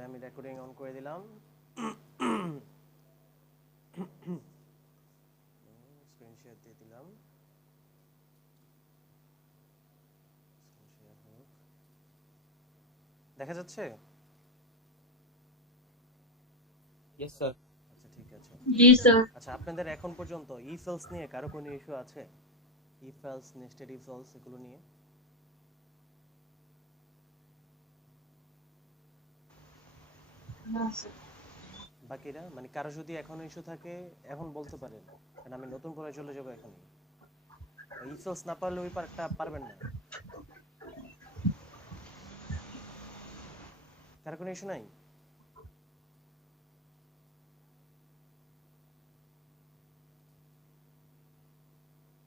তাহলে আমি recording on করে দিলাম, স্ক্রিন শেয়ার দিয়ে দিলাম। দেখা যাচ্ছে? Yes, sir. আচ্ছা ঠিক আছে। জি স্যার। আচ্ছা আপনাদের এখন পর্যন্ত ইফ এলস নিয়ে কারো কোনো ইস্যু আছে? If else, nested if else এগুলো নিয়ে? না স্যার। বাকিরা মানে কারো যদি এখনো ইস্যু থাকে এখন বলতে পারেন, কারণ আমি নতুন করে চলে যাবো এখনই। ইফ এলস না পারলে ওই পার্টটা পারবেন না। কারো কোনো ইস্যু নাই?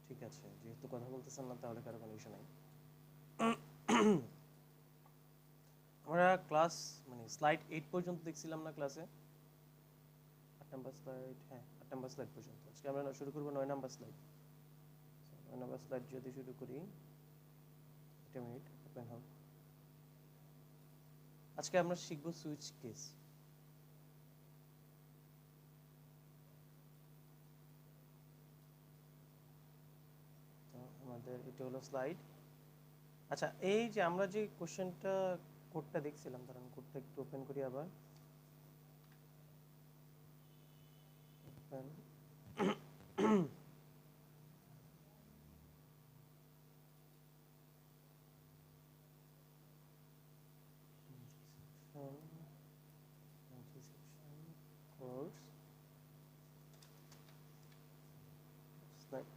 ঠিক আছে, যেহেতু কথা বলতেছেন না তাহলে কারো কোনো ইস্যু নাই। আমরা ক্লাস মানে স্লাইড 8 পর্যন্ত দেখছিলাম না ক্লাসে? 8 নাম্বার স্লাইড, হ্যাঁ 8 নাম্বার স্লাইড পর্যন্ত। আজকে আমরা শুরু করব 9 নাম্বার স্লাইড। 9 নাম্বার স্লাইড যদি শুরু করি, একটা মিনিট ওপেন হোক। আজকে আমরা শিখব সুইচ কেস। তো আমাদের এটা হলো স্লাইড। আচ্ছা এই যে আমরা যে কোশ্চেনটা কোডটা দেখছিলাম, কারণ কোডটা একটু ওপেন করি আবার। Course slide.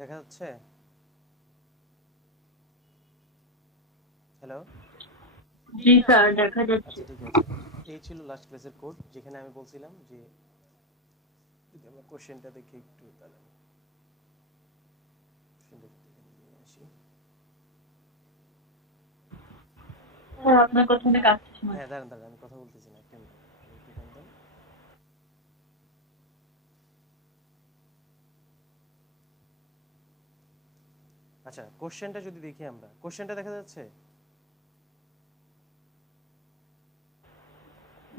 দেখা যাচ্ছে? হ্যালো? জি স্যার দেখা যাচ্ছে। আচ্ছা ঠিক আছে। এই ছিল লাস্ট ক্লাসের কোড, যেখানে আমি বলছিলাম যে যদি আমরা কোশ্চেনটা দেখি একটু, তাহলে কোশ্চেনটা একটু এখানে নিয়ে আসি। স্যার আপনার কথা অনেক আসছে শোনা হ্যাঁ যাচ্ছে। দাঁড়ান দাঁড়ান, আমি কথা বলতেছি না, একটা মিনিট একটু টাইম দেন। আচ্ছা কোশ্চেনটা যদি দেখি আমরা, কোশ্চেনটা দেখা যাচ্ছে?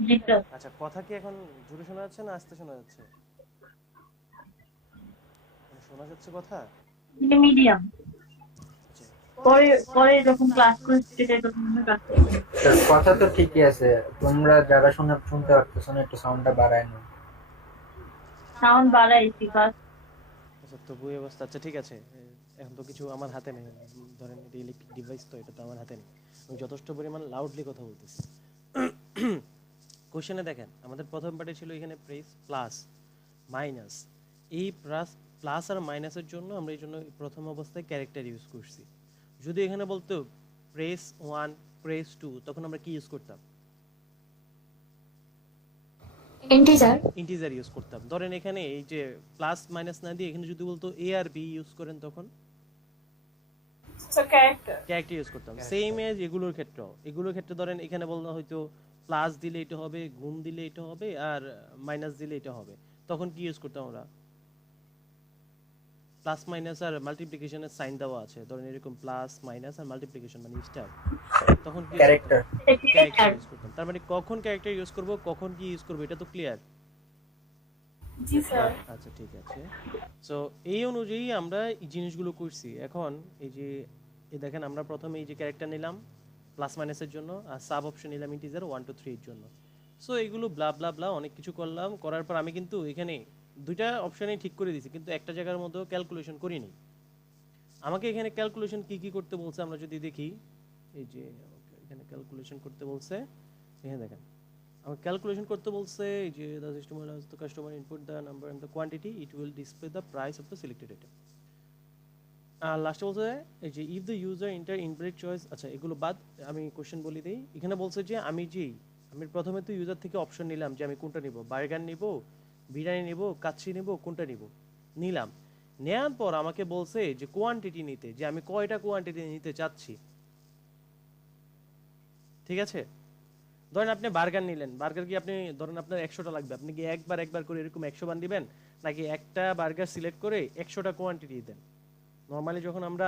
জি স্যার। আচ্ছা কথা কি এখন জোরে শোনা যাচ্ছে না আস্তে শোনা যাচ্ছে? মানে শোনা যাচ্ছে কথা? মিডিয়াম। আচ্ছা পরে পরে যখন ক্লাস করতে যাই তখন অনেক আসছে। স্যার কথা তো ঠিকই আছে, তোমরা যারা শুনতে পারতেছো না একটু সাউন্ডটা বাড়ায় নাও। Sound বাড়াইছি first. আচ্ছা তবু এই অবস্থা। আচ্ছা ঠিক আছে, এখন তো কিছু আমার হাতে নেই। ধরেন এটা ইলেকট্রিক ডিভাইস, তো এটা তো আমার হাতে নেই। আমি যথেষ্ট পরিমাণ লাউডলি কথা বলতেছি। কোশ্চেনে দেখেন আমাদের প্রথম পার্টে ছিল এখানে প্রেস প্লাস মাইনাস। এই প্লাস প্লাস আর মাইনাসের জন্য আমরা এই জন্য প্রথম অবস্থায় ক্যারেক্টার ইউজ করছি। যদি এখানে বলতো প্রেস 1 প্রেস 2, তখন আমরা কি ইউজ করতাম? ইন্টিজার। ইন্টিজার ইউজ করতাম। ধরেন এখানে এই যে প্লাস মাইনাস না দিয়ে এখানে যদি বলতো এ আর বি ইউজ করেন, তখন ক্যারেক্টার ইউজ করতাম। সেম এজ এগুলোর ক্ষেত্রে ধরেন এখানে বলতে হয়তো প্লাস দিলে এটা হবে, গুণ দিলে এটা হবে, আর মাইনাস দিলে এটা হবে, তখন কি ইউজ করতাম আমরা? প্লাস মাইনাস আর মাল্টিপ্লিকেশনের সাইন দেওয়া আছে, ধরেন এরকম প্লাস মাইনাস আর মাল্টিপ্লিকেশন মানে স্টার, তখন কি ইউজ করতাম? ক্যারেক্টার। ক্যারেক্টার ইউজ করতাম। তার মানে কখন ক্যারেক্টার ইউজ করব, কখন কি ইউজ করব, এটা তো ক্লিয়ার। জি স্যার। আচ্ছা ঠিক আছে। সো এই অনুযায়ী আমরা এই জিনিসগুলো করছি। এখন এই যে দেখেন আমরা প্রথমে এই যে ক্যারেক্টার নিলাম প্লাস মাইনাসের জন্য, আর সাব অপশন নিলাম ইন্টিজার 1 2 3 এর জন্য। সো এগুলো ব্লা ব্লা ব্লা অনেক কিছু করলাম, করার পর আমি কিন্তু এখানে দুইটা অপশনই ঠিক করে দিয়েছি, কিন্তু একটা জায়গার মধ্যে ক্যালকুলেশন করিনি। আমাকে এখানে ক্যালকুলেশন কি কি করতে বলছে আমরা যদি দেখি, এই যে এখানে ক্যালকুলেশন করতে বলছে, এখানে দেখেন আমার ক্যালকুলেশন করতে বলছে এই যে the system allows the customer input the number and the quantity, it will display the price of the selected item. আর লাস্টে বলছে এই যে if the user enter invalid choice, আচ্ছা এগুলো বাদ, আমি কোশ্চেন বলি দেই। এখানে বলছে যে আমি প্রথমে তো ইউজার থেকে অপশন নিলাম যে আমি কোনটা নিব, বার্গার নিব, বিরিয়ানি নিব, কাচ্চি নিব, কোনটা নিলাম। নেওয়ার পর আমাকে বলছে যে কোয়ান্টিটি নিতে, যে আমি কয়টা কোয়ান্টিটি নিতে চাচ্ছি। ঠিক আছে, ধরেন আপনি বার্গার নিলেন, বার্গার কি আপনি ধরেন আপনার 100টা লাগবে, আপনি কি একবার করে এরকম 100 বান দিবেন, নাকি একটা বার্গার সিলেক্ট করে 100টা কোয়ান্টিটি দেন? নর্মালি যখন আমরা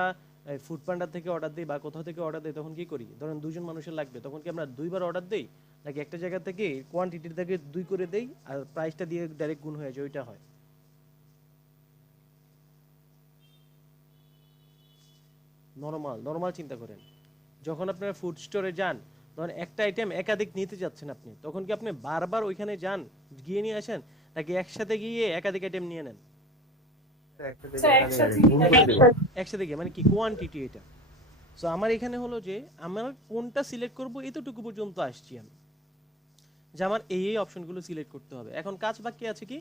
ফুড পান্ডা থেকে অর্ডার দিই বা কোথাও থেকে অর্ডার দিই তখন কি করি, ধরেন দুজন মানুষের লাগবে, তখন কি আমরা দুইবার অর্ডার দেই, নাকি একটা জায়গা থেকে কোয়ান্টিটি থেকে 2 করে দেই আর প্রাইসটা দিয়ে ডাইরেক্ট গুণ হয়ে যায়, ওইটা হয়? নরমাল চিন্তা করেন, যখন আপনারা ফুড স্টোরে যান, ধরেন একটা আইটেম একাধিক নিতে যাচ্ছেন আপনি, তখন কি আপনি বারবার ওইখানে যান, গিয়ে নিয়ে আসেন, নাকি একসাথে গিয়ে একাধিক আইটেম নিয়ে নেন? একসাথে গিয়ে মানে কি কোয়ান্টিটি এটা। সো আমার এখানে হলো যে আমার কোনটা সিলেক্ট করব এতটুকু পর্যন্ত আসছি আমি, যে আমার এই অপশনগুলো সিলেক্ট করতে হবে। এখন কাজ বাকি আছে কি,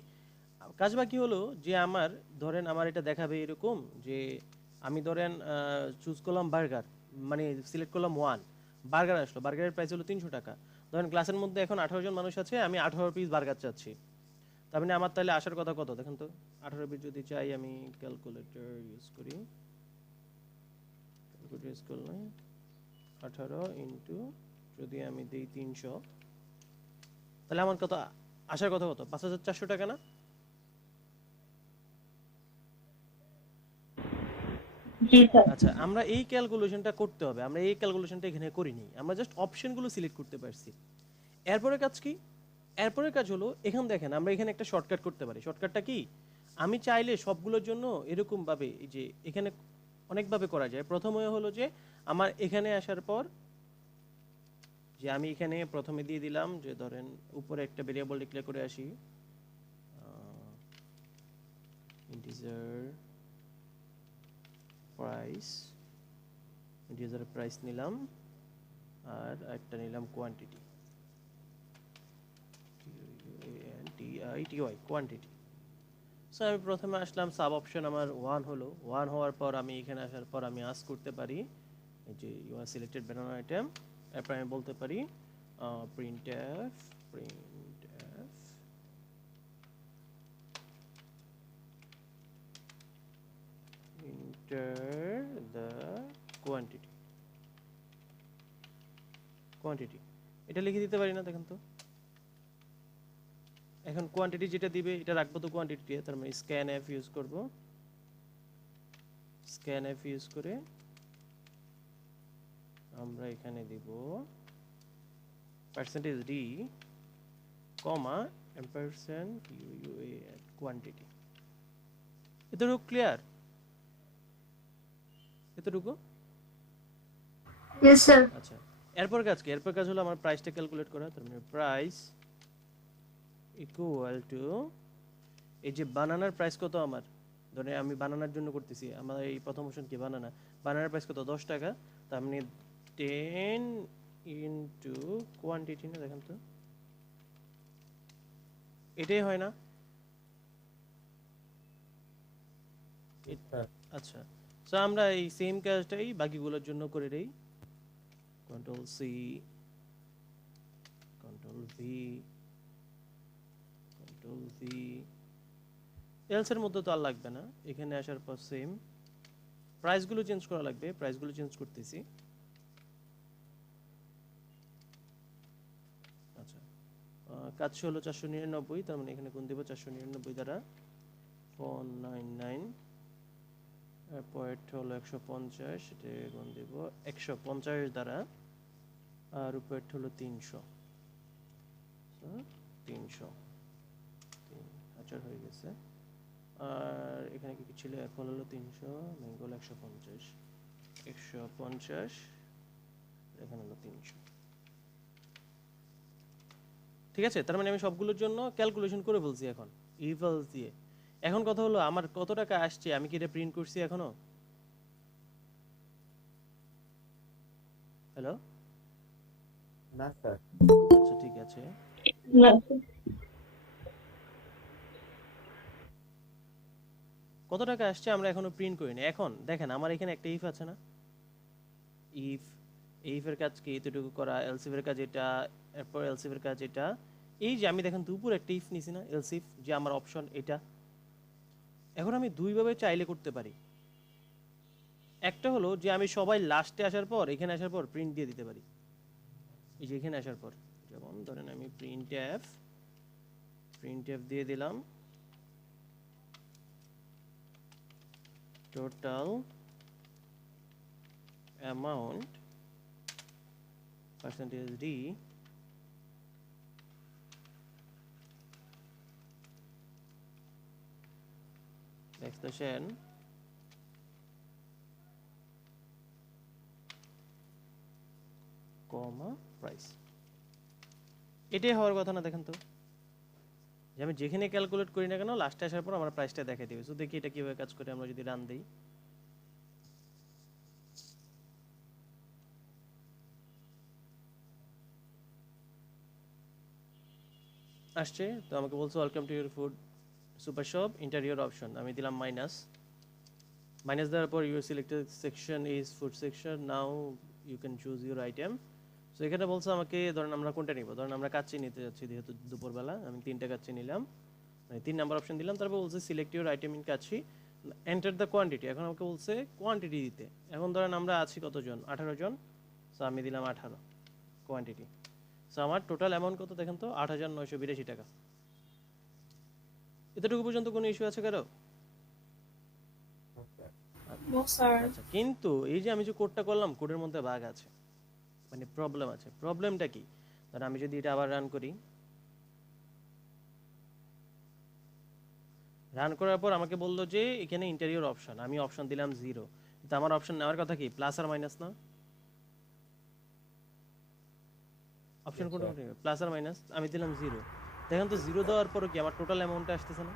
কাজ বাকি হলো যে আমার ধরেন আমার এটা দেখাবে এরকম যে আমি ধরেন চুজ করলাম বার্গার, মানে সিলেক্ট করলাম 1, বার্গার আসলো, বার্গারের প্রাইস হলো 300 টাকা। ধরেন ক্লাসের মধ্যে এখন 18 জন মানুষ আছে, আমি 18 পিস বার্গার চাচ্ছি, তার মানে আমার তাহলে আসার কথা কত দেখেন তো, 18 পিস যদি চাই, আমি ক্যালকুলেটর ইউজ করি, ক্যালকুলেটর ইউজ করলাম 18 ইনটু যদি আমি দেই 300, তাহলে আমার কত আসার কথা, কত 5400 টাকা না? জি স্যার। আচ্ছা, আমরা এই ক্যালকুলেশনটা করতে হবে, আমরা এই ক্যালকুলেশনটা এখানে করিনি, আমরা জাস্ট অপশনগুলো সিলেক্ট করতে পারছি। এরপরে কাজ কি, এরপরে কাজ হলো এখানে দেখেন আমরা এখানে একটা শর্টকাট করতে পারি। শর্টকাটটা কি, আমি চাইলে সবগুলোর জন্য এরকম ভাবে, এই যে এখানে অনেকভাবে করা যায়। প্রথমে হলো যে আমার এখানে আসার পর যে আমি এখানে প্রথমে দিয়ে দিলাম যে ধরেন উপরে একটা ভেরিয়েবল ডিক্লেয়ার করে আসি, ইন্টিজার প্রাইস, ইন্টিজার প্রাইস নিলাম, আর একটা নিলাম কোয়ান্টিটি, TITY কোয়ান্টিটি। সো আমি প্রথমে আসলাম, সাব অপশন আমার 1 হলো, 1 হওয়ার পর আমি এখানে আসার পর আমি আস্ক করতে পারি এই যে you are selected banner item, এরপর আমি বলতে পারি printf enter the quantity, এটা লিখে দিতে পারি না দেখেন তো। এখন কোয়ান্টিটি যেটা দিবে এটা রাখবো তো কোয়ান্টিটি, তার মানে scanf ইউজ করব, scanf ইউজ করে আমরা এখানে দিব %d, ampersand UUA quantity। এতটুকু ক্লিয়ার? এতটুকু? Yes, sir. আচ্ছা, এরপর কাজ কি, এরপর কাজ হলো আমার প্রাইসটা ক্যালকুলেট করা, তার মানে প্রাইস ইকুয়াল টু এই যে বানানার প্রাইস কত আমার, ধরে আমি বানানার জন্য করতেছি, আমার এই প্রথম অপশন কি বানানা, বানানার প্রাইস কত 10 টাকা, তার মানে 10 ইনটু কোয়ান্টিটি, না দেখেন তো এটাই হয় না? আচ্ছা, সো আমরা এই সেম কাজটাই বাকিগুলোর জন্য করে দেই, control C, control V, control V, এলস এর মধ্যে তো আর লাগবে না, এখানে আসার পর সেম প্রাইসগুলো চেঞ্জ করা লাগবে, প্রাইসগুলো চেঞ্জ করতেছি। আচ্ছা, কাজ হলো 499, তার মানে এখানে গুণ দেব 499 দ্বারা 499, পয়েন্ট হলো 150, এটা গুণ দেব 150 দ্বারা, আর উপরের হলো 300, 300 3000 হয়ে গেছে। আর এখানে কি কি ছিল, এখন হলো 300 ম্যাঙ্গোল 150, 150 এখানে হলো 300। ঠিক আছে, তার মানে আমি সবগুলোর জন্য ক্যালকুলেশন করে বলছি এখন ইফ এলস দিয়ে। এখন কথা হলো আমার কত টাকা আসছে, আমি কি এটা প্রিন্ট করছি এখনো? হ্যালো, না স্যার। আচ্ছা ঠিক আছে, না স্যার। কত টাকা আসছে আমরা এখনো প্রিন্ট করিনি। এখন দেখেন আমার এখানে একটা ইফ আছে না, ইফ, ইফ এর কাজ কি এতটুকু করা, এলসিফ এর কাজ এটা, এরপর এলসিফ এর কাজ এটা, এই যে আমি দেখেন দুপুর একটা ইফ নিছি না, এলসিফ যে আমার অপশন এটা। এখন আমি দুইভাবে চাইলে করতে পারি, একটা হলো যে আমি সবাই লাস্টে আসার পর এখানে আসার পর প্রিন্ট দিয়ে দিতে পারি, এই যে এখানে আসার পর যেমন ধরেন আমি প্রিন্টএফ দিয়ে দিলাম total amount percentage D backslash n কমা প্রাইস। এটাই হওয়ার কথা না? দেখেন তো, যে আমি যেখানে ক্যালকুলেট করি না কেন লাস্টে আসার পর আমার প্রাইসটা দেখাই দিবে। সো দেখি এটা কিভাবে কাজ করে। আমরা যদি রান দিই, আসছে। তো আমাকে বলছে welcome to your food super shop interior option. আমি দিলাম মাইনাস দেওয়ার পর your selected section is food section, now you can choose your item. So এখানে বলছে আমাকে, ধরেন আমরা কোনটা নিব, ধরেন আমরা কাচ্চি নিতে যাচ্ছি, যেহেতু দুপুরবেলা আমি 3টা কাচ্চি নিলাম, মানে 3 নাম্বার অপশন দিলাম। তারপর বলছে select your item in kacchi, enter the quantity. এখন আমাকে বলছে কোয়ান্টিটি দিতে। এখন ধরেন আমরা আছি কতজন, 18 জন। সো আমি দিলাম 18 কোয়ান্টিটি। সো আমার টোটাল অ্যামাউন্ট কত দেখেন তো, 8,982 টাকা। এতটুকু পর্যন্ত কোনো ইস্যু আছে কারো? No sir. আচ্ছা, কিন্তু এই যে আমি যে কোডটা করলাম, কোডের মধ্যে বাগ আছে, মানে প্রবলেম আছে। প্রবলেমটা কি? ধর আমি যদি এটা আবার রান করি, রান করার পর আমাকে বললো যে এখানে ইন্টেরিয়র অপশন, আমি অপশন দিলাম 0। কিন্তু আমার অপশন নেওয়ার কথা কি, প্লাস আর মাইনাস না? অপশন কোনটা? প্লাস আর মাইনাস। আমি দিলাম 0। দেখেন তো 0 দেওয়ার পর কি আমার টোটাল অ্যামাউন্টটা আসতেছে না?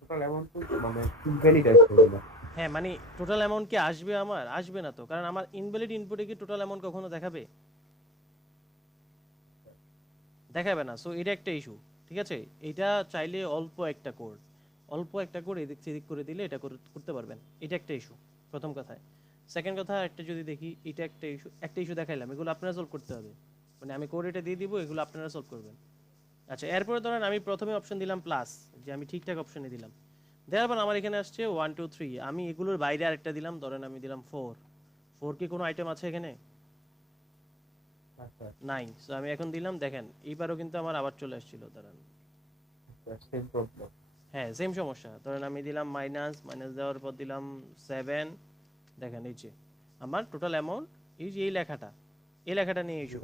টোটাল অ্যামাউন্ট মানে ইনভ্যালিড আসবে না। হ্যাঁ, মানে টোটাল অ্যামাউন্ট কি আসবে? আমার আসবে না তো, কারণ আমার ইনভ্যালিড ইনপুটে কি টোটাল অ্যামাউন্ট কখনো দেখাবে? দেখাবে না। সো এটা একটা ইস্যু, ঠিক আছে? এটা চাইলে অল্প একটা কোড এদিক সেদিক করে দিলে এটা করতে পারবেন। এটা একটা ইস্যু, প্রথম কথায়। সেকেন্ড কথা, একটা যদি দেখি, এটা একটা ইস্যু দেখাইলাম, এগুলো আপনারা সলভ করতে হবে। মানে আমি কোড এটা দিয়ে দিব, এগুলো আপনারা সলভ করবেন। আচ্ছা, এরপরে ধরেন আমি প্রথমে অপশন দিলাম প্লাস, যে আমি ঠিকঠাক অপশনে দিলাম। দেওয়ার পর আমার এখানে আসছে 1 2 3, আমি এগুলোর বাইরে আরেকটা দিলাম, ধরেন আমি দিলাম 4 কি কোনো আইটেম আছে এখানে? আচ্ছা, নাই। সো আমি এখন দিলাম, দেখেন এইবারও কিন্তু আমার আবার চলে আসছিল। ধরেন সেম প্রবলেম। হ্যাঁ, সেম সমস্যা। ধরেন আমি দিলাম মাইনাস দেওয়ার পর দিলাম 7, দেখেন এই যে আমার টোটাল অ্যামাউন্ট, এই যে এই লেখাটা নিয়ে ইস্যু।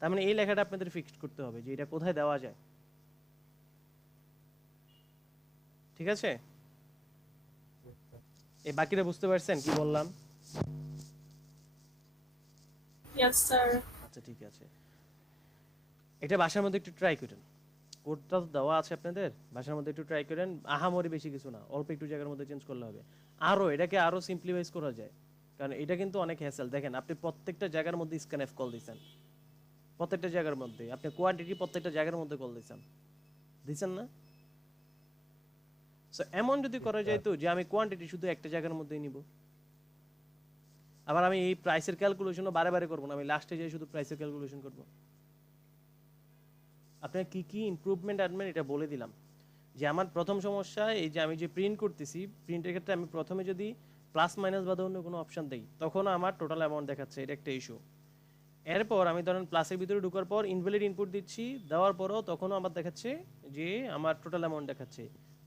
তার মানে এই লেখাটা আপনাদের ফিক্সড করতে হবে যে এটা কোথায় দেওয়া যায়। ঠিক আছে? এই বাকিটা বুঝতে পারছেন কি বললাম? Yes sir. আচ্ছা, ঠিক আছে। এটা বাসার মধ্যে একটু ট্রাই করেন। কোডটা তো দেওয়া আছে আপনাদের, বাসার মধ্যে একটু ট্রাই করেন। আহামরি বেশি কিছু না, অল্প একটু জায়গার মধ্যে চেঞ্জ করলে হবে। এটাকে আরো সিম্পলিফাইজ করা যায়, কারণ এটা কিন্তু অনেক হ্যাসেল। দেখেন আপনি প্রত্যেকটা জায়গার মধ্যে স্ক্যানএফ কল দিচ্ছেন, প্রত্যেকটা জায়গার মধ্যে আপনি কোয়ান্টিটি প্রত্যেকটা জায়গার মধ্যে কল দিচ্ছেন না? সো এমন যদি করা যায় তো যে আমি কোয়ান্টিটি শুধু একটা জায়গার মধ্যেই নিব, আবার আমি এই প্রাইসের ক্যালকুলেশনও বারে করব না, আমি লাস্টে যাই শুধু প্রাইসের ক্যালকুলেশন করব। আপনার কি কি ইমপ্রুভমেন্ট আনবেন এটা বলে দিলাম। যে আমার প্রথম সমস্যা এই যে আমি যে প্রিন্ট করতেছি, প্রিন্টের ক্ষেত্রে আমি প্রথমে যদি প্লাস মাইনাস বা অন্য কোনো অপশন দেই, তখন আমার টোটাল অ্যামাউন্ট দেখাচ্ছে, এটা একটা ইস্যু। এরপর আমি ধরেন প্লাসের ভিতরে ঢোকার পর ইনভ্যালিড ইনপুট দিচ্ছি, দেওয়ার পরও তখনও আমার দেখাচ্ছে যে আমার টোটাল অ্যামাউন্ট দেখাচ্ছে,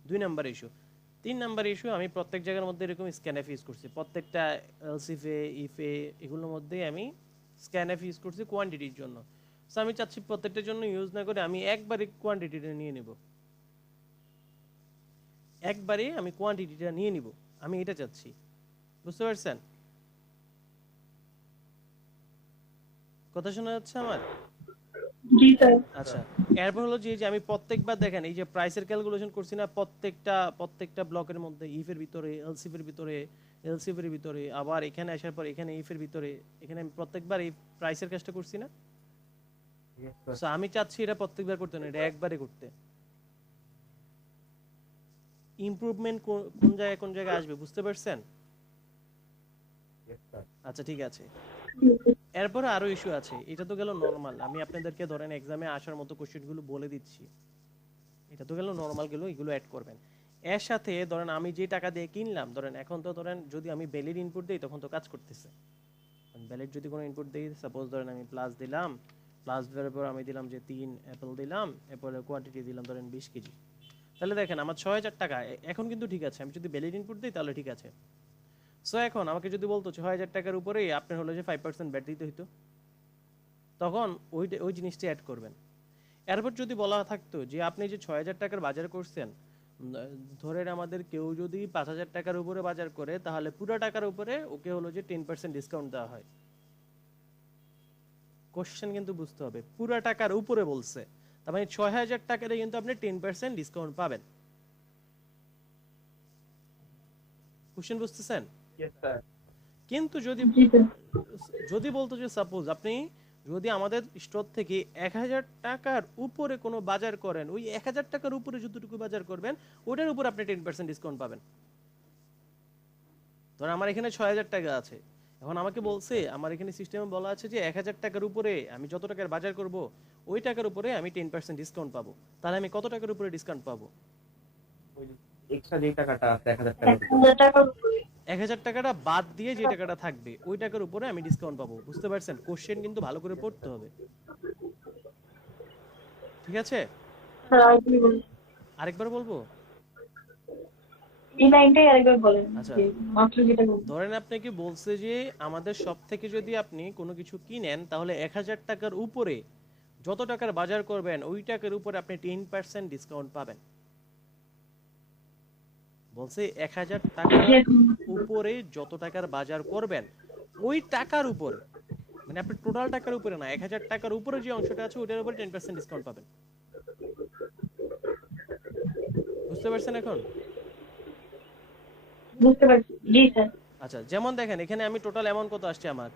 2 নাম্বার ইস্যু। 3 নাম্বার ইস্যু, আমি প্রত্যেক জায়গার মধ্যে এরকম স্ক্যানএফ ইউজ করছি, প্রত্যেকটা এলসিফে ইফে এগুলোর মধ্যে আমি স্ক্যানএফ ইউজ করছি কোয়ান্টিটির জন্য। সো আমি চাচ্ছি প্রত্যেকটার জন্য ইউজ না করে আমি একবারে কোয়ান্টিটিটা নিয়ে নেব, আমি এটা চাচ্ছি। বুঝতে পারছেন? কথা শোনা যাচ্ছে আমার? জি স্যার। আচ্ছা, এরপর হলো যে আমি প্রত্যেকবার দেখেন এই যে প্রাইসের ক্যালকুলেশন করছি না, প্রত্যেকটা ব্লকের মধ্যে ইফের ভিতরে, এলসিফের ভিতরে, আবার এখানে আসার পর এখানে ইফের ভিতরে, এখানে আমি প্রত্যেকবার এই প্রাইসের কাজটা করছি না? সো আমি চাচ্ছি এটা প্রত্যেকবার করতে না, এটা একবারে করতে। ইমপ্রুভমেন্ট কোন জায়গায় আসবে বুঝতে পারছেন? আচ্ছা, ঠিক আছে। এরপরে আরো ইস্যু আছে, এটা তো গেল নরমাল, আমি আপনাদেরকে ধরেন এক্সামে আসার মতো কোশ্চেনগুলো বলে দিচ্ছি। এটা তো গেল নরমাল, এগুলো অ্যাড করবেন। এর সাথে ধরেন আমি যে টাকা দিয়ে কিনলাম, ধরেন এখন তো ধরেন যদি আমি ভ্যালিড ইনপুট দিই তখন তো কাজ করতেছে, ভ্যালিড যদি কোনো ইনপুট দিই, সাপোজ ধরেন আমি প্লাস দিলাম, প্লাস দেওয়ার পর আমি দিলাম যে 3 অ্যাপেল দিলাম, এরপরে কোয়ান্টিটি দিলাম ধরেন 20 কেজি। তাহলে দেখেন আমার 6000 টাকা এখন কিন্তু ঠিক আছে, আমি যদি ভ্যালিড ইনপুট দিই তাহলে ঠিক আছে। সো এখন আমাকে যদি বলতো 6000 টাকার উপরেই আপনার হলো যে 5% ব্যাট দিতে হইতো, তখন ওই জিনিসটা অ্যাড করবেন। এরপর যদি বলা থাকতো যে আপনি যে 6000 টাকার বাজার করছেন, ধরেন আমাদের কেউ যদি 5000 টাকার উপরে বাজার করে, তাহলে পুরো টাকার উপরে ওকে হলো যে 10% ডিসকাউন্ট দেওয়া হয়। কোশ্চেন কিন্তু বুঝতে হবে, পুরো টাকার উপরে বলছে, তার মানে 6000 টাকারে কিন্তু আপনি 10% ডিসকাউন্ট পাবেন। কোশ্চেন বুঝতেছেন? Yes sir. কিন্তু যদি জি স্যার। যদি বলতো যে সাপোজ আপনি যদি আমাদের স্টোর থেকে 1000 টাকার উপরে কোনো বাজার করেন, ওই 1000 টাকার উপরে যতটুকু বাজার করবেন ওটার উপর আপনি 10% ডিসকাউন্ট পাবেন। ধর আমার এখানে 6000 টাকা আছে, এখন আমাকে বলছে, আমার এখানে সিস্টেমে বলা আছে যে 1000 টাকার উপরে আমি যত টাকার বাজার করব ওই টাকার উপরে আমি 10% ডিসকাউন্ট পাবো। তাহলে আমি কত টাকার উপরে ডিসকাউন্ট পাবো? ওই এক্সট্রা যে টাকাটা আছে 1000 টাকা 1000 টাকার উপরে। 1000 টাকাটা বাদ দিয়ে যে টাকাটা থাকবে ওই টাকার উপরে আমি ডিসকাউন্ট পাবো। বুঝতে পারছেন? কোশ্চেন কিন্তু ভালো করে পড়তে হবে, ঠিক আছে? স্যার আরেকবার বলুন। আরেকবার বলবো? এই লাইনটাই আরেকবার বলেন, আচ্ছা। যে মাত্র যেটা বলুন। ধরেন আপনাকে বলছে যে আমাদের সব থেকে যদি আপনি কোনো কিছু কিনেন তাহলে 1000 টাকার উপরে যত টাকার বাজার করবেন ওই টাকার উপরে আপনি 10% ডিসকাউন্ট পাবেন। বলছে 1000 টাকার উপরে যত টাকার বাজার করবেন ওই টাকার উপরে, মানে আপনি টোটাল টাকার উপরে না, 1000 টাকার উপরে যে অংশটা আছে ওটার উপরে 10% ডিসকাউন্ট পাবেন। বুঝতে পারছেন এখন? বুঝতে পারছি, জি স্যার। আচ্ছা, যেমন দেখেন এখানে আমি টোটাল অ্যামাউন্ট কত আসছে আমার,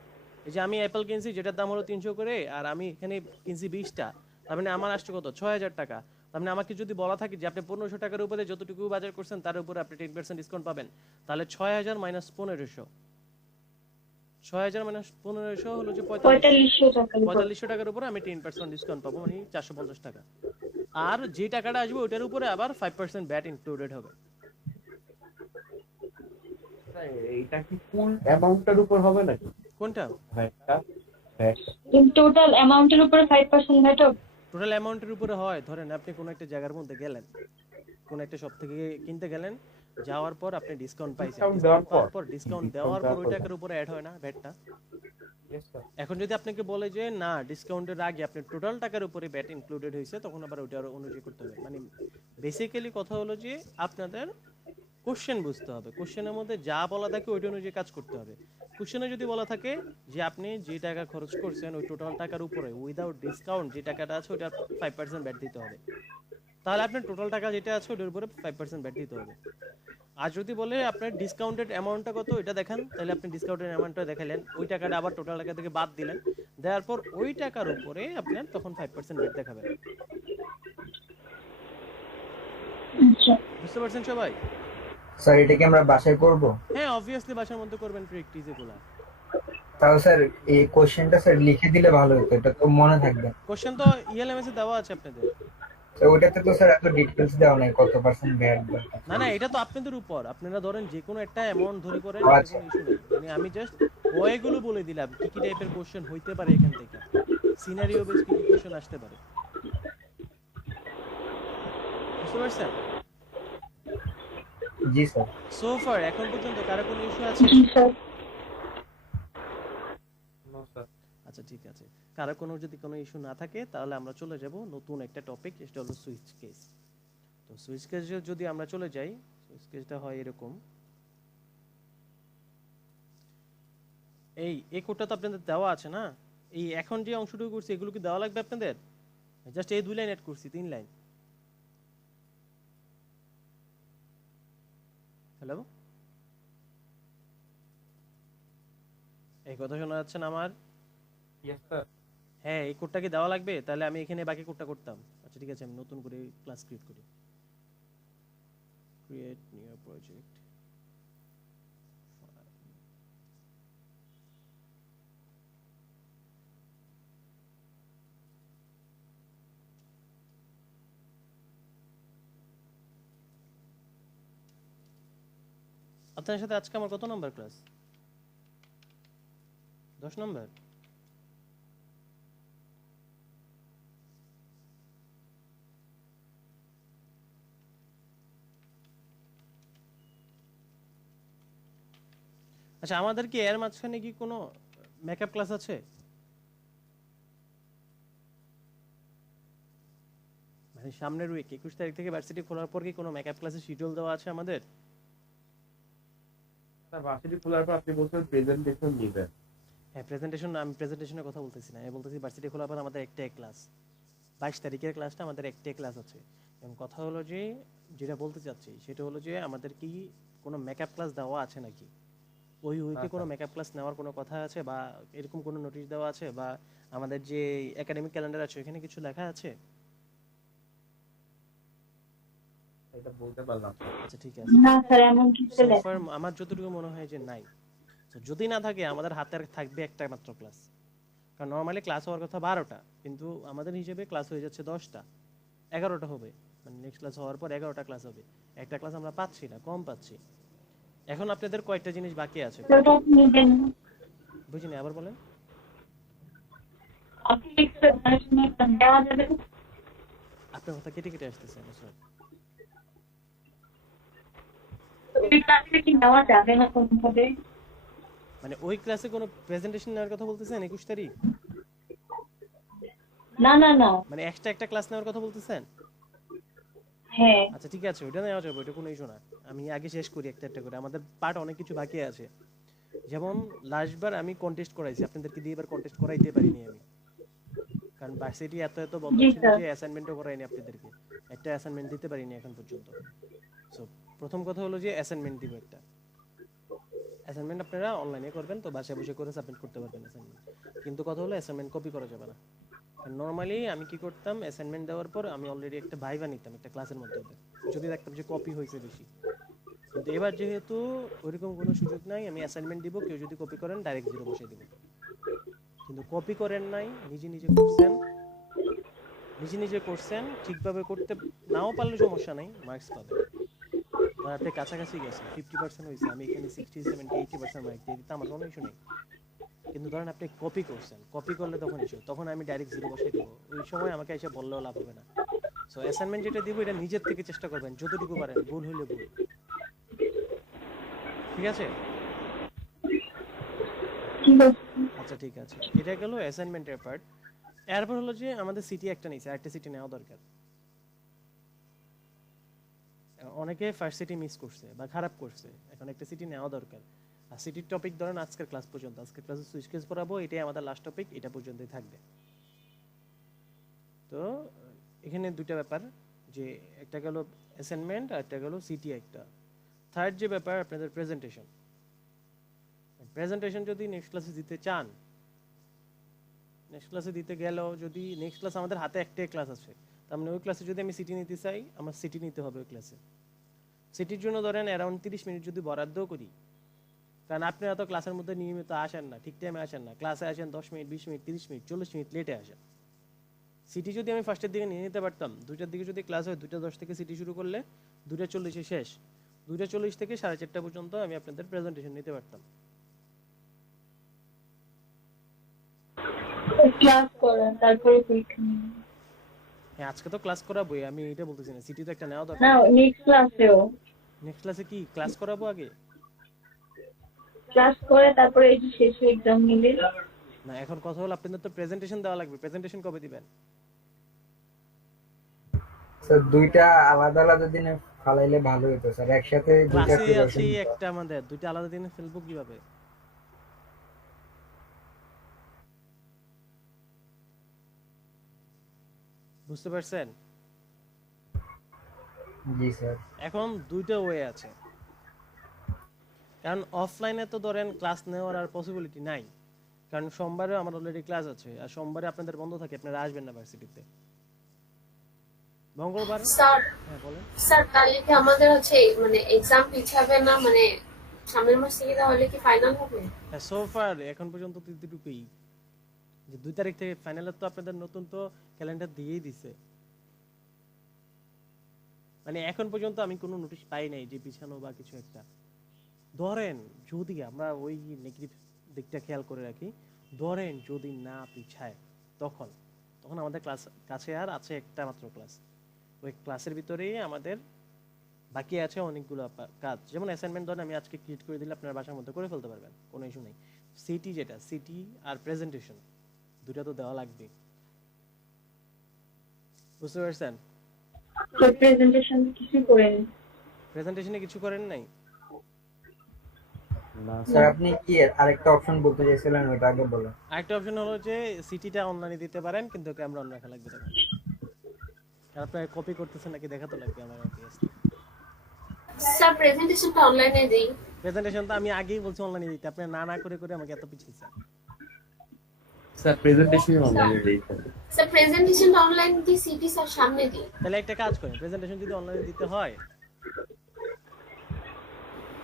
এই যে আমি অ্যাপেল কিনছি যেটার দাম হলো 300 করে, আর আমি এখানে কিনছি 20টা, তার মানে আমার আসছে কত? 6000 টাকা। তার মানে আমাকে যদি বলা থাকে যে আপনি 1500 টাকার উপরে যতটুকু বাজার করছেন তার উপরে আপনি 10% ডিসকাউন্ট পাবেন, তাহলে 6000 মাইনাস 1500, 6000 মাইনাস 1500 হলো যে 4500 টাকার উপরে। 4500 টাকার উপরে আমি 10% ডিসকাউন্ট পাবো, মানে 450 টাকা। আর যে টাকাটা আসবে ওটার উপরে আবার 5% ভ্যাট ইনক্লুডেড হবে। স্যার, এইটা কি ফুল অ্যামাউন্টের উপর হবে নাকি? কোনটা? ভ্যাটটা? ভ্যাট টোটাল অ্যামাউন্টের উপরে 5% ভ্যাট হবে? টোটাল অ্যামাউন্টের উপরে হয়। ধরেন আপনি কোনো একটা জায়গার মধ্যে গেলেন, কোন একটা শপ থেকে কিনতে গেলেন, যাওয়ার পর আপনি ডিসকাউন্ট পাইছেন, ডিসকাউন্ট ডিসকাউন্ট দেওয়ার পাওয়ার পর ডিসকাউন্ট দেওয়ার পর ওই টাকার উপরে অ্যাড হয় না ভ্যাটটা? Yes sir. এখন যদি আপনাকে বলে যে না ডিসকাউন্টের আগে আপনি টোটাল টাকার উপরে ভ্যাট ইনক্লুডেড হয়েছে, তখন আবার ওইটার অনুযায়ী করতে হবে। মানে বেসিক্যালি কথা হলো যে আপনাদের কোশ্চেন বুঝতে হবে, কোশ্চেনের মধ্যে যা বলা থাকে ওইটা অনুযায়ী কাজ করতে হবে। কোশ্চেনে যদি বলা থাকে যে আপনি যে টাকা খরচ করছেন ওই টোটাল টাকার উপরে উইদাউট ডিসকাউন্ট যে টাকাটা আছে ওটা 5% ভ্যাট দিতে হবে, তাহলে আপনার টোটাল টাকা যেটা আছে ওটার উপরে 5% ভ্যাট দিতে হবে। আর যদি বলে আপনার ডিসকাউন্টেড অ্যামাউন্টটা কত এটা দেখান, তাহলে আপনি ডিসকাউন্টেড অ্যামাউন্টটা দেখালেন, ওই টাকাটা আবার টোটাল টাকা থেকে বাদ দিলেন, দেওয়ার পর ওই টাকার উপরে আপনার তখন 5% ভ্যাট দেখাবেন। আচ্ছা। বুঝতে পারছেন সবাই? স্যার এটা কি আমরা বাসায় করব? হ্যাঁ অবভিয়াসলি বাসার মধ্যে করবেন প্র্যাকটিস এগুলা। তাও স্যার এই কোশ্চেনটা স্যার লিখে দিলে ভালো হতো, এটা তো মনে থাকবে। কোশ্চেন তো ইএলএমএস এ দেওয়া আছে আপনাদের। তো ওটাতে তো স্যার এত ডিটেইলস দেওয়া নাই, কত পার্সেন্ট ভ্যাট বা না না, এটা তো আপনাদের উপর, আপনারা ধরেন যে কোনো একটা অ্যামাউন্ট ধরে করেন, ও এটা আচ্ছা। কোনো ইস্যু নেই। মানে আমি জাস্ট ওয়েগুলো বলে দিলাম কি কি টাইপের কোশ্চেন হইতে পারে এখান থেকে, সিনারিও বেস কি কি কোশ্চেন আসতে পারে। বুঝতে পারছেন? জি স্যার। সো ফার এখন পর্যন্ত কারো কোনো ইস্যু আছে? জি স্যার। No sir. আচ্ছা ঠিক আছে, কারো কোনো যদি কোনো ইস্যু না থাকে তাহলে আমরা চলে যাব নতুন একটা টপিক, সেটা হলো সুইচ কেস। তো সুইচ কেসে যদি আমরা চলে যাই, সুইচ কেসটা হয় এরকম। এই কোডটা তো আপনাদের দেওয়া আছে না, এই এখন যে অংশটুকু করছি এগুলো কি দেওয়া লাগবে আপনাদের? জাস্ট এই 2 লাইন অ্যাড করছি, 3 লাইন। হ্যালো, এই কথা শোনা যাচ্ছে না আমার? Yes sir. হ্যাঁ, এই কোডটা কি দেওয়া লাগবে? তাহলে আমি এখানে বাকি কোডটা করতাম। আচ্ছা ঠিক আছে, আমি নতুন করে ক্লাস ক্রিয়েট করি। Create new project. আপনার সাথে আজকে আমার কত নাম্বার ক্লাস? 10 নম্বর? আচ্ছা, আমাদের কি এর মাঝখানে কি কোনো মেকআপ ক্লাস আছে? মানে সামনের উইক 21 তারিখ থেকে ভার্সিটি খোলার পর কি কোনো মেকআপ ক্লাসের শিডিউল দেওয়া আছে আমাদের? স্যার ভার্সিটি খোলার পর আপনি বলছেন প্রেজেন্টেশন দিবেন। হ্যাঁ, প্রেজেন্টেশন, আমি প্রেজেন্টেশনের কথা বলতেছি না, আমি বলতেছি ভার্সিটি খোলার পর আমাদের একটাই ক্লাস, 22 তারিখের ক্লাসটা আমাদের একটাই ক্লাস আছে। এবং কথা হলো যে, যেটা বলতে চাচ্ছি সেটা হলো যে আমাদের কি কোনো মেকআপ ক্লাস দেওয়া আছে নাকি, ওই উইকে কোনো মেকআপ ক্লাস নেওয়ার কোনো কথা আছে, বা এরকম কোনো নোটিশ দেওয়া আছে, বা আমাদের যে একাডেমিক ক্যালেন্ডার আছে ওখানে কিছু লেখা আছে? এটা বলতে পারলাম না। আচ্ছা, ঠিক আছে। না স্যার, এমন কিছু So লেখা far আমার যতটুকু মনে হয় যে নাই। তো যদি না থাকে আমাদের হাতে আর থাকবে একটা মাত্র ক্লাস, কারণ নর্মালি ক্লাস হওয়ার কথা 12টা, কিন্তু আমাদের হিসেবে ক্লাস হয়ে যাচ্ছে 10টা, 11টা হবে, মানে নেক্সট ক্লাস হওয়ার পর 11টা ক্লাস হবে। একটা ক্লাস আমরা পাচ্ছি না, কম পাচ্ছি। এখন আপনাদের কয়টা জিনিস বাকি আছে ওটা নিবেন না। বুঝিনি, আবার বলেন। আপনি এক্সপ্লেনেশন দেওয়া যাবে না? আপনার কথা কেটে কেটে আসতেছে স্যার। ওই ক্লাসে কি নেওয়া যাবে না কোনোভাবে? মানে ওই ক্লাসে কোনো প্রেজেন্টেশন নেওয়ার কথা বলতেছেন 21 তারিখ? না না না, মানে এক্সট্রা একটা ক্লাস নেওয়ার কথা বলতেছেন? হ্যাঁ আচ্ছা, ঠিক আছে, ওইটা নেওয়া যাবে, ওইটা কোনো ইস্যু না। আমি আগে শেষ করি একটা একটা করে, আমাদের পার্ট অনেক কিছু বাকি আছে। যেমন লাস্টবার আমি কন্টেস্ট করাইছি, আপনাদেরকে দিয়ে এবার কন্টেস্ট করাইতে পারিনি আমি, কারণ ভার্সিটি এত এত বন্ধ জি ছিল স্যার। যে অ্যাসাইনমেন্টও করাইনি আপনাদেরকে, একটা অ্যাসাইনমেন্ট দিতে পারিনি এখন পর্যন্ত। সো প্রথম কথা হলো যে অ্যাসাইনমেন্ট দিব একটা। অ্যাসাইনমেন্ট আপনারা অনলাইনে করবেন, তো বাসায় বসে করে সাবমিট করতে পারবেন অ্যাসাইনমেন্ট। কিন্তু কথা হলো অ্যাসাইনমেন্ট কপি করা যাবে না। নর্মালি আমি কি করতাম, অ্যাসাইনমেন্ট দেওয়ার পর আমি অলরেডি একটা ভাইভা নিতাম একটা ক্লাসের মধ্যে, যদি দেখতাম যে কপি হয়েছে বেশি। কিন্তু এবার যেহেতু ওইরকম কোনো সুযোগ নাই, আমি অ্যাসাইনমেন্ট দিব, কেউ যদি কপি করেন ডাইরেক্ট 0 বসিয়ে দিব। কিন্তু কপি করেন নাই, নিজে নিজে করছেন, নিজে নিজে করছেন, ঠিকভাবে করতে নাও পারলে সমস্যা নাই, মার্কস পাবেন। ধর আপনি কাছাকাছি গেছেন, 50% হয়েছে, আমি এখানে 60, 70, 80% মার্ক দিয়ে দিতে আমার কোনো ইস্যু নেই। কিন্তু ধরেন আপনি কপি করছেন, কপি করলে তখন ইস্যু, তখন আমি ডাইরেক্ট 0 বসিয়ে দিব, ওই সময় আমাকে এসে বললেও লাভ হবে না। সো অ্যাসাইনমেন্ট যেটা দিব এটা নিজের থেকে চেষ্টা করবেন যতটুকু পারেন, ভুল হইলে ভুল, ঠিক আছে? ঠিক আছে। আচ্ছা, ঠিক আছে, এটা গেল অ্যাসাইনমেন্টের পার্ট। এরপর হলো যে আমাদের সিটি একটা নিয়েছে, আরেকটা সিটি নেওয়া দরকার। অনেকে ফার্স্ট সিটি মিস করছে বা খারাপ করছে, এখন একটা সিটি নেওয়া দরকার। আর সিটির টপিক ধরেন আজকের ক্লাস পর্যন্ত, আজকের ক্লাসে সুইচ কেস পড়াবো, এটাই আমাদের লাস্ট টপিক, এটা পর্যন্তই থাকবে। তো এখানে দুইটা ব্যাপার, যে একটা গেল অ্যাসাইনমেন্ট আর একটা গেল সিটি একটা। থার্ড যে ব্যাপার আপনাদের প্রেজেন্টেশন, প্রেজেন্টেশন যদি নেক্সট ক্লাসে দিতে চান, নেক্সট ক্লাসে দিতে গেলেও যদি নেক্সট ক্লাস আমাদের হাতে একটাই ক্লাস আছে, তার মানে ওই ক্লাসে যদি আমি সিটি নিতে চাই, আমার সিটি নিতে হবে ওই ক্লাসে। সিটির জন্য ধরেন অ্যারাউন্ড 30 মিনিট যদি বরাদ্দও করি, কারণ আপনারা তো ক্লাসের মধ্যে নিয়মিত আসেন না, ঠিক টাইমে আসেন না, ক্লাসে আসেন 10 মিনিট, 20 মিনিট, 30 মিনিট, 40 মিনিট লেটে আসেন। সিটি যদি আমি ফার্স্টের দিকে নিয়ে নিতে পারতাম, 2টার দিকে যদি ক্লাস হয়, 2:10 থেকে সিটি শুরু করলে 2:40 শেষ, 2:40 থেকে 4:30 পর্যন্ত আমি আপনাদের প্রেজেন্টেশন নিতে পারতাম। ক্লাস করেন তারপরে পরীক্ষা নিন। হ্যাঁ, আজকে তো ক্লাস করাবোই, আমি এটা বলতেছি না, সিটি তো একটা নেওয়া দরকার। না, নেক্সট ক্লাসেও নেক্সট ক্লাসে কি ক্লাস করাবো আগে? ক্লাস করে তারপরে এই যে শেষে এক্সাম নিলে। না, এখন কথা হলো আপনাদের তো প্রেজেন্টেশন দেওয়া লাগবে, প্রেজেন্টেশন কবে দিবেন? স্যার দুইটা আলাদা আলাদা দিনে ফালাইলে ভালো হতো স্যার, একসাথে দুইটা ক্লাসে আছে প্রিপারেশন নিতে। একটা, আমাদের দুইটা আলাদা দিনে ফেলবো কিভাবে? বুঝতে পারছেন? জি স্যার। এখন দুইটা ওয়ে আছে, কারণ অফলাইনে তো ধরেন ক্লাস নেওয়ার আর পসিবিলিটি নাই, কারণ সোমবারে আমার অলরেডি ক্লাস আছে, আর সোমবারে আপনাদের বন্ধ থাকে, আপনারা আসবেন না ভার্সিটিতে। মঙ্গলবার, স্যার হ্যাঁ বলেন। স্যার তাহলে কি আমাদের হচ্ছে মানে এক্সাম পিছাবে না, মানে সামনের মাস থেকে তাহলে কি ফাইনাল হবে? হ্যাঁ, সো ফার এখন পর্যন্ত তো এতটুকুই, যে 2 তারিখ থেকে ফাইনালের তো আপনাদের নতুন তো ক্যালেন্ডার দিয়েই দিছে। মানে এখন পর্যন্ত আমি কোনো নোটিশ পাই নাই যে পিছানো বা কিছু একটা। ধরেন যদি আমরা ওই নেগেটিভ দিকটা খেয়াল করে রাখি, ধরেন যদি না পিছায় তখন তখন আমাদের ক্লাস কাছে আর আছে একটা মাত্র ক্লাস, ওই ক্লাসের ভিতরেই আমাদের বাকি আছে অনেকগুলো কাজ, যেমন অ্যাসাইনমেন্ট ধরেন আমি আজকে ক্রিয়েট করে দিলে আপনার বাসার মধ্যে করে ফেলতে পারবেন, কোনো ইস্যু নেই। সিটি যেটা সিটি আর প্রেজেন্টেশন দুটা তো দেওয়া লাগবে, বুঝতে পারছেন? তো প্রেজেন্টেশন কিছু করেন? প্রেজেন্টেশনে কিছু করেন নাই? না স্যার আপনি কি আরেকটা অপশন বলতে চাইছিলেন, ওটা আগে বলেন। আরেকটা অপশন হলো যে সিটিটা অনলাইনে দিতে পারেন কিন্তু ক্যামেরা অন রাখা লাগবে তখন। আর আপনার কপি করতেছেন নাকি দেখাতে লাগবে আমার অবভিয়াসলি। স্যার প্রেজেন্টেশনটা অনলাইনে দেই। প্রেজেন্টেশন তো আমি আগেই বলছি অনলাইনে দিতে, আপনি না না করে করে আমাকে এত পিছিয়েছেন। স্যার প্রেজেন্টেশন অনলাইনে দেই স্যার প্রেজেন্টেশনটা অনলাইন দিই, সিটি স্যার সামনে দিই। তাহলে একটা কাজ করেন, প্রেজেন্টেশন যদি অনলাইনে দিতে হয়,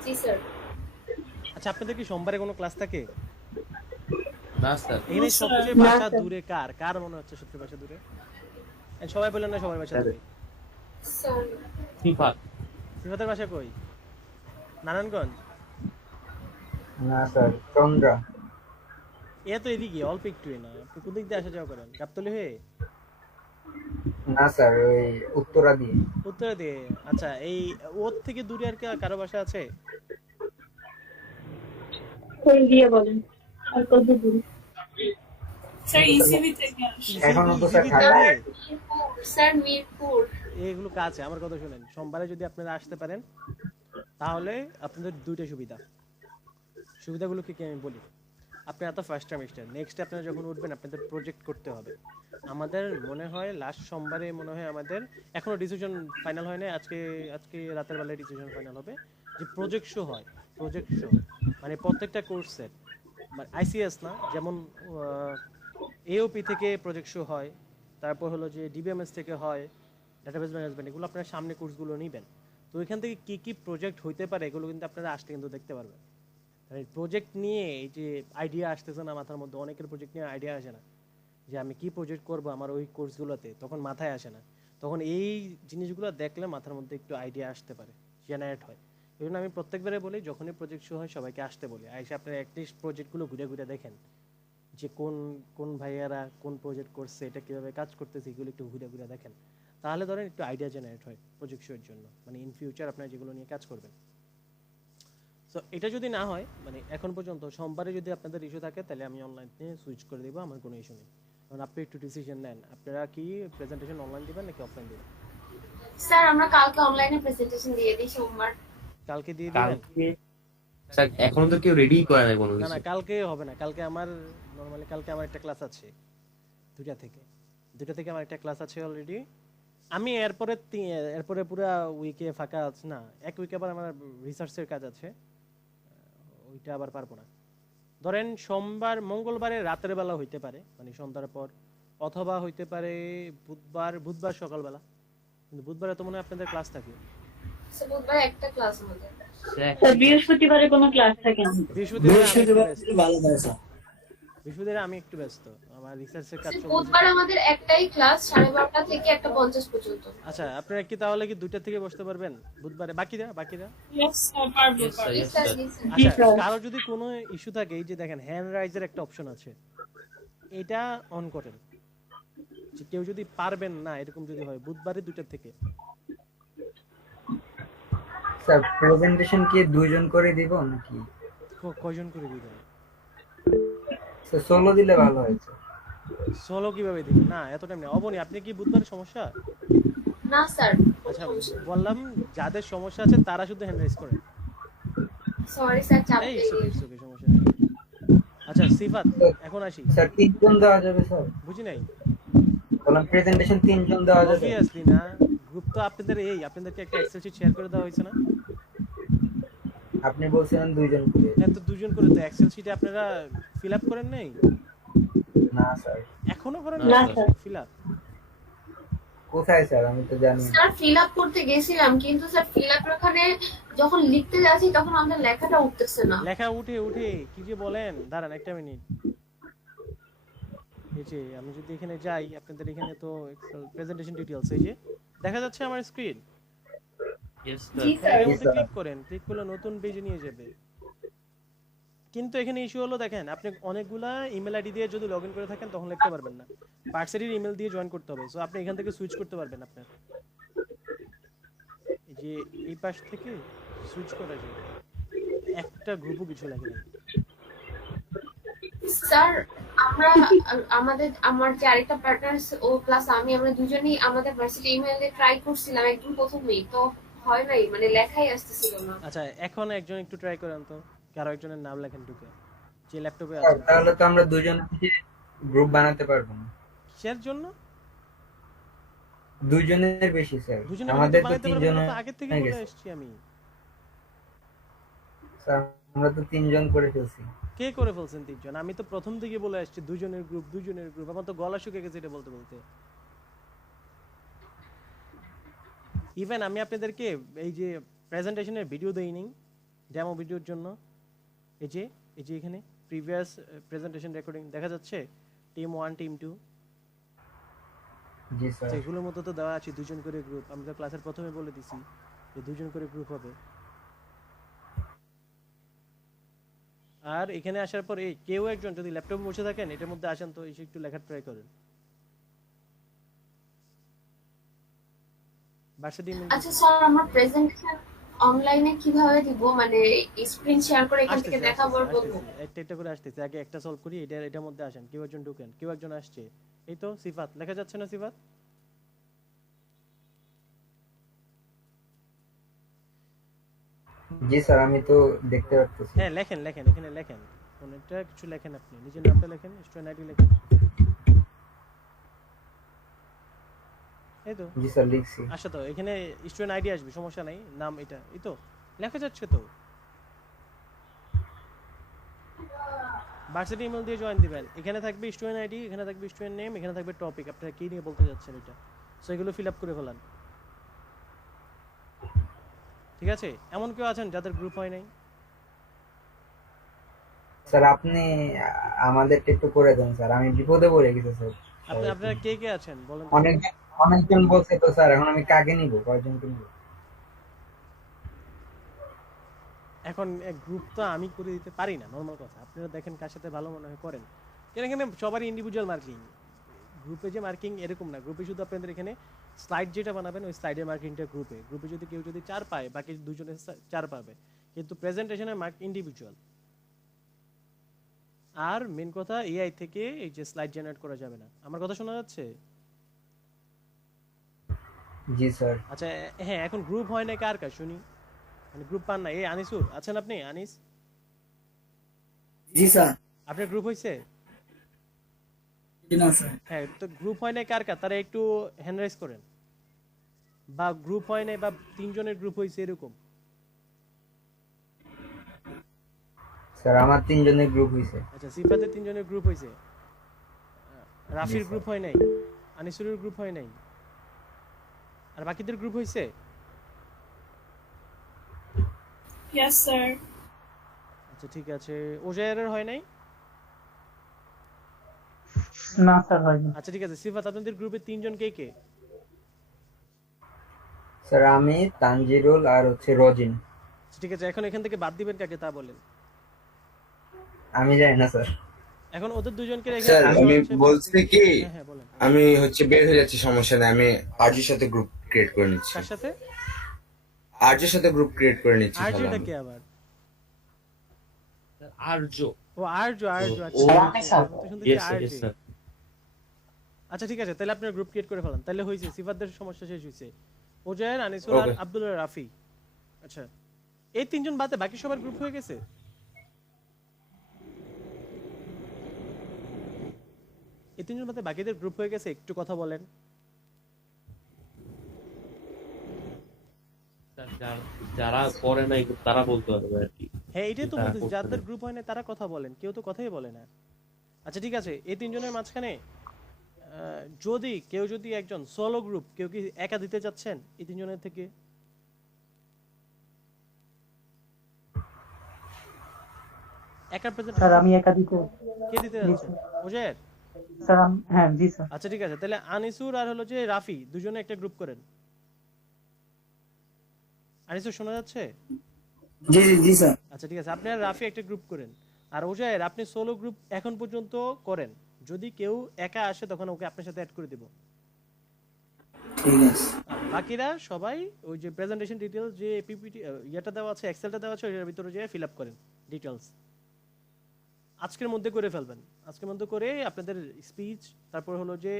জি স্যার। আচ্ছা আপনাদের কি সোমবারে কোনো ক্লাস থাকে? না স্যার এখানে সবচেয়ে না, বাসা স্যার। দূরে কার কার মনে হচ্ছে সবচেয়ে বাসা দূরে? সবাই বললেন না সবার বাসা স্যার। দূরে। স্যার সিফাত সিফাতের বাসা কই? নারায়ণগঞ্জ? না স্যার, চন্দ্রা। এ তো এদিকে অল্প একটু না, আপনি কোন দিক দিয়ে আসা যাওয়া করেন? গাবতলী হয়ে? না স্যার, ওই উত্তরা দিয়ে। উত্তরা দিয়ে? আচ্ছা এই ওর থেকে দূরে আর কারো বাসা আছে? কোন দিয়ে বলেন আর কত দূর? স্যার ইসিবি থেকে এখনো তো স্যার ECB ঢাকা- দূরে? স্যার মিরপুর। এগুলো কাছে, আমার কথা শুনেন, সোমবারে যদি আপনারা আসতে পারেন তাহলে আপনাদের দুইটা সুবিধা। সুবিধাগুলো কি কি আমি বলি। আপনি এত ফার্স্ট সেমিস্টার, নেক্সট আপনারা যখন উঠবেন আপনাদের প্রজেক্ট করতে হবে। আমাদের মনে হয় লাস্ট সোমবারে মনে হয় আমাদের এখনো ডিসিশন ফাইনাল হয় না, আজকে আজকে রাতের বেলায় ডিসিশন ফাইনাল হবে যে প্রজেক্ট শো হয়। প্রজেক্ট শো মানে প্রত্যেকটা কোর্সের, মানে আইসিএস না, যেমন এওপি থেকে প্রজেক্ট শো হয়, তারপর হলো যে ডিবিএমএস থেকে হয়, ডাটাবেস ম্যানেজমেন্ট, এগুলো আপনারা সামনে কোর্সগুলো নেবেন। তো এখান থেকে কি কি প্রজেক্ট হইতে পারে এগুলো কিন্তু আপনারা আসলে কিন্তু দেখতে পারবেন। প্রজেক্ট নিয়ে এই যে আইডিয়া আসতেছে না মাথার মধ্যে, অনেকের প্রজেক্ট নিয়ে আইডিয়া আসে না যে আমি কি প্রজেক্ট করব আমার ওই কোর্সগুলোতে, তখন মাথায় আসে না। তখন এই জিনিসগুলো দেখলে মাথার মধ্যে একটু আইডিয়া আসতে পারে, জেনারেট হয়। এই জন্য আমি প্রত্যেকবারে বলি যখনই প্রজেক্ট শো হয় সবাইকে আসতে বলি, আইসে আপনারা অ্যাটলিস্ট প্রজেক্টগুলো ঘুরে ঘুরে দেখেন যে কোন কোন ভাইয়ারা কোন প্রজেক্ট করছে, এটা কিভাবে কাজ করতেছে, এগুলো একটু ঘুরে ঘুরে দেখেন। তাহলে ধরেন একটু আইডিয়া জেনারেট হয় প্রজেক্ট শোয়ের জন্য, মানে ইন ফিউচার আপনারা যেগুলো নিয়ে কাজ করবেন। সো এটা যদি না হয়, মানে এখন পর্যন্ত সোমবারে যদি আপনাদের ইস্যু থাকে তাহলে আমি অনলাইনে সুইচ করে দেবো, আমার কোনো ইস্যু নেই। কারণ আপনি একটু ডিসিশন নেন, আপনারা কি প্রেজেন্টেশন অনলাইন দিবেন নাকি অফলাইন দিবেন? স্যার আমরা কালকে অনলাইনে প্রেজেন্টেশন দিয়ে দিই সোমবার। কালকে দিয়ে দিবেন? কালকে স্যার এখনো তো কেউ রেডি করে নাই কোনো না না কিছু কালকে হবে না, কালকে আমার নরমালি কালকে আমার একটা ক্লাস আছে 2টা থেকে আমার একটা ক্লাস আছে অলরেডি। আমি এরপরে পুরো উইকে ফাঁকা আছে না, এক উইকে আবার আমার রিসার্চের কাজ আছে, ওইটা আবার পারবো না। ধরেন সোমবার মঙ্গলবারে রাতের বেলা হইতে পারে, মানে সন্ধ্যার পর, অথবা হইতে পারে বুধবার সকালবেলা, কিন্তু বুধবারে তো মনে হয় আপনাদের ক্লাস থাকে। স্যার বুধবার একটা ক্লাস আমাদের। স্যার বৃহস্পতিবারে কোনো ক্লাস থাকে না। বৃহস্পতিবারে আমি একটু ব্যস্ত, আমার রিসার্চের কাজ চলছে। বুধবার আমাদের একটাই ক্লাস 12:30 থেকে 1:50 পর্যন্ত। আচ্ছা আপনারা কি তাহলে কি 2টা থেকে বসতে পারবেন বুধবারে? বাকিরা ইয়েস স্যার পারবো Yes, sir, জি yes, স্যার, sir. জি স্যার। জি, আচ্ছা স্যার। কারো যদি কোনো ইস্যু থাকে, এই যে দেখেন হ্যান্ড রাইজের একটা অপশন আছে, এটা অন করেন। যে কেউ যদি পারবেন না এরকম যদি হয় বুধবারে 2টা থেকে। স্যার প্রেজেন্টেশন কি 2 জন করে দিব নাকি? কয়জন করে দিবেন? স্যার 16 দিলে ভালো হয়েছে। সোলো কিভাবে দিবেন? না এত টাইম নেই। অবনি আপনি কি বুধবারে সমস্যা? না স্যার, আচ্ছা সমস্যা নেই। বললাম যাদের সমস্যা আছে তারা শুধু হ্যান্ড রাইজ করেন। সরি স্যার, চাপ এই দিয়ে it's okay, সমস্যা নেই। আচ্ছা সিফাত এখন আসি। স্যার 3 জন দেওয়া যাবে স্যার? বুঝি নাই। বললাম প্রেজেন্টেশন 3 জন দেওয়া যাবে? অবভিয়াসলি না, গ্রুপ তো আপনাদেরকে একটা এক্সেল শিট শেয়ার করে দেওয়া হয়েছে না? আপনি বলছিলেন 2 জন করে। হ্যাঁ তো 2জন করে, তো এক্সেল শিটে আপনারা ফিল আপ করেন নাই? না স্যার। এখনো করেন না, না স্যার। Fill up? কোথায় স্যার, আমি তো জানি না। স্যার ফিল আপ করতে গেছিলাম, কিন্তু স্যার ফিল আপের ওখানে যখন লিখতে যাচ্ছি তখন আমাদের লেখাটা উঠতেছে না। লেখা উঠে কি যে বলেন, দাঁড়ান একটা মিনিট। এই যে আমি যদি এখানে যাই, আপনাদের এখানে তো প্রেজেন্টেশন ডিটেইলস, এই যে দেখা যাচ্ছে আমার স্ক্রিন। ইয়েস জি স্যার স্যার। এর মধ্যে ক্লিক করেন, ক্লিক করলে নতুন পেজে নিয়ে যাবে। কিন্তু এখানে ইস্যু হলো দেখেন আপনি অনেকগুলা ইমেল আইডি দিয়ে যদি লগ ইন করে থাকেন তখন লিখতে পারবেন না, ভার্সিটির ইমেল দিয়ে জয়েন করতে হবে। সো আপনি এখান থেকে সুইচ করতে পারবেন আপনার এই যে এই পাশ থেকে সুইচ করা যায়, একটা গ্রুপও কিছু লাগে না। স্যার আমরা আমার যে আরেকটা পার্টনার ও প্লাস আমরা দুজনেই আমাদের ভার্সিটি ইমেইলে ট্রাই করছিলাম একদম প্রথমেই, তো হয় নাই, মানে লেখাই আসতেছিল না। আচ্ছা এখন একজন একটু ট্রাই করেন তো, কারো একজনের নাম লেখেন ঢুকে যে ল্যাপটপে স্যার, আছে। তাহলে তো আমরা দুজন গ্রুপ বানাতে পারবো না, কিসের জন্য? দুজনের বেশি স্যার, দুজনে আমাদের তো বানাইতে পারবেন 3 জন না তো আগের থেকে হয়ে বলে গেছে এসেছি আমি। স্যার, আমরা তো 3 জন করে ফেলছি। কে করে ফেলছেন 3 জন? আমি তো প্রথম থেকে বলে আসছি দুজনের গ্রুপ দুজনের গ্রুপ, আমার তো গলা শুকিয়ে গেছে এটা বলতে বলতে। ইভেন আমি আপনাদেরকে এই যে প্রেজেন্টেশনের ভিডিও দেইনি ডেমো ভিডিওর জন্য, এই যে এখানে প্রিভিয়াস প্রেজেন্টেশন রেকর্ডিং দেখা যাচ্ছে, টিম 1 টিম 2 জি স্যার। সেগুলোর মতো তো দেওয়া আছে দুজন করে গ্রুপ। আমরা ক্লাসের প্রথমে বলে দিছি যে দুজন করে গ্রুপ হবে। আর এখানে আসার পর এই কেউ একজন যদি ল্যাপটপে বসে থাকেন এটার মধ্যে আসেন তো এসে একটু লেখার ট্রাই করেন। ভার্সিটি ইমেল আচ্ছা স্যার, আমার প্রেজেন্টেশন অনলাইনে কিভাবে দিব, মানে স্ক্রিন শেয়ার করে এখান থেকে আসতেছে দেখাবো আর বলবো? একটা একটা করে আসতেছে, আগে একটা সলভ করি, এটার মধ্যে আসেন, কেউ একজন ঢুকেন, কেউ একজন আসছে। এই তো সিফাত লেখা যাচ্ছে না সিফাত? জি স্যার, আমি তো দেখতে পাচ্ছি। হ্যাঁ লেখেন লেখেন এখানে লেখেন, কোনটা কিছু লেখেন, আপনি নিজের নামটা লেখেন, স্টুডেন্ট আইডি লেখেন। এই তো জি স্যার, লিখছি। আসো তো এখানে স্টুডেন্ট আইডি আসবে, সমস্যা নাই, নাম এটা এই তো লেখা যাচ্ছে তো। ভার্সিটি ইমেল দিয়ে জয়েন দিবেন, এখানে থাকবে স্টুডেন্ট আইডি, এখানে থাকবে স্টুডেন্ট নেম, এখানে থাকবে টপিক, আপনারা কি নিয়ে বলতে যাচ্ছেন এটা, সো এগুলো ফিল আপ করে ফেলান। ঠিক আছে? এমন কেউ আছেন যাদের গ্রুপ হয় নাই? স্যার, আপনি আমাদেরটা একটু করে দেন স্যার, আমি বিপদে পড়ে গেছি স্যার। আপনারা কে কে আছেন বলেন তো? অনেক অনেকজন বলছে তো স্যার, এখন আমি কাকে নিব, কয়জনকে নিব? এখন গ্রুপ তো আমি করে দিতে পারি না, নর্মাল কথা, আপনারা দেখেন কার সাথে ভালো মনে হয় করেন। এখানে সবারই ইন্ডিভিজুয়াল মার্কিং, গ্রুপে যে মার্কিং এরকম না, গ্রুপে শুধু আপনাদের এখানে স্লাইড যেটা বানাবেন ওই স্লাইডের মার্কিংটা গ্রুপে, গ্রুপে যদি কেউ যদি 4 পায় বাকি দুজনে 4 পাবে, কিন্তু প্রেজেন্টেশনের মার্ক ইন্ডিভিজুয়াল। আর মেন কথা এআই থেকে এই যে স্লাইড জেনারেট করা যাবে না। আমার কথা শোনা যাচ্ছে? জি স্যার। আচ্ছা হ্যাঁ, এখন গ্রুপ হয় না কার কার শুনি, মানে গ্রুপ পান না। এই আনিসুর আছেন আপনি? আনিস, জি স্যার। আপনার গ্রুপ হয়েছে? না স্যার। হ্যাঁ, তো গ্রুপ হয় না কার কার তারা একটু হ্যান্ড রাইজ করেন, বা গ্রুপ হয় না বা 3 জনের গ্রুপ হয়েছে এরকম। স্যার, আমার 3 জনের গ্রুপ হইছে। আচ্ছা সিফাতের 3 জনের গ্রুপ হয়েছে, রাফির স্যার। গ্রুপ হয় নাই, আনিসুরের গ্রুপ হয় নাই, আর বাকিদের গ্রুপ হয়েছে? Yes, sir. আচ্ছা ঠিক আছে, ওজায়েরের হয় নাই? না স্যার, হয়নি। আচ্ছা ঠিক আছে, সিফাত আপনাদের গ্রুপে 3 জন কে কে? স্যার, আমি তানজিরুল আর হচ্ছে রজিন। আচ্ছা, ঠিক আছে, এখন এখান থেকে বাদ দিবেন কাকে তা বলেন। আমি জানি না স্যার। এখন ওদের দুজনকে রেখে স্যার আমি আমি হচ্ছে বলছি কি হ্যাঁ হ্যাঁ বলেন। আমি হচ্ছে বের হয়ে যাচ্ছি, সমস্যা নেই, আমি আরজির সাথে গ্রুপ ক্রিয়েট করে নিচ্ছি। কার সাথে? আরজির সাথে গ্রুপ ক্রিয়েট করে নিচ্ছি। আর তাহলে যেটা আমি। কে আবার? আর্য। ও আরজু, আরজু, আচ্ছা ও, আমি স্যার। তো শুনতেছি Yes, sir, RJ. yes, sir. আচ্ছা ঠিক আছে, তাহলে আপনার গ্রুপ ক্রিয়েট করে ফেলান, তাহলে হয়েছে, সিফাতদের সমস্যা শেষ হয়েছে। ওজায়ের, আনিসুল আর Okay. আব্দুল্লাহ রাফি। আচ্ছা এই 3 জন বাদে বাকি সবার গ্রুপ হয়ে গেছে? এই 3 জন বাদে বাকিদের গ্রুপ হয়ে গেছে, একটু কথা বলেন। যারা করে নাই তারা বলতে পারবে আর কি। হ্যাঁ এটাই তো তারা বলতেছি, করতে যাদের পারে। গ্রুপ হয় না তারা কথা বলেন, কেউ তো কথাই বলে না। আচ্ছা ঠিক আছে, এই 3 জনের মাঝখানে যদি কেউ যদি একজন সোলো গ্রুপ, কেউ কি একা দিতে চাচ্ছেন এই 3 জনের থেকে? একা প্রেজেন্ট স্যার আমি একা দিতে। কে দিতে যাচ্ছেন? ওজের? স্যার হ্যাঁ, জি স্যার। আচ্ছা ঠিক আছে, তাহলে আনিসুর আর হলো যে রাফি দুজনে একটা গ্রুপ করেন। আনিসুর শোনা যাচ্ছে? জি জি জি স্যার। আচ্ছা ঠিক আছে, আপনি আর রাফি একটা গ্রুপ করেন। আর ওজায়ের আপনি সোলো গ্রুপ এখন পর্যন্ত করেন, যদি কেউ একা আসে তখন ওকে আপনার সাথে অ্যাড করে দিব। ঠিক আছে। আর বাকিরা সবাই ওই যে প্রেজেন্টেশন ডিটেইলস যে পিপিটি ইয়েটা দেওয়া আছে, এক্সেলটা দেওয়া আছে, ওটার ভিতরে যে ফিল আপ করেন ডিটেইলস আজকের মধ্যে করে ফেলবেন। আজকের মধ্যে করে আপনাদের স্পিচ, তারপর হলো যে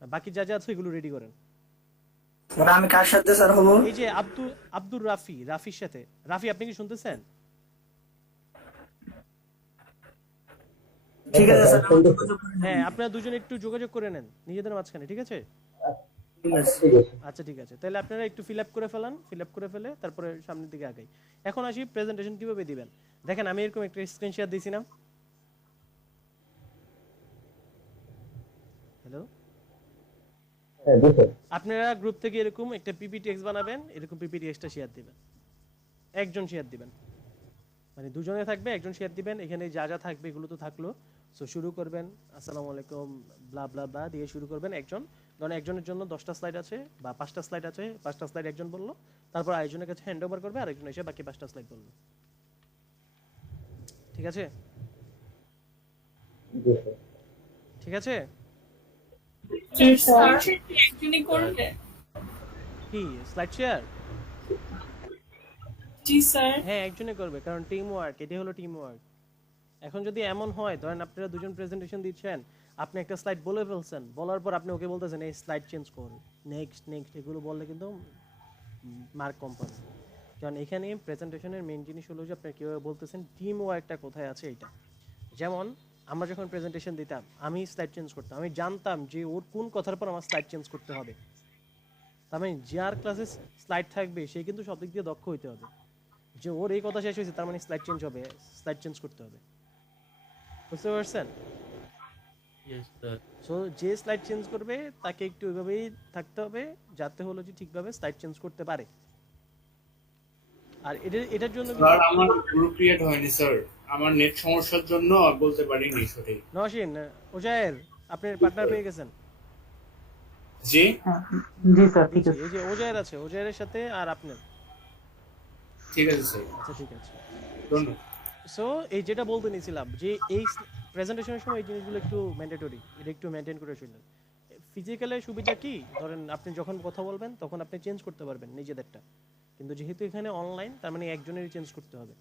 বাকি যা যা আছে এগুলো রেডি করেন। স্যার আমি কার সাথে স্যার হবো? এই যে আব্দুর রাফির সাথে। রাফি আপনি কি শুনতেছেন? ঠিক আছে স্যার। হ্যাঁ, আপনারা দুজনে একটু যোগাযোগ করে নেন নিজেদের মাঝখানে, ঠিক আছে? ঠিক আছে। আচ্ছা ঠিক আছে, তাহলে আপনারা একটু ফিল আপ করে ফেলান, ফিল আপ করে ফেলে তারপরে সামনের দিকে আগাই। এখন আসি প্রেজেন্টেশন কিভাবে দিবেন। দেখেন আমি এরকম একটা স্ক্রিন শেয়ার দিয়েছি না, হ্যালো, আপনারা গ্রুপ থেকে এরকম একটা পিপিটিএক্স বানাবেন, এরকম পিপিটিএক্সটা শেয়ার দিবেন, একজন শেয়ার দিবেন, মানে দুজনে থাকবে, একজন শেয়ার দিবেন। এখানে যা যা থাকবে এগুলো তো থাকলো। সো শুরু করবেন আসসালামু আলাইকুম ব্লা ব্লা ব্লা দিয়ে শুরু করবেন। ধরেন একজনের জন্য 10টা স্লাইড আছে বা 5টা স্লাইড আছে, 5টা স্লাইড একজন বললো, তারপর আরেকজনের কাছে হ্যান্ড ওভার করবে, আরেকজন এসে বাকি 5টা স্লাইড বললো। ঠিক আছে? ঠিক আছে? স্যার একজনই করবে? কি স্লাইড শেয়ার? জি স্যার। হ্যাঁ একজনে করবে, কারণ টিম ওয়ার্ক, এটাই হলো টিম ওয়ার্ক। এখন যদি এমন হয় ধরেন আপনারা দুজন প্রেজেন্টেশন দিচ্ছেন, আপনি একটা স্লাইড বলে ফেলছেন, বলার পর আপনি ওকে বলতেছেন এই স্লাইড চেঞ্জ কর, নেক্সট এগুলো বললে কিন্তু মার্ক কম পাবে। কারণ এখানে প্রেজেন্টেশনের মেইন জিনিস হলো যে আপনি কীভাবে বলতেছেন, টিম ওয়ার্কটা কোথায় আছে এইটা। যেমন আমরা যখন প্রেজেন্টেশন দিতাম, আমি স্লাইড চেঞ্জ করতাম, আমি জানতাম যে ওর কোন কথার পর আমার স্লাইড চেঞ্জ করতে হবে। তার মানে যার ক্লাসে স্লাইড থাকবে সে কিন্তু সব দিক দিয়ে দক্ষ হইতে হবে, যে ওর এই কথা শেষ হয়েছে তার মানে স্লাইড চেঞ্জ হবে, স্লাইড চেঞ্জ করতে হবে। বুঝতে পারছেন? সো যে স্লাইড চেঞ্জ করবে তাকে একটু ওইভাবেই থাকতে হবে যাতে হলো যে ঠিকভাবে স্লাইড চেঞ্জ করতে পারে। আর এটার জন্য স্যার আমার গ্রুপ ক্রিয়েট হয়নি স্যার, আমার নেট সমস্যার জন্য বলতে পারিনি সঠিক। নওশিন, ওজায়ের আপনার পার্টনার পেয়ে গেছেন? জি জি স্যার ঠিক আছে। এই যে ওজায়ের আছে, ওজায়ের সাথে আর আপনার। ঠিক আছে স্যার, আচ্ছা ঠিক আছে। ধন্যবাদ। সো এই যেটা বলতে নিয়েছিলাম যে এই প্রেজেন্টেশনের সময় এই জিনিসগুলো একটু ম্যান্ডেটরি, এটা একটু মেনটেন করে চলুন। ফিজিক্যালের সুবিধা কি, ধরেন আপনি যখন কথা বলবেন তখন আপনি চেঞ্জ করতে পারবেন নিজেদেরটা, কিন্তু যেহেতু এখানে অনলাইন তার মানে একজনেরই চেঞ্জ করতে হবে।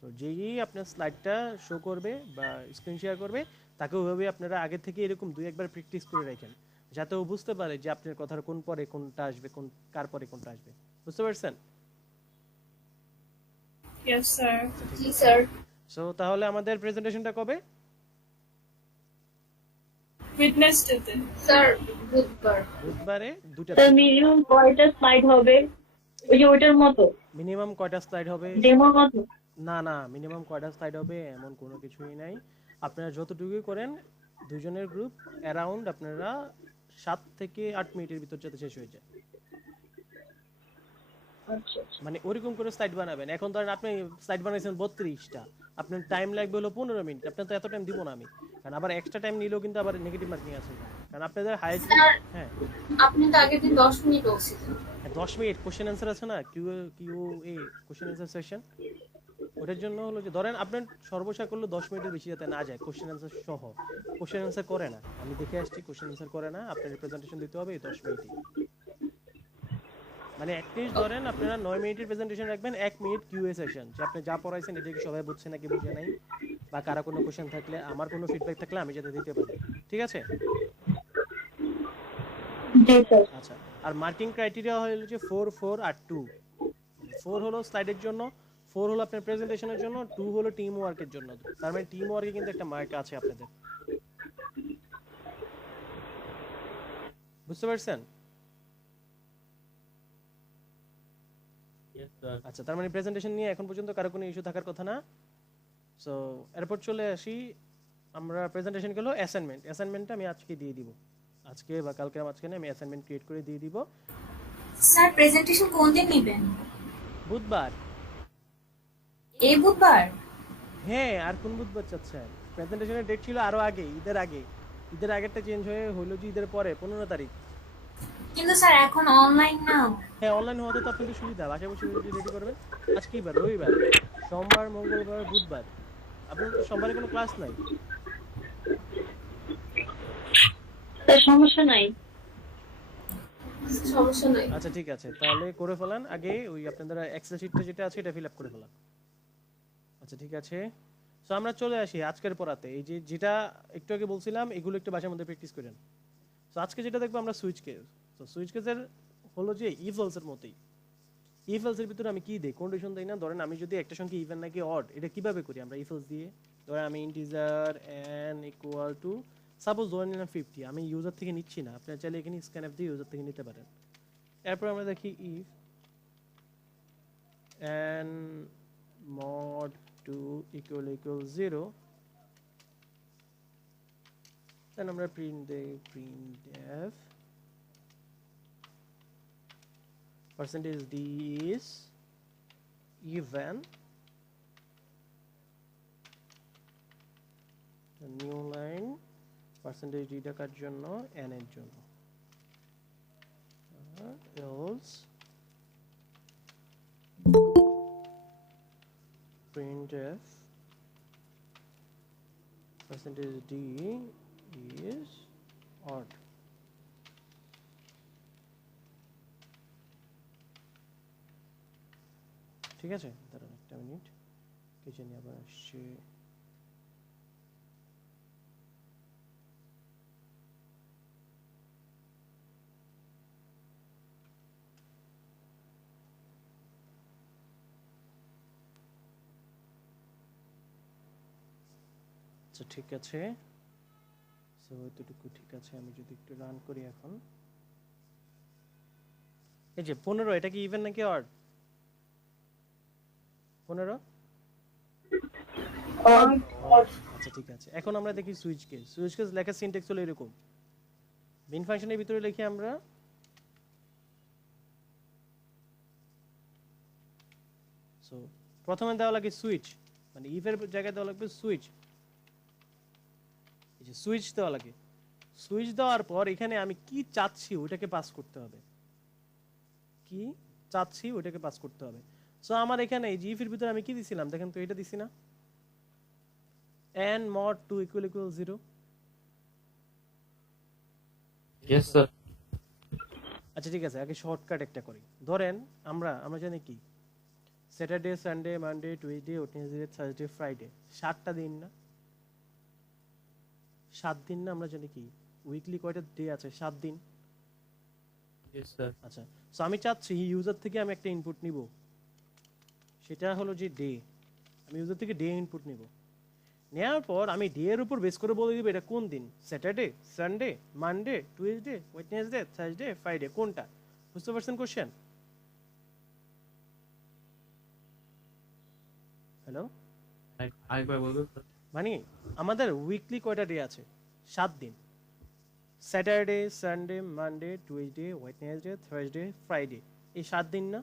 তো যেই আপনার স্লাইডটা শো করবে বা স্ক্রিন শেয়ার করবে তাকে ওইভাবে আপনারা আগে থেকে এরকম 2-1বার প্র্যাকটিস করে রাখেন, যাতে ও বুঝতে পারে যে আপনার কথার কোন পরে কোনটা আসবে, কার পরে কোনটা আসবে। বুঝতে পারছেন? Yes sir. জি স্যার। সো তাহলে আমাদের প্রেজেন্টেশনটা কবে? উইটনেসডেতে। স্যার বুধবারে 2টা। স্যার মিনিমাম কয়টা স্লাইড হবে? ওই যে ওইটার মতো মিনিমাম কয়টা স্লাইড হবে? ডেমোর মতো? না মিনিমাম কয়টা স্লাইড হবে এমন কোনো কিছুই নাই। আপনারা যতটুকুই করেন, দুজনের গ্রুপ অ্যারাউন্ড আপনারা 7 থেকে 8 মিনিটের ভিতর যাতে শেষ হয়ে যায়, আচ্ছা মানে ওরকম করে স্লাইড বানাবেন। এখন ধরেন আপনি স্লাইড বানাইছেন 32টা, আপনার টাইম লাগবে হলো 15 মিনিট, আপনার তো এত টাইম দিব না আমি, কারণ আবার এক্সট্রা টাইম নিলেও কিন্তু আবার নেগেটিভ মার্কিং আছে, কারণ আপনাদের হাইস্ট। স্যার হ্যাঁ আপনি তো আগের দিন 10 মিনিট বলছিলেন। 10 মিনিট কোশ্চেন অ্যান্সার আছে না, কিউএ কোশ্চেন অ্যান্সার সেশন, ওটার জন্য হলো যে ধরেন আপনার সর্বশেষ করলে 10 মিনিটের বেশি যাতে না যায়, কোশ্চেন অ্যান্সার সহ। কোশ্চেন অ্যান্সার করে না, আমি দেখে আসছি কোশ্চেন অ্যান্সার করে না, আপনার প্রেজেন্টেশন দিতে হবে এই 10 মিনিটে। মানে অ্যাটলিস্ট ধরেন আপনারা 9 মিনিটের প্রেজেন্টেশন রাখবেন, 1 মিনিট কিউএ সেশন, যে আপনি যা পড়াইছেন এটা কি সবাই বুঝছে নাকি বুঝে নাই, বা কারো কোনো কোশ্চেন থাকলে, আমার কোনো ফিডব্যাক থাকলে আমি যাতে দিতে পারি। ঠিক আছে? জি স্যার। আচ্ছা, আর মার্কিং ক্রাইটেরিয়া হলো যে 4, 4 আর 2। 4 হলো স্লাইডের জন্য, 4 হলো আপনার প্রেজেন্টেশনের জন্য, 2 হলো টিম ওয়ার্কের জন্য। তার মানে টিম ওয়ার্কে কিন্তু একটা মার্ক আছে আপনাদের। বুঝতে পারছেন? আচ্ছা, তার মানে প্রেজেন্টেশন নিয়ে এখন পর্যন্ত কারো কোনো ইস্যু থাকার কথা না। সো এরপর চলে আসি আমরা, প্রেজেন্টেশন গেল অ্যাসাইনমেন্টটা আমি আজকে দিয়ে দিব, আজকে বা কালকের মাঝখানে আমি অ্যাসাইনমেন্ট ক্রিয়েট করে দিয়ে দিব। স্যার প্রেজেন্টেশন কোন দিন নেবেন? বুধবার। এই বুধবার? হ্যাঁ, আর কোন বুধবার চাচ্ছেন? প্রেজেন্টেশনের ডেট ছিল আরো আগে, ঈদের আগে। ঈদের আগেরটা চেঞ্জ হয়ে হলো যে ঈদের পরে 15 তারিখ। কিন্তু স্যার এখন অনলাইন না। হ্যাঁ, অনলাইন হওয়াতে তো আপনাদের সুবিধা, বাসায় বসে রেডি করবেন। আজকে কি বার? রবিবার, সোমবার, মঙ্গলবার, বুধবার, আপনাদের তো সোমবারে কোনো ক্লাস নাই। স্যার সমস্যা নাই। সমস্যা নাই। আচ্ছা ঠিক আছে, তাহলে করে ফেলান আগে ওই আপনাদের এক্সেল শিটটা যেটা আছে এটা ফিল আপ করে ফেলান। আচ্ছা ঠিক আছে, সো আমরা চলে আসি আজকের পড়াতে। এই যে যেটা একটু আগে বলছিলাম এগুলো একটু বাসার মধ্যে প্র্যাকটিস করেন। সো আজকে যেটা দেখবো আমরা সুইচ কেস। তো সুইচ কেসের হলো যে ইফ এলস এর মতোই। ইফ এলস এর ভিতরে আমি কি দেই, কন্ডিশন দেই না। ধরেন আমি যদি একটা সংখ্যা ইভেন নাকি অড, এটা কিভাবে করি আমরা ইফ এলস দিয়ে। ধরেন আমি integer n equal to suppose ধরে নিলাম 50, আমি ইউজার থেকে নিচ্ছি না, আপনি চাইলে এখানে স্ক্যানফ দিয়ে ইউজার থেকে নিতে পারেন। এরপর আমরা দেখি if n mod 2 equal 0, then আমরা প্রিন্ট দেই printf percentage d is even, the new line percentage d টাকার জন্য n এর জন্য else printf percentage d is odd. ঠিক আছে, দাঁড়ান একটা মিনিট, কি জানি আবার আসছে। আচ্ছা ঠিক আছে, সো এতটুকু ঠিক আছে। আমি যদি একটু রান করি এখন, এই যে 15, এটা কি ইভেন নাকি অড? 15। আচ্ছা ঠিক আছে, এখন আমরা দেখি সুইচ কেস। সুইচ কেস লেখার সিনট্যাক্স হলো এরকম। মেইন ফাংশনের ভিতরে লিখি আমরা সো প্রথমে দেওয়া লাগে সুইচ, মানে ইফ এর জায়গায় দেওয়া লাগবে সুইচ। এই যে সুইচ দেওয়া লাগে, সুইচ দেওয়ার পর এখানে আমি কি চাচ্ছি ওটাকে পাস করতে হবে, কি চাচ্ছি ওটাকে পাস করতে হবে। সো আমার এখানে এই যে ইফ এর ভিতরে আমি কি দিছিলাম দেখেন তো, এটা দিছি না, n mod 2 equal 0। Yes sir. আচ্ছা ঠিক আছে, আগে শর্টকাট একটা করি। ধরেন আমরা জানি কি Saturday Sunday Monday Tuesday Wednesday Thursday Friday, 7টা দিন না, 7 দিন না। আমরা জানি কি উইকলি কয়টা ডে আছে, 7 দিন। Yes sir. আচ্ছা, সো আমি চাচ্ছি ইউজার থেকে আমি একটা ইনপুট নিব, সেটা হলো যে ডে। আমি ইউজার থেকে ডে ইনপুট নিব, নেওয়ার পর আমি ডে এর উপর বেস করে বলে দিব এটা কোন দিন, Saturday Sunday Monday Tuesday Wednesday Thursday Friday, কোনটা। বুঝতে পারছেন কোশ্চেন? হ্যালো, আরেকবার বলবেন স্যার? মানে আমাদের উইকলি কয়টা ডে আছে, 7 দিন। Saturday Sunday Monday Tuesday Wednesday Thursday Friday, এই 7 দিন না।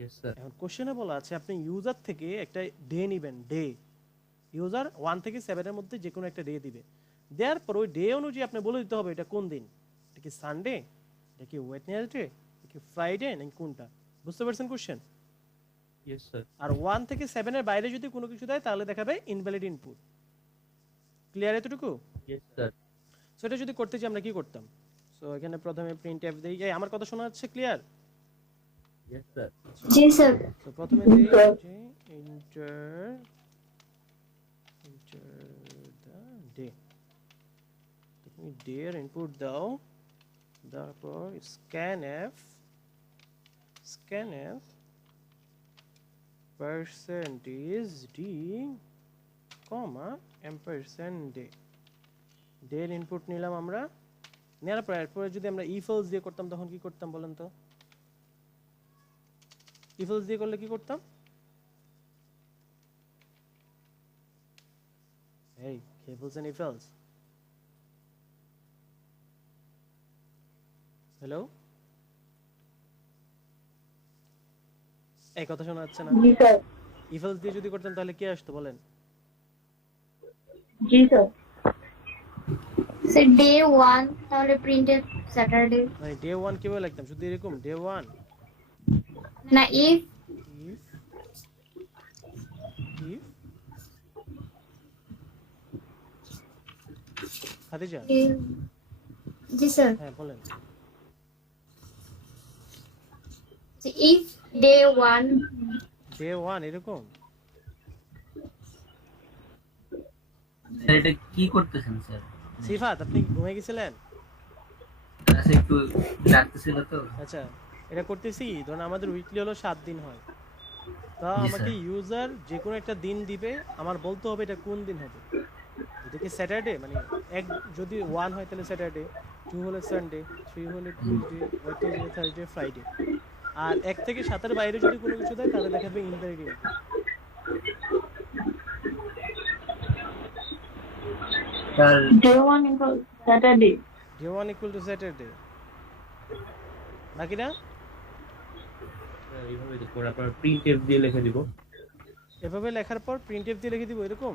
Yes sir. এখন কোশ্চেনে বলা আছে আপনি ইউজার থেকে একটা ডে নেবেন, ডে। ইউজার 1 থেকে 7 এর মধ্যে যে কোনো একটা ডে দিবে, দেওয়ার পর ওই ডে অনুযায়ী আপনি বলে দিতে হবে এটা কোন দিন, এটা কি সানডে, এটা কি ওয়েডনেসডে, এটা কি ফ্রাইডে নাকি কোনটা। বুঝতে পারছেন কোশ্চেন? Yes sir. আর 1 থেকে 7 এর বাইরে যদি কোনো কিছু দেয় তাহলে দেখাবে ইনভ্যালিড ইনপুট। ক্লিয়ার এতটুকু? Yes sir. সো এটা যদি করতে চাই আমরা কি করতাম, সো এখানে প্রথমে printf দেই। এই আমার কথা শোনা যাচ্ছে ক্লিয়ার? Yes sir. জি স্যার। তো প্রথমে দেই যে enter the day, তুমি day এর ইনপুট দাও, তারপর scanf percentage d comma ampersand day, day এর ইনপুট নিলাম আমরা। নেওয়ার পর এরপরে যদি আমরা if else দিয়ে করতাম তখন কি করতাম বলেন তো? if else দিয়ে করলে কি করতাম? এই if else and if else, hello, এই কথা শোনা যাচ্ছে না? জি স্যার। if else দিয়ে যদি করতাম তাহলে কি আসতো বলেন? জি স্যার। স্যার ডে 1 তাহলে প্রিন্টেড স্যাটারডে, মানে ডে 1 কিভাবে লিখতাম, শুধু এরকম ডে 1 না if if if Khadija G sir, হ্যাঁ বলেন। ইফ ডে 1 ডে 1 এরকম স্যার এটা কি করতেছেন স্যার? সিফাত আপনি কি ঘুমিয়ে গেছিলেন? আচ্ছা একটু ডাকতেছিল তো। আচ্ছা এটা করতেছি ধরুন আমাদের উইকলি হলো 7 দিন হয়, তা জি, আমাকে স্যার। ইউজার যে কোনো একটা দিন দিবে, আমার বলতে হবে এটা কোন দিন হবে। এটা কি স্যাটারডে, মানে এক যদি 1 হয় তাহলে স্যাটারডে, 2 হলে সানডে, 3 হলে টিউসডে, ওয়েডনেসডে, থার্সডে, ফ্রাইডে। আর 1 থেকে 7 এর বাইরে যদি কোনো কিছু দেয় তাহলে দেখাবে invalid. Sir day 1 equal Saturday. Day 1 equal to Saturday, বাকিটা এইভাবে দেখো, আপনার প্রিন্ট এফ দিয়ে লিখে দিব। এভাবে লেখার পর প্রিন্ট এফ দিয়ে লিখে দিব এরকম।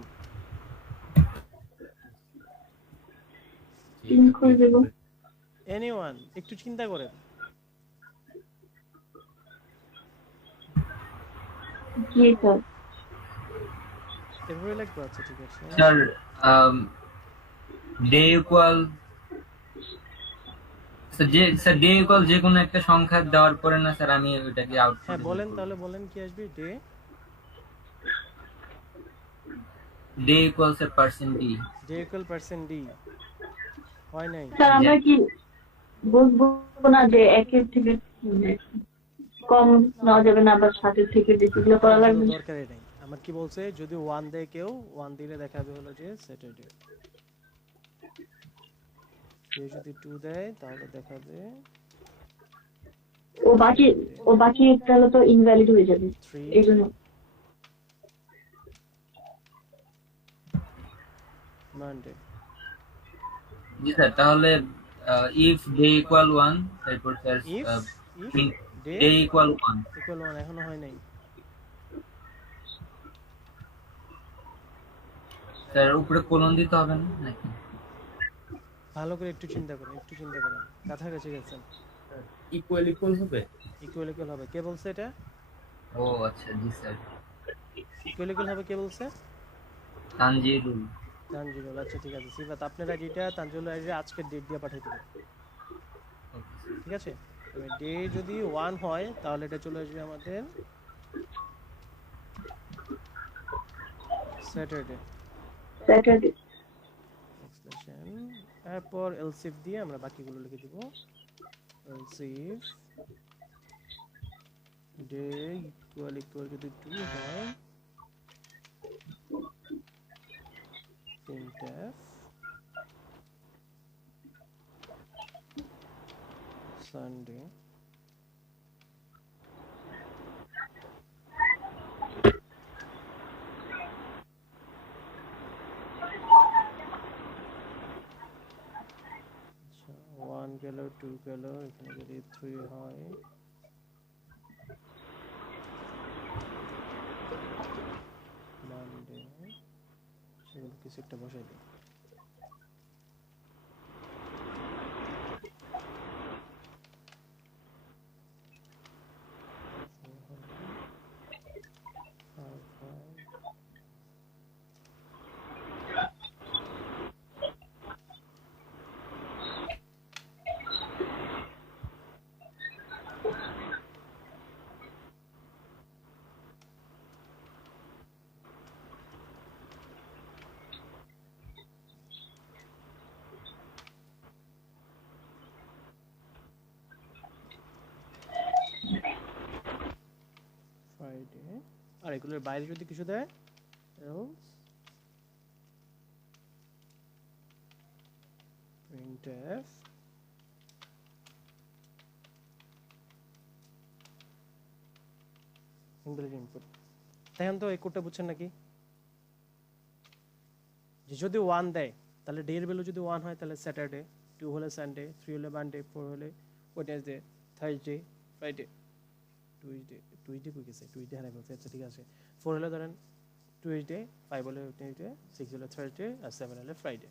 প্রিন্ট করে দেব। এনিওয়ান একটু চিন্তা করেন। জি স্যার। এভাবে লিখবো, আচ্ছা ঠিক আছে। Sir day equal sir day equal যে কোনো একটা সংখ্যা দেওয়ার পরে না স্যার আমি ওইটাকে আউটপুট। হ্যাঁ বলেন, তাহলে বলেন কি আসবে। Day equal sir percent D. Day equal percent D হয় নাই। স্যার আমরা কি বুঝবো না যে একের থেকে কম নেওয়া যাবে না, আবার 7 থেকে বেশি গুলো করা লাগবে? দরকারই নাই। আমার কি বলছে, যদি 1 দেয় কেউ, 1 দিলে দেখাবে হলো যে স্যাটারডে। কেউ যদি 2 দেয় তাহলে দেখাবে ও বাকি একটা হলো তো ইনভ্যালিড হয়ে যাবে 3 এই জন্য। মানডে। জি স্যার, তাহলে ইফ ডে ইকুয়াল 1 তারপর sir if day day equal 1 equal 1 এখনো হয় নাই। স্যার উপরে কোলন দিতে হবে না নাকি? ভালো করে একটু চিন্তা করেন, একটু চিন্তা করেন, কাছাকাছি গেছেন। ইকুয়াল ইকুয়াল হবে। ইকুয়াল ইকুয়াল হবে, কে বলছে এটা? ও আচ্ছা জি স্যার। ইকুয়াল ইকুয়াল হবে কে বলছে? তানজিরুল। তানজিরুল, আচ্ছা ঠিক আছে। সিফাত আপনার আইডিটা তানজিরুল আইডিটা আজকের ডেট দিয়ে পাঠিয়ে দেবেন, ঠিক আছে? ডে যদি 1 হয় তাহলে এটা চলে আসবে আমাদের স্যাটারডে। এক্সপ্রেশন এরপর এলসিফ দিয়ে আমরা বাকিগুলো লিখে দিব। এলসিফ ডে ইকুয়াল ইকুয়াল যদি 2 হয়, printf Sunday আচ্ছা 1 গেল, 2 গেল, এখানে যদি 3 হয় মানডে, সেগুলো কিছু একটা বসাই দিই। ফ্রাইডে। আর এগুলোর বাইরে যদি কিছু দেয় else printf ইনভ্যালিড ইনপুট। দেখেন তো এই কোডটা বুঝছেন নাকি? যে যদি 1 দেয় তাহলে ডে এর ভ্যালু যদি 1 হয় তাহলে স্যাটারডে, 2 হলে সানডে, 3 হলে মানডে, 4 হলে ওয়েডনেসডে, থার্সডে, ফ্রাইডে। টুইসডে কই গেছে? টুইসডে হারাই ফেলছে। আচ্ছা ঠিক আছে। 4 হলে ধরেন টুইসডে, 5 হলে ওয়েডনেসডে, 6 হলে থার্সডে, আর 7 হলে ফ্রাইডে।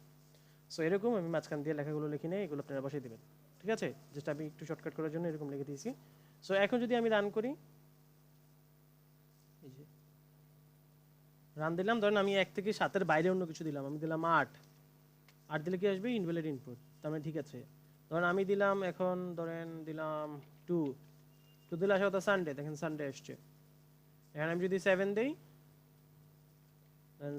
সো এরকম আমি মাঝখান দিয়ে লেখাগুলো লিখে নেই, এগুলো আপনারা বসিয়ে দেবেন, ঠিক আছে? জাস্ট আমি একটু শর্টকাট করার জন্য এরকম লিখে দিয়েছি। সো এখন যদি আমি রান করি, এই যে রান দিলাম, ধরেন আমি 1 থেকে 7 এর বাইরে অন্য কিছু দিলাম, আমি দিলাম 8 দিলে কি আসবে? Invalid input. তার মানে ঠিক আছে। ধরেন আমি দিলাম, এখন ধরেন দিলাম 2 দিলে আসা কথা সানডে, দেখেন সানডে আসছে। এখন আমি যদি 7 দেই,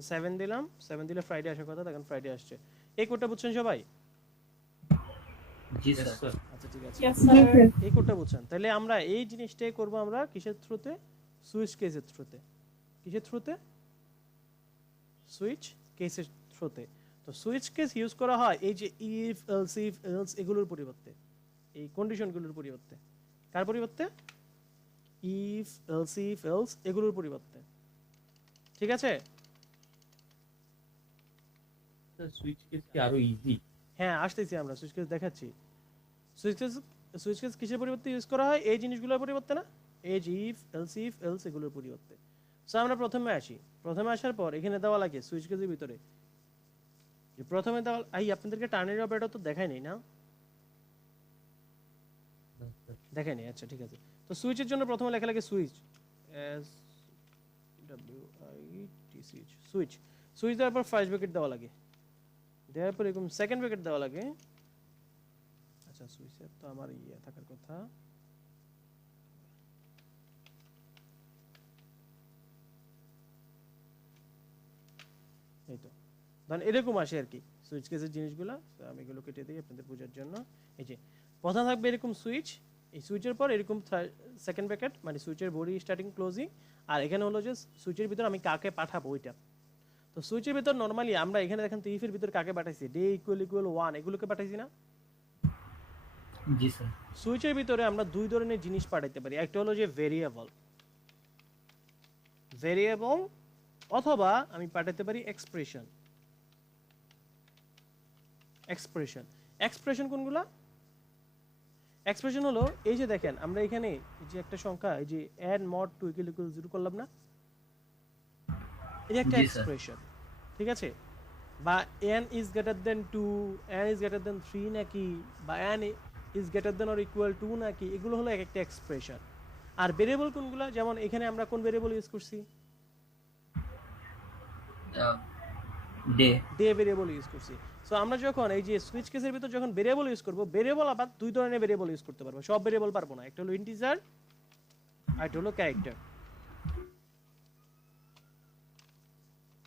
7 দিলাম, 7 দিলে ফ্রাইডে আসার কথা, দেখেন ফ্রাইডে আসছে। এই কোডটা বুঝছেন সবাই? জি Yes, স্যার। sir. আচ্ছা ঠিক আছে, Yes, sir. এই কোডটা বুঝছেন। তাহলে আমরা এই জিনিসটাই করব আমরা কিসের থ্রুতে? সুইচ কেসের থ্রুতে। কিসের থ্রুতে? সুইচ কেসের থ্রুতে। তো সুইচ কেস ইউজ করা হয় এই যে ইফ এলস এগুলোর পরিবর্তে, এই কন্ডিশনগুলোর পরিবর্তে। কার পরিবর্তে? ইফ এলস এগুলোর পরিবর্তে। ঠিক আছে? সুইচ কেস কি আরো ইজি? হ্যাঁ, আসতেছি, আমরা সুইচ কেস দেখাচ্ছি। সুইচ কেস কিসের পরিবর্তে ইউজ করা হয়? এই জিনিসগুলোর পরিবর্তে না, এই যে ইফ এলস এগুলোর পরিবর্তে। সো আমরা প্রথমে আসি, প্রথমে আসার পর এখানে দেওয়া লাগে সুইচ কেসের ভিতরে যে প্রথমে দেওয়া, আপনাদেরকে টার্নারি অপারেটর তো দেখাই নাই না? দেখাই নাই, আচ্ছা ঠিক আছে। তো সুইচের জন্য প্রথমে লেখা লাগে switch, S W I T switch. Switch দেওয়ার পর ফার্স্ট ব্র্যাকেট দেওয়া লাগে, দেওয়ার পর এরকম সেকেন্ড ব্র্যাকেট দেওয়া লাগে। আচ্ছা সুইচের তো আমার থাকার কথা, এই তো ধরেন এরকম আসে আর কি সুইচ কেসের জিনিসগুলো। আমি এগুলো কেটে দিই আপনাদের বোঝার জন্য। এই যে প্রথম থাকবে এরকম সুইচ, এই সুইচের পর এরকম সেকেন্ড ব্র্যাকেট, মানে সুইচের বডি স্টার্টিং ক্লোজিং, আর এখানে হলো যে সুইচের ভিতর আমি কাকে পাঠাবো ওইটা। তো সুইচের ভিতর নরমালি আমরা এখানে দেখেন তো ইফের ভিতর কাকে পাঠাইছি? ডে ইকুয়াল 1 এগুলোকে পাঠাইছি না? জি স্যার। সুইচের ভিতরে আমরা দুই ধরনের জিনিস পাঠাইতে পারি, একটা হলো যে ভেরিয়েবল, অথবা আমি পাঠাতে পারি এক্সপ্রেশন। এক্সপ্রেশন কোনগুলা? এক্সপ্রেশন হলো এই যে দেখেন আমরা এখানে এই যে একটা সংখ্যা, এই যে n mod 2 = 0 করলাম না, এটা একটা এক্সপ্রেশন। ঠিক আছে? বা n is greater than 2, n is greater than 3 নাকি, বা n is greater than or equal to নাকি, এগুলো হলো একটা এক্সপ্রেশন। আর ভেরিয়েবল কোনগুলা? যেমন এখানে আমরা কোন ভেরিয়েবল ইউজ করছি? ডে ভেরিয়েবল ইউজ করছি। সো আমরা যখন এই যে সুইচ কেসের ভিতর যখন ভেরিয়েবল ইউজ করব, ভেরিয়েবল আবার দুই ধরনের ভেরিয়েবল ইউজ করতে পারবো, সব ভেরিয়েবল পারবো না। একটা হলো ইন্টিজার আর একটা হলো ক্যারেক্টার।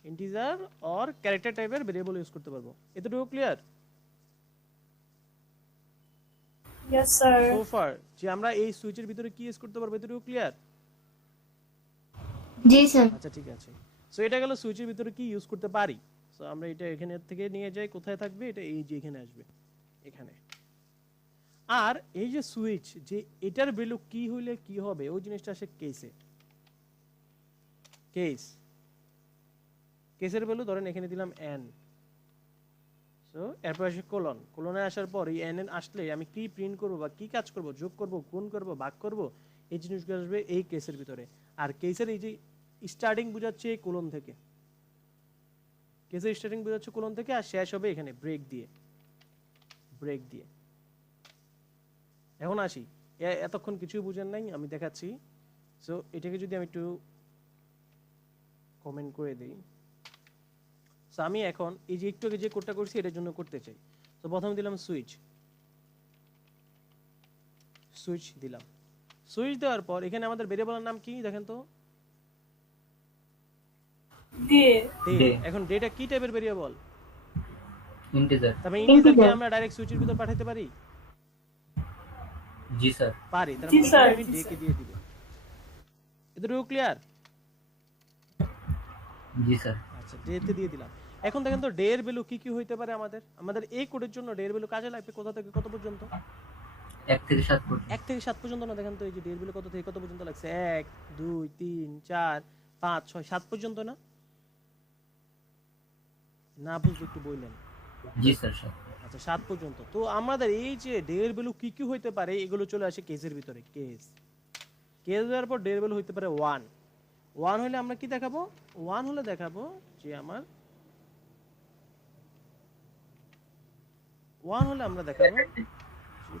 ইন্টিজার অর ক্যারেক্টার টাইপের ভেরিয়েবল ইউজ করতে পারবো। এতটুকু clear? Yes, sir. So far যে আমরা এই সুইচের ভিতরে কি ইউজ করতে পারবো, এতটুকু ক্লিয়ার? জি স্যার। আচ্ছা ঠিক আছে। সো এটা গেল সুইচের ভিতরে কি ইউজ করতে পারি। সো আমরা এটা এখানে থেকে নিয়ে যাই, কোথায় থাকবে এটা? এই যে এখানে আসবে, এখানে। আর এই যে সুইচ, যে এটার ভ্যালু কি হইলে কি হবে ওই জিনিসটা আসে কেসে। কেসের ভ্যালু ধরেন এখানে দিলাম n, সো এরপর আসে কোলনে আসার পর এই n আসলে আমি কি প্রিন্ট করব বা কি কাজ করব, যোগ করব, গুণ করব, ভাগ করব, এই জিনিসগুলো আসবে এই কেসের ভিতরে। আর কেসের এই যে স্টার্টিং বোঝাচ্ছে এই কোলন থেকে, কেসের স্টার্টিং বোঝাচ্ছে কোলন থেকে, আর শেষ হবে এখানে ব্রেক দিয়ে। এখন আসি, এতক্ষণ কিছুই বুঝেন নাই, আমি দেখাচ্ছি। সো এটাকে যদি আমি একটু কমেন্ট করে দিই। সো আমি এখন এই যে একটু আগে যে কোডটা করছি এটার জন্য করতে চাই। তো প্রথমে দিলাম সুইচ দিলাম। সুইচ দেওয়ার পর এখানে আমাদের ভেরিয়েবলের নাম কি দেখেন তো? Day. এখন ডেটা কি টাইপের ভেরিয়েবল? ইন্টিজার। তবে ইন্টিজারকে আমরা ডাইরেক্ট সুইচের ভিতর পাঠাতে পারি? জি স্যার। পারি। তার জি, মানে স্যার, আমি জি, ডে কে স্যার। দিয়ে দিব। এতটুকু ক্লিয়ার? জি স্যার। আচ্ছা, ডে তে দিয়ে দিলাম। এখন দেখেন তো ডে এর ভ্যালু কি কি হইতে পারে আমাদের এই কোডের জন্য ডে এর ভ্যালু কাজে লাগবে কোথা থেকে কত পর্যন্ত? 1 থেকে 7 পর্যন্ত। 1 থেকে 7 পর্যন্ত না, দেখেন তো এই যে ডে এর ভ্যালু কত থেকে কত পর্যন্ত লাগছে? 1 2 3 4 5 6 7 পর্যন্ত না? না বুঝলে একটু বললেন। জি স্যার। আচ্ছা 7 পর্যন্ত। তো আমাদের এই যে ডে এর ভ্যালু কি কি হইতে পারে এগুলো চলে আসে কেসের ভিতরে। কেস দেওয়ার পর ডে এর ভ্যালু হইতে পারে 1 হলে আমরা কি দেখাবো? 1 হলে দেখাবো যে আমার 1 হলে আমরা দেখাবো যে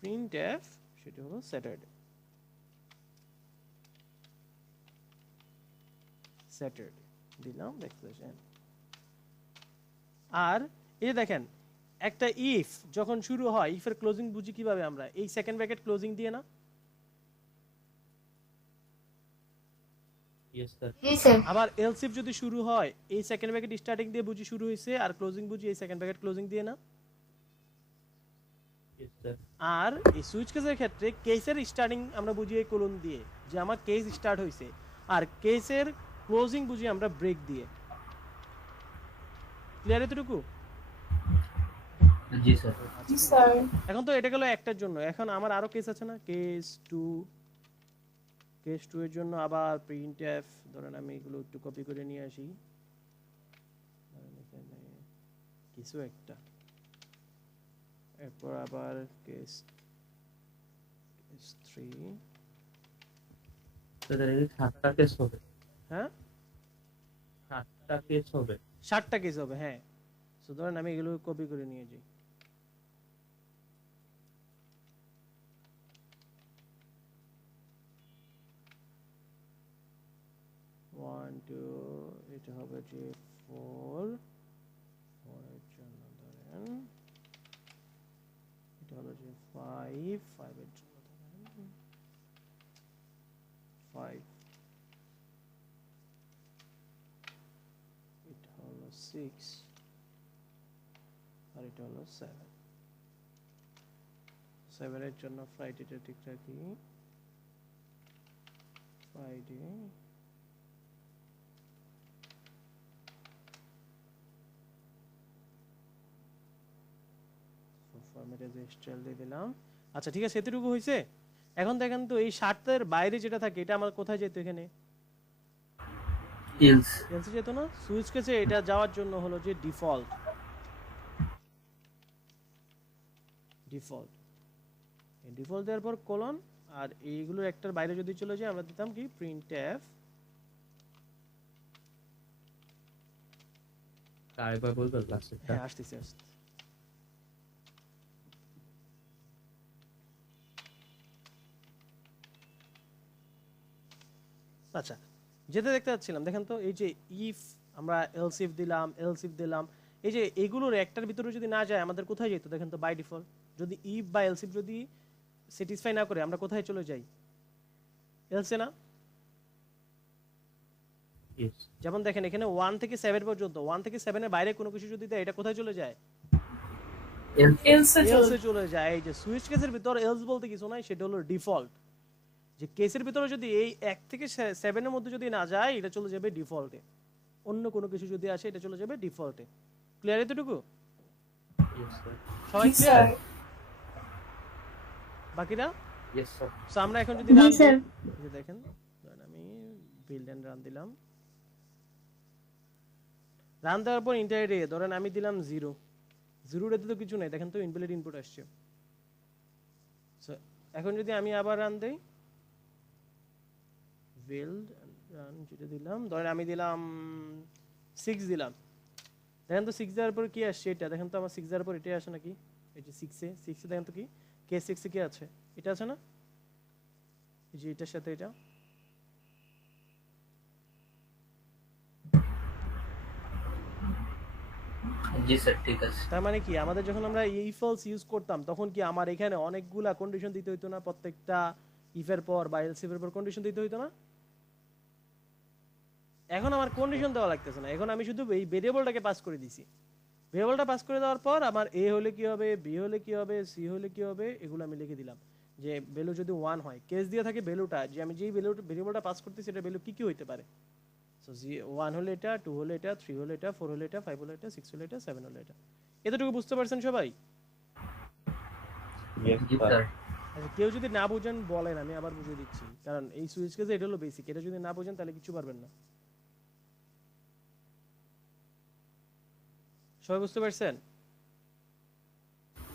প্রিন্টএফ সেটা হলো স্যাটারডে। স্যাটারডে দিলাম ব্যাকস্ল্যাশ n। আর এই যে দেখেন একটা ইফ যখন শুরু হয়, ইফের ক্লোজিং বুঝি কিভাবে আমরা? এই সেকেন্ড ব্র্যাকেট ক্লোজিং দিয়ে না? Yes sir. জি স্যার। আবার এলস ইফ যদি শুরু হয়, এই সেকেন্ড ব্র্যাকেট স্টার্টিং দিয়ে বুঝি শুরু হয়েছে, আর ক্লোজিং বুঝি এই সেকেন্ড ব্র্যাকেট ক্লোজিং দিয়ে না? Yes sir. আর এই সুইচ কেসের ক্ষেত্রে কেসের স্টার্টিং আমরা বুঝি এই কোলন দিয়ে, যে আমার কেস স্টার্ট হয়েছে, আর কেসের ক্লোজিং বুঝি আমরা ব্রেক দিয়ে। ক্লিয়ার এতটুকু? জি স্যার। জি স্যার। এখন তো এটা গেল একটার জন্য, এখন আমার আরো কেস আছে না? কেস 2, কেস 2 এর জন্য আবার প্রিন্টএফ, ধরেন আমি এগুলো একটু কপি করে নিয়ে আসি, ধরেন এখানে কিছু একটা, এরপর আবার কেস 3। স্যার এই 7টা কেস হবে। হ্যাঁ 7টা কেস হবে। 7টা কেস হবে, হ্যাঁ। সো ধরেন আমি এগুলো কপি করে নিয়ে যাই। ওয়ান টু, এটা হবে যে 4 এর জন্য ধরেন, এটা হলো যে 5 এর জন্য ধরেন 5, এটা হলো 6, আর এটা হলো 7 এর জন্য ফ্রাইডেটা ঠিক রাখি, ফ্রাইডে, ফরম্যাটে যে স্টাইল দিয়ে দিলাম। আচ্ছা ঠিক আছে, এতটুকু হয়েছে। এখন দেখেন তো এই 7টার বাইরে যেটা থাকে এটা আমার কোথায় যেত? এখানে এলস এলসে যেত না? সুইচ কেসে এটা যাওয়ার জন্য হলো যে ডিফল্ট, এই ডিফল্ট দেওয়ার পর কোলন, আর এইগুলোর একটার বাইরে যদি চলে যায় আমরা দিতাম কি প্রিন্টএফ। আরেকবার বলবেন লাস্টেরটা? হ্যাঁ আসতেছে। আচ্ছা যেটা দেখতে পাচ্ছিলাম, দেখেন তো এই যে ইফ আমরা এলস ইফ দিলাম, এই যে এগুলোর একটার ভিতরে যদি না যায় আমাদের কোথায় যেত? দেখেন তো বাই ডিফল্ট যদি ইফ বা এলস ইফ যদি স্যাটিসফাই না করে আমরা কোথায় চলে যাই? এলসে না? ইয়েস। যেমন দেখেন এখানে 1 থেকে 7 পর্যন্ত, 1 থেকে 7 এর বাইরে কোনো কিছু যদি দেয় এটা কোথায় চলে যায়? এলসে এলসে চলে যায়। এই যে সুইচ কেসের ভিতর এলস বলতে কিছু নাই, সেটা হলো ডিফল্ট। যে কেসের ভিতরে যদি এই 1 থেকে 7 এর মধ্যে যদি না যায় এটা চলে যাবে ডিফল্টে, অন্য কোনো কিছু যদি আসে এটা চলে যাবে ডিফল্টে। ক্লিয়ার এতটুকু? Yes sir. সবাই জি ক্লিয়ার? স্যার। বাকিরা? Yes sir. সো আমরা এখন যদি জি রান স্যার। দিই, যে দেখেন ধরেন আমি বিল্ড এন্ড রান দিলাম, রান দেওয়ার পর ইন্টারে ধরেন আমি দিলাম 0, 0 তে তো কিছু নাই, দেখেন তো ইনভ্যালিড ইনপুট আসছে। সো এখন যদি আমি আবার রান দেই, বিল্ড রান যেটা দিলাম, ধরেন আমি দিলাম 6 দিলাম, দেখেন তো 6 দেওয়ার পর কি আসছে? এটা দেখেন তো আমার 6 দেওয়ার পর এটাই আসে নাকি? এই যে 6 এ দেখেন তো কি কে 6 এ কি আছে? এটা আছে না? এই যে এটার সাথে এটা, জি স্যার ঠিক আছে। তার মানে কি আমাদের যখন আমরা ইফ এলস ইউজ করতাম তখন কি আমার এখানে অনেকগুলা কন্ডিশন দিতে হইতো না? প্রত্যেকটা ইফের পর বা এলস ইফের পর কন্ডিশন দিতে হইতো না? এখন আমার কন্ডিশন দেওয়া লাগতেছে না, এখন আমি শুধু এই ভেরিয়েবলটাকে পাস করে দিছি। ভেরিয়েবলটা পাস করে দেওয়ার পর আমার এ হলে কি হবে, বি হলে কি হবে, সি হলে কি হবে, এগুলো আমি লিখে দিলাম। যে ভ্যালু যদি 1 হয়, কেস দিয়ে থাকে ভ্যালুটা, যে আমি যেই ভেরিয়েবলটা পাস করতেছি সেটা ভ্যালু কি কি হইতে পারে। সো 1 হলে এটা, 2 হলে এটা, 3 হলে এটা, 4 হলে এটা, 5 হলে এটা, 6 হলে এটা, 7 হলে এটা। এতটুকু বুঝতে পারছেন সবাই? জি স্যার। আচ্ছা কেউ যদি না বুঝেন বলেন, আমি আবার বুঝিয়ে দিচ্ছি, কারণ এই সুইচ কেসে এটা হলো বেসিক, এটা যদি না বুঝেন তাহলে কিছু পারবেন না। সবাই বুঝতে পারছেন?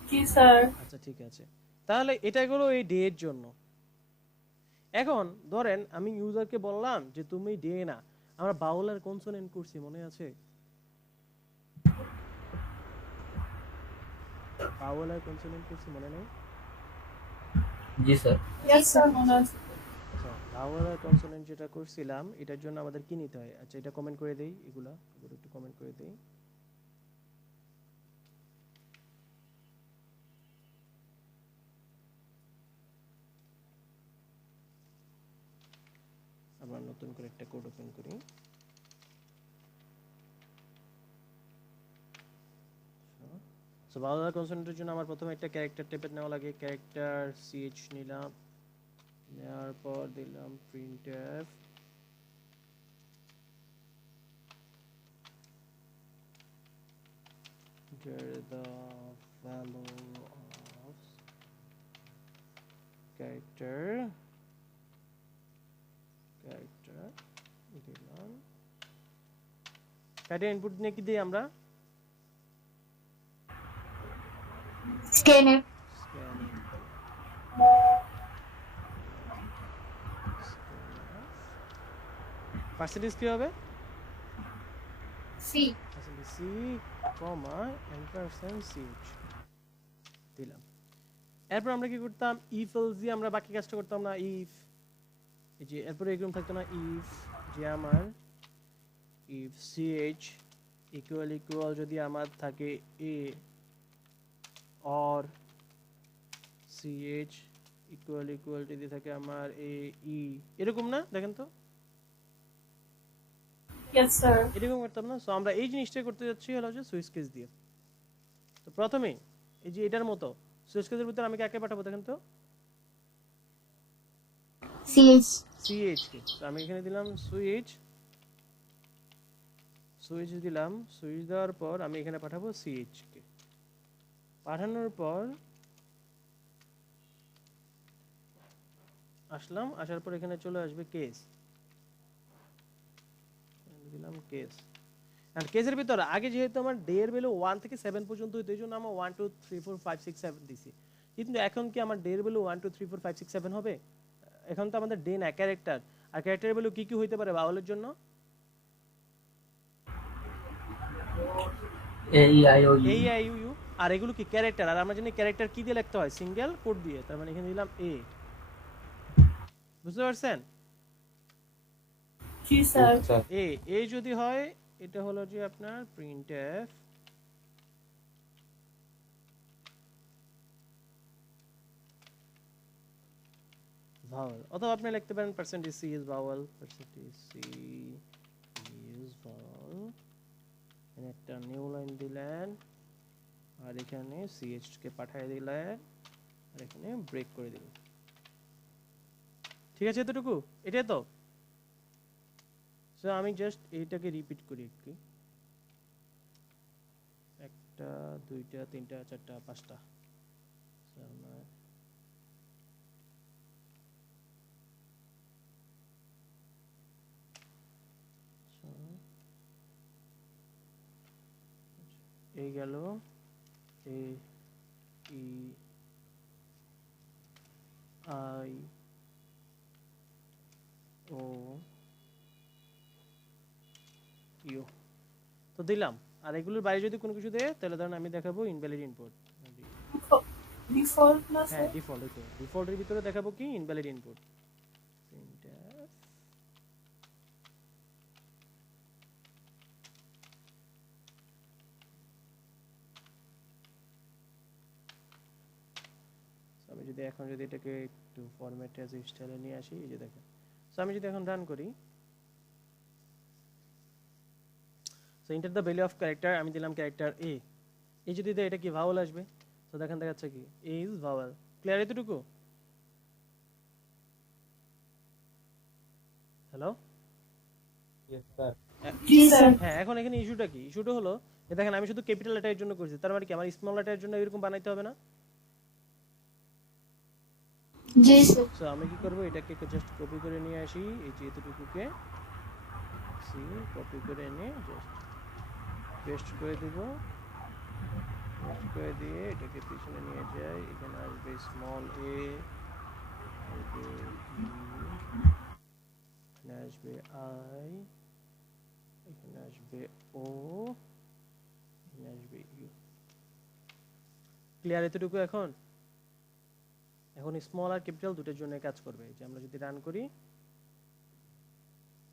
জি স্যার। আচ্ছা ঠিক আছে, তাহলে এটা হলো এই ডে এর জন্য। এখন ধরেন আমি ইউজারকে বললাম যে তুমি ডে না, আমরা বাউল আর কনসোনেন্ট করছি, মনে আছে? বাউল আর কনসোনেন্ট করছি, মনে নেই? জি স্যার। ইয়েস স্যার মনে আছে। আচ্ছা ভাওয়াল আর কনসোনেন্ট যেটা করছিলাম এটার জন্য আমাদের কি নিতে হয়? আচ্ছা এটা কমেন্ট করে দেই, এগুলো একটু কমেন্ট করে দেই। আবার নতুন করে একটা কোড ওপেন করি। সো ভাওয়াল আর কনসোনেন্টের জন্য আমার প্রথমে একটা ক্যারেক্টার টাইপের নেওয়া লাগে, ক্যারেক্টার সিএইচ নিলাম, নেওয়ার পর দিলাম printf get the value of character দিলাম। ক্যারেক্টার ইনপুট নিয়ে কি দিই আমরা? scanf, পার্সেন্টেজ কি হবে? C, percentage c comma ampersand CH দিলাম। এরপর আমরা কি করতাম? ইফ এলস দিয়ে আমরা বাকি কাজটা করতাম না। ইফ এই যে এরপরে এরকম থাকতো না, ইফ যে আমার ইফ সিএইচ ইকুয়াল ইকুয়াল যদি আমার থাকে a or CH equal equal যদি থাকে আমার এ ই, এরকম না? দেখেন তো Yes, sir. এরকম করতাম না। সো আমরা এই জিনিসটা করতে যাচ্ছি হলো যে সুইচ কেস দিয়ে। তো প্রথমে এই যে এটার মতো সুইচ কেসের ভিতরে আমি কাকে পাঠাবো দেখেন তো? CH, সিএইচ কে। তো আমি এখানে দিলাম সুইচ, সুইচ দিলাম, সুইচ দেওয়ার পর আমি এখানে পাঠাবো সিএইচ কে। পাঠানোর পর আসলাম, আসার পর এখানে চলে আসবে কেস, দিলাম কেস। আর কেসের ভিতর আগে যেহেতু আমার ডে এর ভ্যালু 1 থেকে 7 পর্যন্ত হইতো এইজন্য আমরা 1 2 3 4 5 6 7 দিছি। কিন্তু এখন কি আমার ডে এর ভ্যালু 1 2 3 4 5 6 7 হবে? এখন তো আমাদের ডে না, ক্যারেক্টার। আর ক্যারেক্টারের ভ্যালু কি কি হইতে পারে ভাওয়ালের জন্য? A E I O A U. I U U. আর এগুলো কি ক্যারেক্টার, আর আমরা জানি ক্যারেক্টার কি দিয়ে লিখতে হয়? সিঙ্গেল কোড দিয়ে। তার মানে এখানে দিলাম এ। বুঝতে পারছেন? G, sir. স্যার এ এ যদি হয় এটা হলো যে আপনার printf vowel, অথবা আপনি লিখতে পারেন %c is vowel, %c is vowel। এখানে একটা নিউ লাইন দিলেন আর এখানে ch কে পাঠিয়ে দিলেন আর এখানে ব্রেক করে দিলেন। ঠিক আছে এতটুকু? এটাই তো। সো আমি জাস্ট এইটাকে রিপিট করি একটু, একটা দুইটা তিনটা চারটা পাঁচটা। So, আমার so, এই গেল এ ই আই ও ইউ তো দিলাম। আর এগুলোর বাইরে যদি কোনো কিছু দেয় তাহলে ধরেন আমি দেখাবো ইনভ্যালিড ইনপুট। Default না, হ্যাঁ sir? ডিফল্ট, ওকে ডিফল্টের ভিতরে দেখাবো কি ইনভ্যালিড ইনপুট। আমি যদি এখন যদি এটাকে একটু ফরম্যাট অ্যাজ স্টাইলে নিয়ে আসি, এই যে দেখেন। সো আমি যদি এখন রান করি, so enter the value of character, আমি দিলাম ক্যারেক্টার এ। এই যদি দেয় এটা কি ভাওয়াল আসবে? তো দেখেন দেখাচ্ছে কি এ ইজ ভাওয়াল। ক্লিয়ার এতটুকু? Hello Yes, sir. G, sir. হ্যাঁ, এখন এখানে ইস্যুটা কি? ইস্যুটা হলো যে দেখেন আমি শুধু ক্যাপিটাল লেটারের জন্য করছি, তার মানে কি আমার স্মল লেটারের জন্য এরকম বানাইতে হবে না? Yes, sir. সো আমি কি করব, এটাকে জাস্ট কপি করে নিয়ে আসি, এই যে এতটুকুকে সি কপি করে এনে জাস্ট পেস্ট করে দিব। পেস্ট করে দিয়ে এটাকে পিছনে নিয়ে যাই, এখানে আসবে স্মল এ, আসবে ই, এখানে আসবে আই, এখানে আসবে ও, এখানে আসবে ইউ। ক্লিয়ার এতটুকু? এখন এখন স্মল আর ক্যাপিটাল দুটোর জন্য কাজ করবে। যে আমরা যদি রান করি,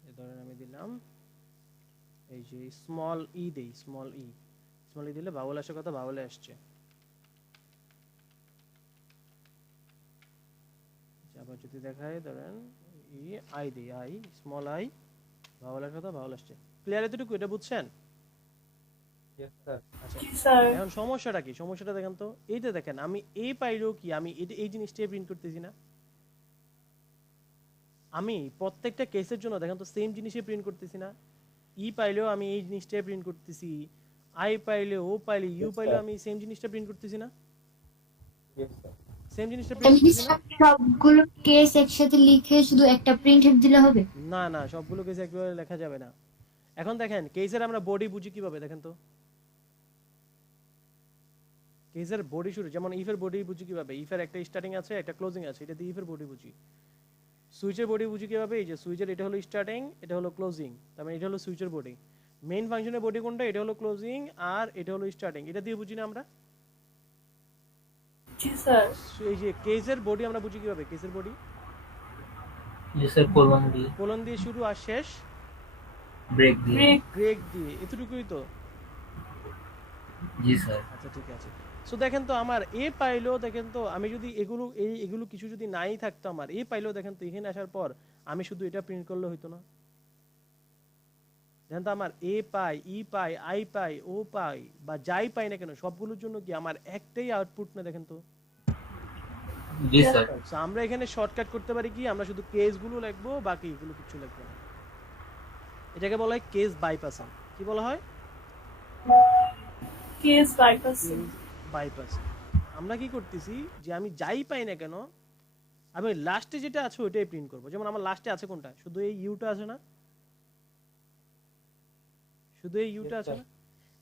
এই ধরেন আমি দিলাম এই যে স্মল ই দেই, স্মল ই দিলে বাউল আসার কথা বাউলে আসছে। আবার যদি দেখায় ধরেন ই আই দেই, আই স্মল আই বাউল আসার কথা বাউল আসছে। ক্লিয়ার এতটুকু? এটা বুঝছেন? Yes, sir. আচ্ছা স্যার এখন সমস্যাটা কি? সমস্যাটা দেখেন তো, এইটা দেখেন আমি এ পাইলেও কি আমি এই জিনিসটাই প্রিন্ট করতেছি না? আমি প্রত্যেকটা কেসের জন্য দেখেন তো সেম জিনিসই প্রিন্ট করতেছি না? ই পাইলেও আমি এই জিনিসটাই প্রিন্ট করতেছি, আই পাইলে ও পাইলে ইউ পাইলেও আমি সেম জিনিসটা প্রিন্ট করতেছি না? Yes, sir. সেম জিনিসটা প্রিন্ট তাহলে কি করতেছি না? সবগুলো কেস একসাথে লিখে শুধু একটা প্রিন্ট হেড দিলে হবে? না না, সবগুলো কেস একবারে লেখা যাবে না। এখন দেখেন কেসের আমরা বডি বুঝি কিভাবে দেখেন তো? কেসের বডি শুরু, যেমন ইফ এর বডি বুঝি কিভাবে? ইফ এর একটা স্টার্টিং আছে একটা ক্লোজিং আছে, এটা দিয়ে ইফ এর বডি বুঝি। সুইচের বডি বুঝি কিভাবে? এই যে সুইচের এটা হলো স্টার্টিং, এটা হলো ক্লোজিং, তার মানে এটা হলো সুইচের বডি। মেইন ফাংশনের বডি কোনটা? এটা হলো ক্লোজিং আর এটা হলো স্টার্টিং, এটা দিয়ে বুঝি না আমরা? জি স্যার এই যে কেসের বডি আমরা বুঝি কিভাবে? কেসের বডি জি স্যার, কোলন দিয়ে কোলন দিয়ে শুরু আর শেষ ব্রেক দিয়ে। ব্রেক ব্রেক দিয়ে, এতটুকুই তো? জি স্যার। আচ্ছা ঠিক আছে। সো দেখেন তো আমার এ পাইলেও দেখেন তো আমি যদি এগুলো কিছু যদি নাই থাকতো, আমার এ পাইলেও দেখেন তো এখানে আসার পর আমি শুধু এটা প্রিন্ট করলে হইতো না? দেখেন তো আমার এ পাই, ই পাই, আই পাই, ও পাই বা যাই পাই না কেন সবগুলোর জন্য কি আমার একটাই আউটপুট না? দেখেন তো। জি স্যার। সো আমরা এখানে শর্টকাট করতে পারি কি, আমরা শুধু কেসগুলো লিখবো, বাকি এগুলো কিছু লিখবো না। এটাকে বলা হয় কেস বাইপাসিং। কি বলা হয়? Case bypass bypass. আমরা কি করতেছি যে আমি যাই পাই না কেন আমি লাস্টে যেটা আছে ওইটাই প্রিন্ট করব। যেমন আমার লাস্টে আছে কোনটা? শুধু এই ইউটা আছে না? শুধু এই ইউটা আছে না?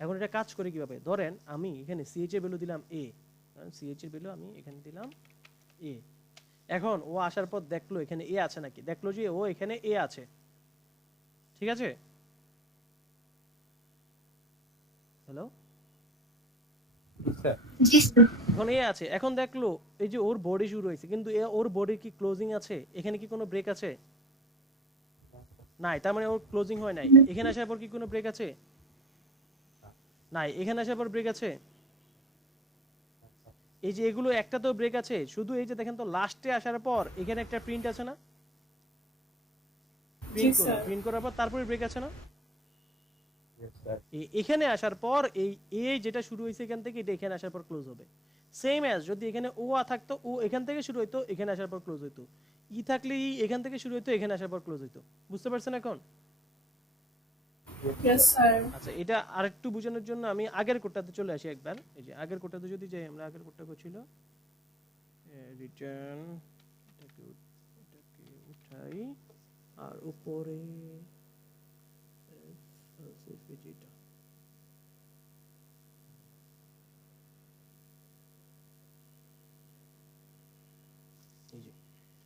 এখন এটা কাজ করে কিভাবে? ধরেন আমি এখানে সিএইচ এর ভ্যালু দিলাম এ, সিএইচ এর ভ্যালু আমি এখানে দিলাম এ। এখন ও আসার পর দেখলো এখানে এ আছে নাকি, দেখলো যে ও এখানে এ আছে, ঠিক আছে? Hello, Yes, sir. জি স্যার। এখন এ আছে, এখন দেখলো এই যে ওর বডি শুরু হয়েছে, কিন্তু ওর বডির কি ক্লোজিং আছে? এখানে কি কোনো ব্রেক আছে? নাই, তার মানে ওর ক্লোজিং হয় নাই। এখানে আসার পর কি কোনো ব্রেক আছে? নাই। এখানে আসার পর ব্রেক আছে? এই যে এগুলো একটা তো ব্রেক আছে, শুধু এই যে দেখেন তো লাস্টে আসার পর এখানে একটা প্রিন্ট আছে না? প্রিন্ট করো, প্রিন্ট করার পর তারপরে ব্রেক আছে না? Yes, sir. এখানে আসার পর এই এ যেটা শুরু হয়েছে এখান থেকে, এটা এখানে আসার পর ক্লোজ হবে। সেম অ্যাজ যদি এখানে ও থাকতো, ও এখান থেকে শুরু হইতো, এখানে আসার পর ক্লোজ হইতো। ই থাকলে ই এখান থেকে শুরু হইতো, এখানে আসার পর ক্লোজ হইতো। বুঝতে পারছেন এখন? ইয়েস স্যার আচ্ছা, এটা আরেকটু বোঝানোর জন্য আমি আগের কোডটাতে চলে আসি একবার। এই যে আগের কোডটাতে যদি যাই আমরা, আগের কোডটা ছিল রিটার্ন, এটাকে উঠাই আর উপরে যেটা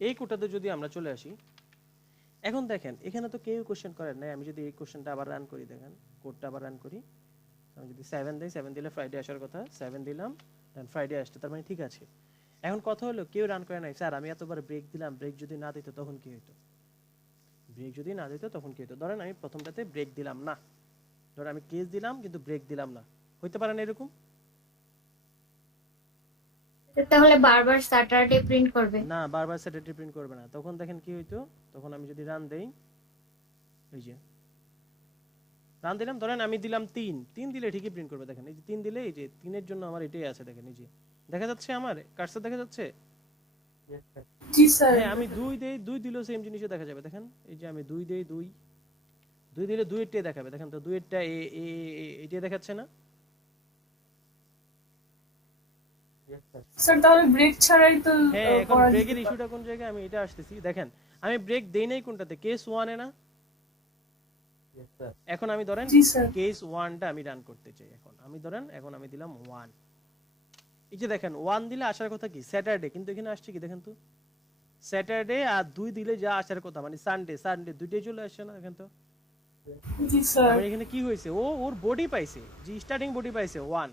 এই কোডটাতে যদি আমরা চলে আসি, এখন দেখেন এখানে তো কেউ কোশ্চেন করেন নাই। আমি যদি এই কোশ্চেনটা আবার রান করি, দেখেন কোডটা আবার রান করি, আমি যদি 7 দেই, 7 দিলে ফ্রাইডে আসার কথা, 7 দিলাম, দেন ফ্রাইডে আসছে, তার মানে ঠিক আছে। এখন কথা হলো কেউ রান করে নাই, স্যার আমি এতবার ব্রেক দিলাম, ব্রেক যদি না দিত তখন কি হতো? ব্রেক যদি না দিত তখন কি হতো? ধরেন আমি প্রথমটাতে ব্রেক দিলাম না, ধরেন আমি কেস দিলাম কিন্তু ব্রেক দিলাম না, হইতে পারে না এরকম? তাহলে বারবার স্যাটারডে প্রিন্ট করবে? না, বারবার স্যাটারডে প্রিন্ট করবে না। তখন দেখেন কি হইতো, তখন আমি যদি রান দেই, এই যে রান দিলাম, ধরেন আমি দিলাম 3 দিলে ঠিকই প্রিন্ট করবে। দেখেন এই যে 3 দিলে, এই যে 3 এর জন্য আমার এটাই আছে, দেখেন এই যে দেখা যাচ্ছে, আমার কার্সর দেখা যাচ্ছে। Yes, sir. জি স্যার হ্যাঁ, আমি 2 দেই, 2 দিলেও সেম জিনিসই দেখা যাবে। দেখেন এই যে আমি 2 দেই, 2 দিলে 2 এরটাই দেখাবে। দেখেন তো 2 এরটা এটা দেখাচ্ছে না? Yes, sir. স্যার তাহলে ব্রেক ছাড়াই তো হ্যাঁ, এখন করা ব্রেকের যেতে ইস্যুটা কোন জায়গায়, আমি এটা আসতেছি। দেখেন আমি ব্রেক দেই নাই কোনটাতে, কেস 1 এ না? Yes, sir. এখন আমি ধরেন জি স্যার কেস 1টা আমি রান করতে চাই। এখন আমি ধরেন, এখন আমি দিলাম 1। এই যে দেখেন 1 দিলে আসার কথা কি স্যাটারডে, কিন্তু এখানে আসছে কি দেখেন তো স্যাটারডে, আর 2 দিলে যা আসার কথা মানে সানডে দুইটাই চলে আসছে না? দেখেন তো জি স্যার আমার এখানে কি হয়েছে, ওর বডি পাইছে, যে স্টার্টিং বডি পাইছে 1,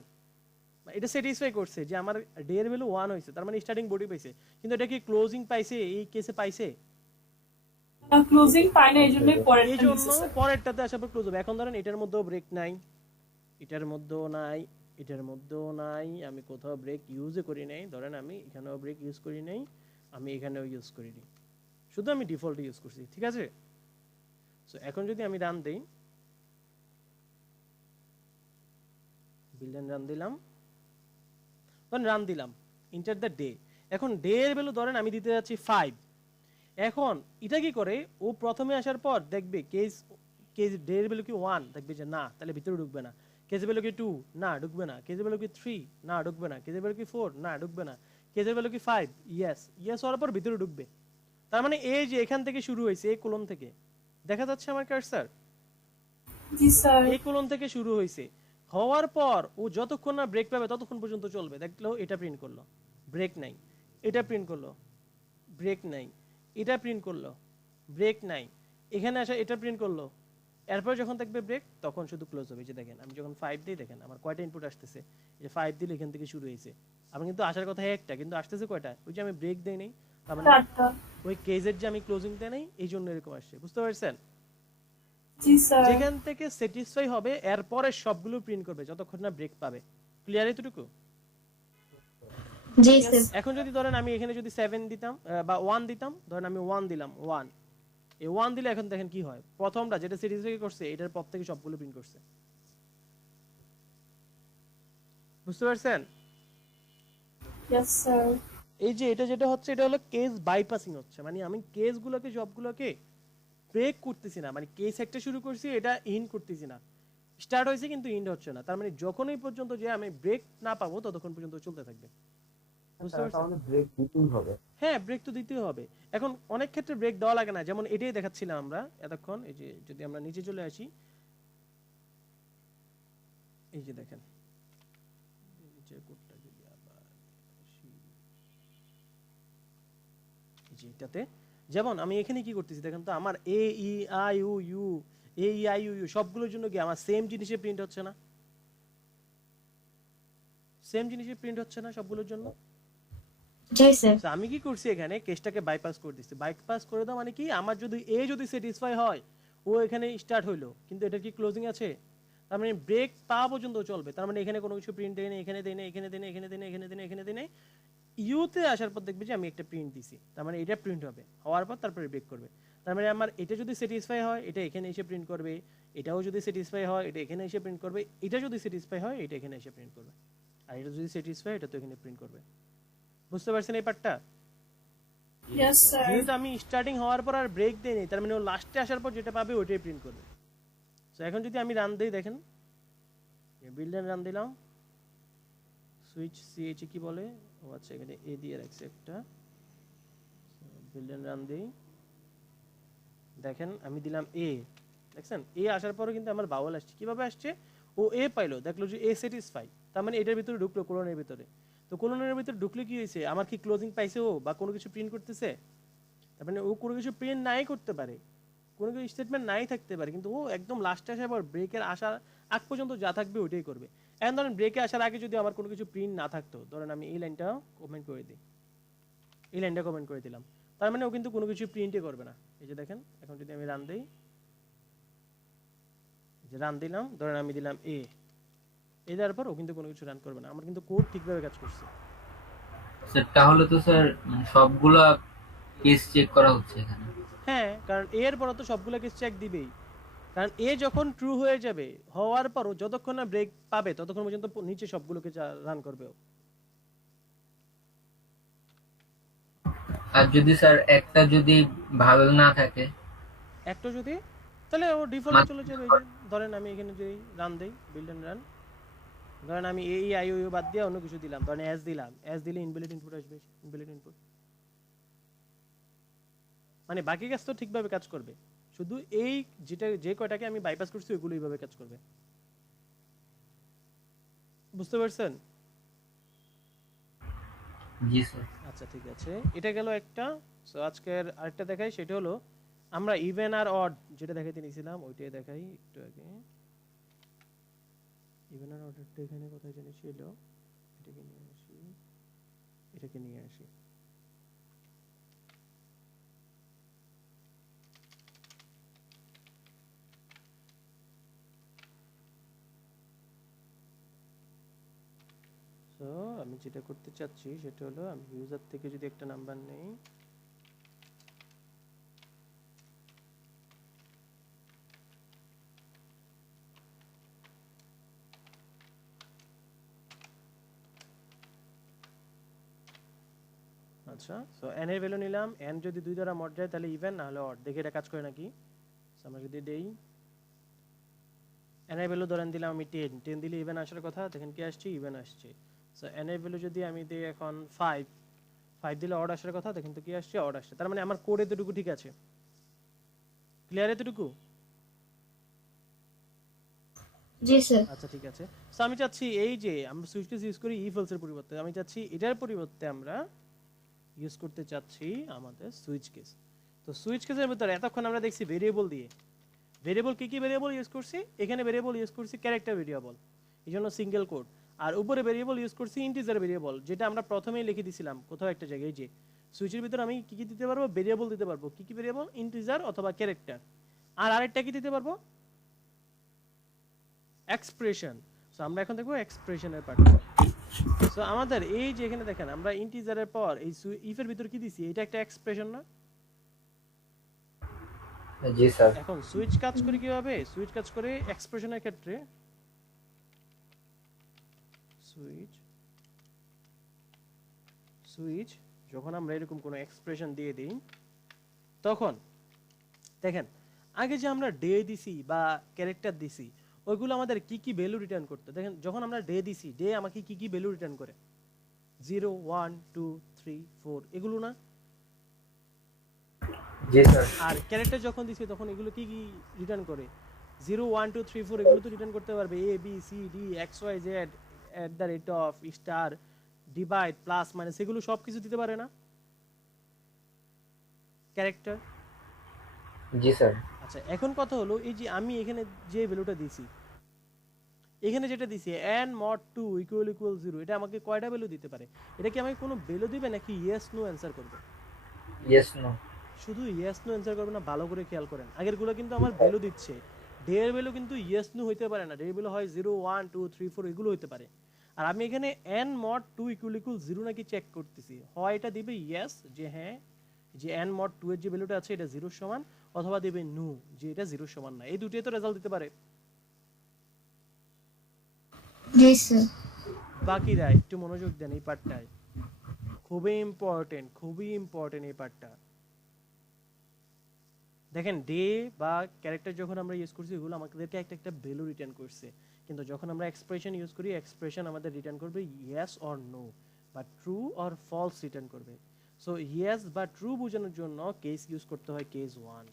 এটা স্যাটিসফাই করছে যে আমার ডে এর ভ্যালু 1 হইছে, তার মানে স্টার্টিং বডি পাইছে, কিন্তু এটা কি ক্লোজিং পাইছে এই কেসে পাইছে? ক্লোজিং পাই না, এই জন্যই এই পরেরটা জন্য নিছি স্যার। পরেরটাতে আসার পর ক্লোজ হবে। এখন ধরেন এটার মধ্যেও ব্রেক নাই, এটার মধ্যেও নাই, এটার মধ্যেও নাই, আমি কোথাও ব্রেক ইউজই করি নাই, ধরেন আমি এখানেও ব্রেক ইউজ করি নাই, আমি এখানেও ইউজ করিনি, শুধু আমি ডিফল্ট ইউজ করছি, ঠিক আছে? সো এখন যদি আমি রান দেই, বিল্ড রান দিলাম, রান দিলাম ইন্টার দ্য ডে, এখন ডে এর ভ্যালু ধরেন আমি দিতে যাচ্ছি 5। এখন এটা কি করে, ও প্রথমে আসার পর দেখবে কেস কেস ডে এর ভ্যালু কি 1, দেখবে যে না, তাহলে ভিতরে ঢুকবে না। কেস এর ভ্যালু কি 2, না ঢুকবে না। কেস এর ভ্যালু কি 3, না ঢুকবে না। কেস এর ভ্যালু কি 4, না ঢুকবে না। কেস এর ভ্যালু কি 5, ইয়েস, ইয়েস হওয়ার পর ভিতরে ঢুকবে। তার মানে এই যে এখান থেকে শুরু হয়েছে, এই কোলন থেকে, দেখা যাচ্ছে আমার কার্সার? জি স্যার। এই কোলন থেকে শুরু হয়েছে, হওয়ার পর ও যতক্ষণ না ব্রেক পাবে ততক্ষণ পর্যন্ত চলবে। দেখলো এটা প্রিন্ট করলো, ব্রেক নাই, এটা প্রিন্ট করলো, ব্রেক নাই, এটা প্রিন্ট করলো, ব্রেক নাই, এখানে আসা এটা প্রিন্ট করলো, এরপর যখন দেখবে ব্রেক তখন শুধু ক্লোজ হবে। যে দেখেন আমি যখন 5 দিই, দেখেন আমার কয়টা ইনপুট আসতেছে, যে 5 দিলে এখান থেকে শুরু হয়েছে, আমার কিন্তু আসার কথা একটা, কিন্তু আসতেছে কয়টা, ওই যে আমি ব্রেক দেই নাই, তার মানে চারটা। ওই কেজের যে আমি ক্লোজিং দেই নাই, এই জন্য এরকম আসছে, বুঝতে পারছেন? জি স্যার। যেখান থেকে স্যাটিসফাই হবে এরপরে সবগুলো প্রিন্ট করবে যতক্ষণ না ব্রেক পাবে। ক্লিয়ার এতটুকু? জি স্যার। এখন যদি ধরেন আমি এখানে যদি 7 দিতাম বা 1 দিতাম, ধরেন আমি 1 দিলাম, 1, এই 1 দিলে এখন দেখেন কি হয়, প্রথমটা যেটা স্যাটিসফাই করছে এটার পর থেকে সবগুলো প্রিন্ট করছে, বুঝতে পারছেন? Yes sir. এই যে এটা যেটা হচ্ছে, এটা হলো কেস বাইপাসিং হচ্ছে, মানে আমি কেসগুলোকে সবগুলোকে ব্রেক করতেছি না, মানে কেস একটা শুরু করছি, এটা ইন্ড করতেছি না, স্টার্ট হয়েছে কিন্তু ইন্ড হচ্ছে না, তার মানে যখনই পর্যন্ত যে আমি ব্রেক না পাবো ততক্ষণ পর্যন্ত চলতে থাকবে, বুঝতে পারছেন? তাহলে ব্রেক দিতেই হবে। হ্যাঁ, ব্রেক তো দিতেই হবে। এখন অনেক ক্ষেত্রে ব্রেক দেওয়া লাগে না, যেমন এটাই দেখাচ্ছিলাম আমরা এতক্ষণ। এই যে যদি আমরা নিচে চলে আসি, এই যে দেখেন নিচের কোডটা যদি আবার আসি, এই যে এটাতে যেমন আমি এখানে কি করতেছি দেখেন তো, আমার A E I U U, A E I U U সবগুলোর জন্য কি আমার সেম জিনিসে প্রিন্ট হচ্ছে না? সেম জিনিসে প্রিন্ট হচ্ছে না সবগুলোর জন্য? জি স্যার। So, আমি কি করছি এখানে কেসটাকে বাইপাস করে দিচ্ছি। বাইপাস করে দাও মানে কি, আমার যদি এ যদি স্যাটিসফাই হয়, ও এখানে স্টার্ট হইলো, কিন্তু এটা কি ক্লোজিং আছে, তার মানে ব্রেক পাওয়া পর্যন্ত চলবে, তার মানে এখানে কোনো কিছু প্রিন্ট দেই না, এখানে দেই না, এখানে দেই না, এখানে দেই না, এখানে দেই না, এখানে দেই না, ইউতে আসার পর দেখবে যে আমি একটা প্রিন্ট দিছি, তার মানে এটা প্রিন্ট হবে, হওয়ার পর তারপরে ব্রেক করবে। তার মানে আমার এটা যদি স্যাটিসফাই হয় এটা এখানে এসে প্রিন্ট করবে, এটাও যদি স্যাটিসফাই হয় এটা এখানে এসে প্রিন্ট করবে, এটা যদি স্যাটিসফাই হয় এটা এখানে এসে প্রিন্ট করবে, আর এটা যদি স্যাটিসফাই এটা তো এখানে প্রিন্ট করবে। বুঝতে পারছেন এই পার্টটা? Yes sir. যেহেতু আমি স্টার্টিং হওয়ার পর আর ব্রেক দেই নাই, তার মানে ও লাস্টে আসার পর যেটা পাবে ওইটাই প্রিন্ট করবে। সো এখন যদি আমি রান দেই, দেখেন বিল্ড রান দিলাম, সুইচ সিএইচ কি বলে, ও আচ্ছা এখানে এ দিয়ে রাখছে একটা, বিল্ড রান দেই, দেখেন আমি দিলাম এ, দেখছেন এ আসার পরে কিন্তু আমার বাউল আসছে। কিভাবে আসছে, ও এ পাইলো, দেখলো যে এ স্যাটিসফাই, তার মানে এটার ভিতরে ঢুকলো কোলনের ভিতরে, তো কোলনের ভিতরে ঢুকলে কি হয়েছে, আমার কি ক্লোজিং পাইছে ও, বা কোনো কিছু প্রিন্ট করতেছে? তার মানে ও কোনো কিছু প্রিন্ট নাই করতে পারে, কোনো কিছু স্টেটমেন্ট নাই থাকতে পারে, কিন্তু ও একদম লাস্টে আসার পর ব্রেকের আসার আগ পর্যন্ত যা থাকবে ওইটাই করবে। এখন ধরেন ব্রেকে আসার আগে যদি আমার কোনো কিছু প্রিন্ট না থাকতো, ধরেন আমি এই লাইনটা কমেন্ট করে দিই, এই লাইনটা কমেন্ট করে দিলাম, তার মানে ও কিন্তু কোনো কিছু প্রিন্টই করবে না। এই যে দেখেন এখন যদি আমি রান দিই, যে রান দিলাম, ধরেন আমি দিলাম এ, এই দেওয়ার পর ও কিন্তু কোনো কিছু রান করবে না, আমার কিন্তু কোড ঠিকভাবে কাজ করছে। স্যার তাহলে তো স্যার সবগুলা কেস চেক করা হচ্ছে এখানে। হ্যাঁ, কারণ এ এর পর তো সবগুলো কেস চেক দিবেই, কারণ এ যখন ট্রু হয়ে যাবে, হওয়ার পরও যতক্ষণ না ব্রেক পাবে ততক্ষণ পর্যন্ত নিচে সবগুলোকে রান করবে ও। আর যদি স্যার একটা যদি ভালো না থাকে, একটা যদি, তাহলে ও ডিফল্টে চলে যাবে। এই যে ধরেন আমি এখানে যদি রান দেই, বিল্ড এন্ড রান, ধরেন আমি এই আই ইউ বাদ দিয়ে অন্য কিছু দিলাম, ধরেন এস দিলাম, এস দিলে ইনভ্যালিড ইনপুট আসবে, ইনভ্যালিড ইনপুট, মানে বাকি কাজ তো ঠিকভাবে কাজ করবে, শুধু এই যেটা যে কয়টাকে আমি বাইপাস করছি ওইগুলো এইভাবে কাজ করবে। বুঝতে পারছেন? জি স্যার। আচ্ছা ঠিক আছে, এটা গেল একটা। সো আজকের আরেকটা দেখাই, সেটা হলো আমরা ইভেন আর অড যেটা দেখাইতে নিয়েছিলাম ওইটাই দেখাই একটু আগে। ইভেন আর অডটা এখানে কোথায় জানি ছিল, এটাকে নিয়ে আসি, এটাকে নিয়ে আসি। তো আমি যেটা করতে চাচ্ছি সেটা হলো আমি ইউজার থেকে যদি একটা নাম্বার নেই, আচ্ছা সো n এর ভ্যালু নিলাম, n যদি 2 দ্বারা মড যায় তাহলে ইভেন, না হলে অড। দেখি এটা কাজ করে নাকি। সো আমরা যদি দেই n এর ভ্যালু ধরেন দিলাম আমি 10, 10 দিলে ইভেন আসার কথা, দেখেন কি আসছে, ইভেন আসছে। সো n এর ভ্যালু যদি আমি দেই এখন 5, 5 দিলে অড আসার কথা, দেখেন তো কি আসছে, অড আসছে। তার মানে আমার কোড এতটুকু ঠিক আছে, ক্লিয়ার এতটুকু? জি স্যার। আচ্ছা ঠিক আছে। সো আমি চাচ্ছি এই যে আমরা সুইচ কেস ইউজ করি ইফ এলস এর পরিবর্তে, আমি চাচ্ছি এটার পরিবর্তে আমরা ইউজ করতে চাচ্ছি আমাদের সুইচ কেস। তো সুইচ কেসের ভিতরে এতক্ষণ আমরা দেখছি ভেরিয়েবল দিয়ে, ভেরিয়েবল কি কি ভেরিয়েবল ইউজ করছি, এখানে ভেরিয়েবল ইউজ করছি ক্যারেক্টার ভেরিয়েবল, এই জন্য সিঙ্গেল কোড। আর উপরে ভেরিয়েবল ইউজ করছি ইন্টিজার ভেরিয়েবল, যেটা আমরা প্রথমেই লিখে দিছিলাম কোথাও একটা জায়গায়। যে সুইচের ভিতরে আমি কি কি দিতে পারবো, ভেরিয়েবল দিতে পারবো। কি কি ভেরিয়েবল? ইন্টিজার অথবা ক্যারেক্টার। আর আরেকটা কি দিতে পারবো, এক্সপ্রেশন। সো আমরা এখন দেখবো এক্সপ্রেশনের পার্ট। সো আমাদের এই যে এখানে দেখেন আমরা ইন্টিজারের পর এই ইফ এর ভিতর কি দিছি, এটা একটা এক্সপ্রেশন না? জি স্যার। এখন সুইচ কাজ করে কিভাবে, সুইচ কাজ করে এক্সপ্রেশনের ক্ষেত্রে সুইচ যখন আমরা এরকম কোনো এক্সপ্রেশন দিয়ে দিই, তখন দেখেন আগে যে আমরা ডে দিছি বা ক্যারেক্টার দিছি ওইগুলো আমাদের কি কি ভ্যালু রিটার্ন করতে। দেখেন যখন আমরা ডে দিছি, ডে আমাকে কি কি ভ্যালু রিটার্ন করে, 0 1 2 3 4 এগুলো না? জি স্যার। আর ক্যারেক্টার যখন দিছি তখন এগুলো কি কি রিটার্ন করে, 0 1 2 3 4 এগুলো তো রিটার্ন করতে পারবে, A B C D X Y Z at the rate of star divide plus minus, এগুলো সব কিছু দিতে পারে না ক্যারেক্টার? জি স্যার। আচ্ছা এখন কথা হলো এই যে আমি এখানে যে ভ্যালুটা দিছি, এখানে যেটা দিছি n mod 2 equal 0, এটা আমাকে কয়টা ভ্যালু দিতে পারে? এটা কি আমাকে কোনো ভ্যালু দিবে নাকি ইয়েস নো অ্যানসার করবে? Yes no. শুধু ইয়েস নো অ্যানসার করবে না, ভালো করে খেয়াল করেন। আগেরগুলো কিন্তু আমার ভ্যালু দিচ্ছে, ডে এর ভ্যালু কিন্তু ইয়েস নো হইতে পারে না, ডে এর ভ্যালু হয় 0 1 2 3 4 এগুলো হইতে পারে। আর আমি এখানে n mod 2 equal 0 নাকি চেক করতেছি, হয় এটা দিবে ইয়েস যে হ্যাঁ যে n mod 2 এর যে ভ্যালুটা আছে এটা 0 সমান, অথবা দিবে নো যে এটা 0 সমান না। এই দুটোই তো রেজাল্ট দিতে পারে। জি স্যার। বাকিরা একটু মনোযোগ দেন এই পার্টটায়, খুবই ইম্পর্টেন্ট, খুবই ইম্পর্টেন্ট এই পার্টটা। দেখেন ডে বা ক্যারেক্টার যখন আমরা ইউজ করছি এগুলো আমাদেরকে একটা একটা ভ্যালু রিটার্ন করছে, কিন্তু যখন আমরা এক্সপ্রেশন ইউজ করি এক্সপ্রেশন আমাদের রিটার্ন করবে ইয়েস অর নো বা ট্রু অর ফলস রিটার্ন করবে। সো ইয়েস বা ট্রু বোঝানোর জন্য কেস ইউজ করতে হয় কেস 1।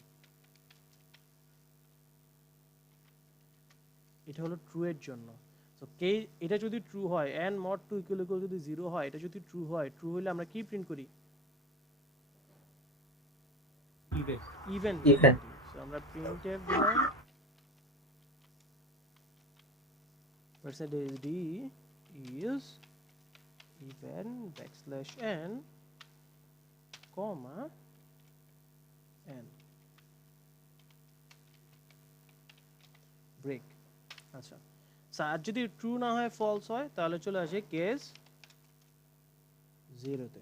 এটা হলো ট্রু এর জন্য। সো কে এটা যদি ট্রু হয় n mod 2 equal যদি 0 হয়, এটা যদি ট্রু হয়, ট্রু হলে আমরা কি প্রিন্ট করি, ইভেন। ইভেন। ইভেন। সো আমরা printf দিলাম percentage d is even \n comma n break। আচ্ছা আর যদি ট্রু না হয় ফলস হয় তাহলে চলে আসে কেস 0 তে।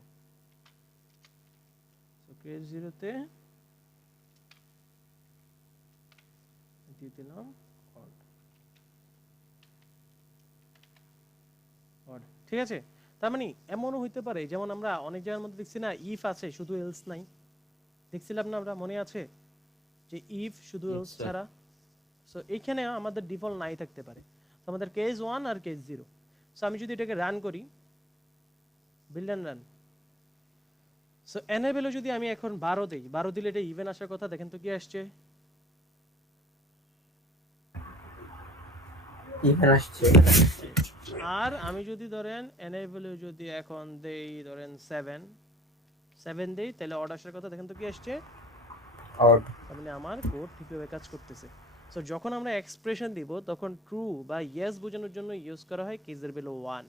সো কেস 0 তে দিয়ে দিলাম অড। অড ঠিক আছে। তার মানে এমনও হইতে পারে যেমন আমরা অনেক জায়গার মধ্যে দেখছি না ইফ আছে শুধু এলস নাই, দেখছিলাম না আমরা, মনে আছে যে ইফ শুধু এলস ছাড়া। সো এইখানে আমাদের ডিফল্ট নাই থাকতে পারে। তো আমাদের কেস 1 আর কেস 0। সো আমি যদি এটাকে রান করি, build and run, so n এর ভ্যালু যদি আমি এখন 12 দেই, 12 দিলে এটা ইভেন আসার কথা, দেখেন তো কি আসছে, ইভেন আসছে। আর আমি যদি ধরেন n এর ভ্যালু যদি এখন দেই ধরেন 7 দেই, তাহলে অড আসার কথা, দেখেন তো কি আসছে, অড। তার মানে আমার কোড ঠিকভাবে কাজ করতেছে। সো যখন আমরা এক্সপ্রেশন দিব তখন ট্রু বা ইয়েস বোঝানোর জন্য ইউজ করা হয় কেসের ভ্যালু 1।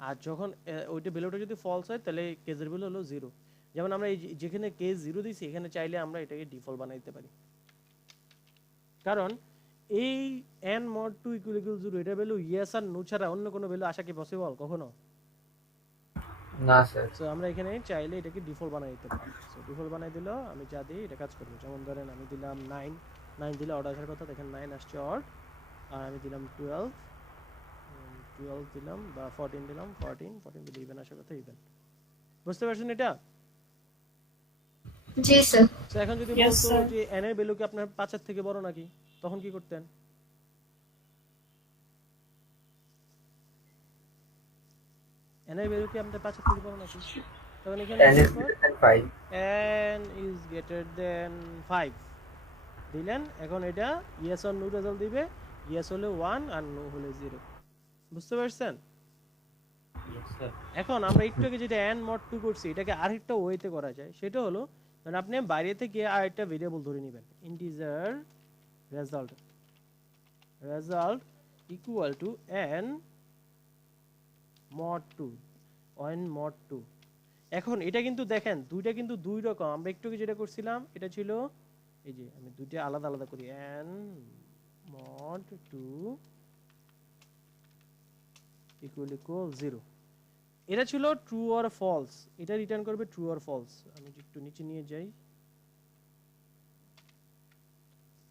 আর যখন ওইটা ভ্যালুটা যদি ফলস হয় তাহলে কেসের ভ্যালু হলো 0। যেমন আমরা এই যেখানে কেস 0 দিছি এখানে চাইলে আমরা এটাকে ডিফল্ট বানাই দিতে পারি, কারণ এই n mod 2 = 0 এটা ভ্যালু ইয়েস আর নো ছাড়া অন্য কোনো ভ্যালু আসা কি পসিবল কখনো? না স্যার। সো আমরা এখানে চাইলে এটাকে ডিফল্ট বানাই দিতে পারি। সো ডিফল্ট বানাই দিলে আমি যা দিই এটা কাজ করবে। যেমন ধরেন আমি দিলাম 9 দিলে অর্ডার আসার কথা, দেখেন 9 আসছে অড। আর আমি দিলাম 12 দিলাম বা 14 দিলাম 14 দিলে ইভেন আসার কথা ইভেন। বুঝতে পারছেন এটা? জি স্যার। সো এখন যদি Yes, বলতো sir. যে n এর ভ্যালু কি আপনার 5 এর থেকে বড় নাকি, তখন কি করতেন? n এর ভ্যালু কি আপনার 5 এর থেকে বড় নাকি, তখন এখানে n is greater than 5 n is greater than 5 দিলেন। এখন এটা ইয়েস অর নো রেজাল্ট দিবে, ইয়েস হলে 1 আর নো হলে 0। বুঝতে পারছেন? Yes, sir. এখন আমরা একটু আগে যেটা n mod 2 করছি এটাকে আরেকটা ওয়েতে করা যায়, সেটা হলো মানে আপনি বাইরে থেকে আরেকটা ভেরিয়েবল ধরে নেবেন, integer result equal to n mod 2 n mod 2। এখন এটা কিন্তু দেখেন দুইটা কিন্তু দুই রকম। আমরা একটু আগে যেটা করছিলাম এটা ছিল এই যে আমি দুইটা আলাদা আলাদা করি, n mod 2 equal 0। এটা ছিল ট্রু অর ফলস, এটা রিটার্ন করবে ট্রু অর ফলস। আমি একটু নিচে নিয়ে যাই,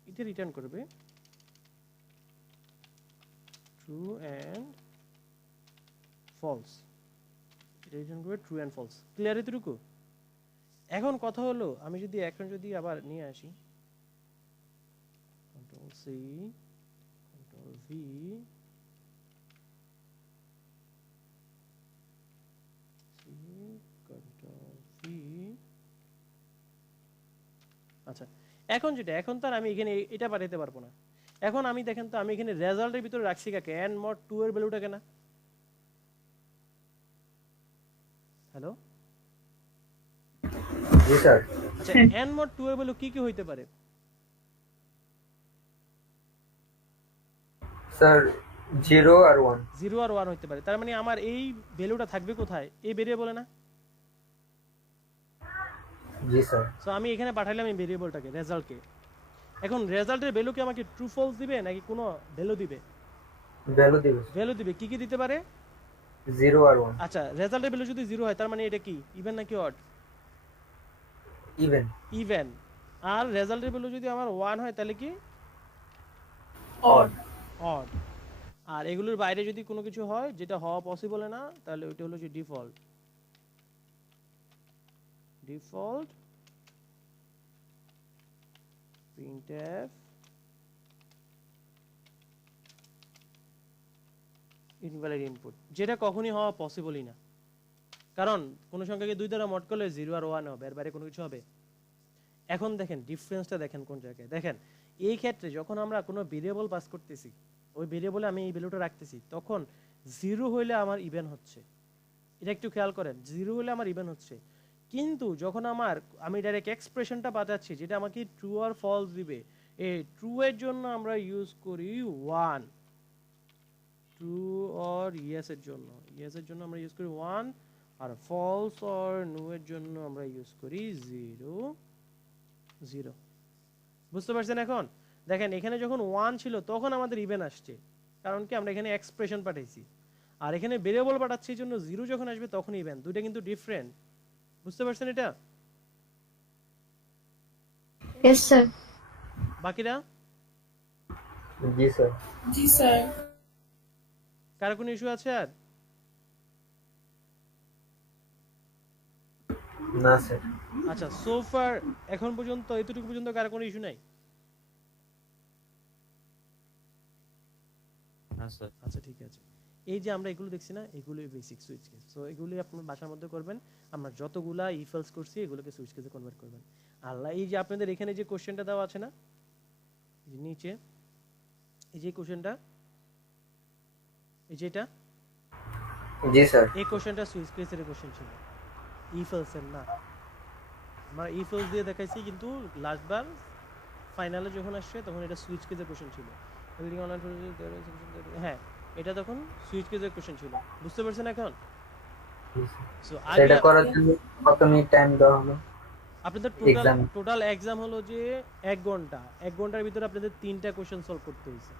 এটা রিটার্ন করবে ট্রু এন্ড ফলস, এটা রিটার্ন করবে ট্রু এন্ড ফলস। ক্লিয়ার এতটুকু? এখন কথা হলো আমি যদি এখন যদি আবার নিয়ে আসি কন্ট্রোল সি কন্ট্রোল ভি আচ্ছা, এখন যেটা এখন তো আর আমি এখানে এটা পাঠাতে পারবো না। এখন আমি দেখেন তো আমি এখানে রেজাল্টের ভিতরে রাখছি কাকে, n mod 2 এর ভ্যালুটাকে না। হ্যালো জি স্যার। আচ্ছা, n mod 2 এর ভ্যালু কি কি হইতে পারে? স্যার 0 আর 1। 0 আর 1 হইতে পারে। তার মানে আমার এই ভ্যালুটা থাকবে কোথায়? এই ভেরিয়েবলে না? জি স্যার। সো আমি এখানে পাঠাইলাম এই ভেরিয়েবলটাকে, রেজাল্টকে। এখন রেজাল্টের ভ্যালু কি আমাকে ট্রু ফলস দিবে নাকি কোনো ভ্যালু দিবে? ভ্যালু দিবে। কি কি দিতে পারে? 0 আর 1। আচ্ছা, রেজাল্টের ভ্যালু যদি 0 হয় তার মানে এটা কি ইভেন নাকি অড? ইভেন। আর রেজাল্টের ভ্যালু যদি আমার 1 হয় তাহলে কি Odd. অড। আর এগুলোর বাইরে যদি কোনো কিছু হয় যেটা হওয়া পসিবল না তাহলে ওইটা হলো যে ডিফল্ট printf invalid input, যেটা কখনই হওয়া পসিবলই না, কারণ কোন সংখ্যাকে 2 দ্বারা মড করলে 0 আর 1 হবে, এর বাইরে কোনো কিছু হবে। এখন দেখেন ডিফারেন্সটা দেখেন কোন জায়গায়। দেখেন এই ক্ষেত্রে যখন আমরা কোনো ভেরিয়েবল পাস করতেছি, ওই ভেরিয়েবলে আমি এই ভ্যালুটা রাখতেছি, তখন 0 হইলে আমার ইভেন হচ্ছে। এটা একটু খেয়াল করেন, 0 হইলে আমার ইভেন হচ্ছে। কিন্তু যখন আমি ডাইরেক্ট এক্সপ্রেশনটা পাঠাচ্ছি যেটা আমাকে ট্রু আর ফলস দিবে, এই ট্রু এর জন্য আমরা ইউজ করি 1, ট্রু অর ইয়েস এর জন্য আমরা ইউজ করি 1, আর ফলস অর নো এর জন্য আমরা ইউজ করি 0। বুঝতে পারছেন? এখন দেখেন এখানে যখন 1 ছিল তখন আমাদের ইভেন আসছে, কারণ কি আমরা এখানে এক্সপ্রেশন পাঠাইছি। আর এখানে ভেরিয়েবল পাঠাচ্ছি এই জন্য 0 যখন আসবে তখন ইভেন। দুইটা কিন্তু ডিফারেন্ট। বুঝতে পারছেন এটা? Yes sir. বাকিরা জি স্যার। জি স্যার। কার কোনো ইস্যু আছে? আর না স্যার। আচ্ছা, সো ফার এখন পর্যন্ত এতটুকু পর্যন্ত কার কোনো ইস্যু নাই? না স্যার। আচ্ছা ঠিক আছে। এই যে আমরা এগুলো দেখছি না, এগুলোই বেসিক সুইচ কেস। সো এগুলোই আপনার বাসার মধ্যে করবেন। আমরা যতগুলা ইফ এলস করছি এগুলোকে সুইচ কেসে কনভার্ট করবেন। আল্লাহ, এই যে আপনাদের এখানে যে কোশ্চেনটা দেওয়া আছে না, এই যে নিচে এই যে কোশ্চেনটা, এই যেটা, জি স্যার। এই কোশ্চেনটা সুইচ কেসের কোশ্চেন ছিল, ইফ এলস এর না। আমরা ইফ এলস দিয়ে দেখাইছি, কিন্তু লাস্ট বার ফাইনালে যখন আসছে তখন এটা সুইচ কেসের কোশ্চেন ছিল। হ্যাঁ, এটা তখন সুইচ কেসের কোশ্চেন ছিল, বুঝতে পারছেন এখন? সো সেটা আগে করার জন্য কত মিনিট টাইম দেওয়া হলো আপনাদের টোটাল এক্সাম? টোটাল এক্সাম হলো যে 1 ঘন্টা। 1 ঘন্টার ভিতরে আপনাদের 3টা কোশ্চেন সলভ করতে হয়েছে।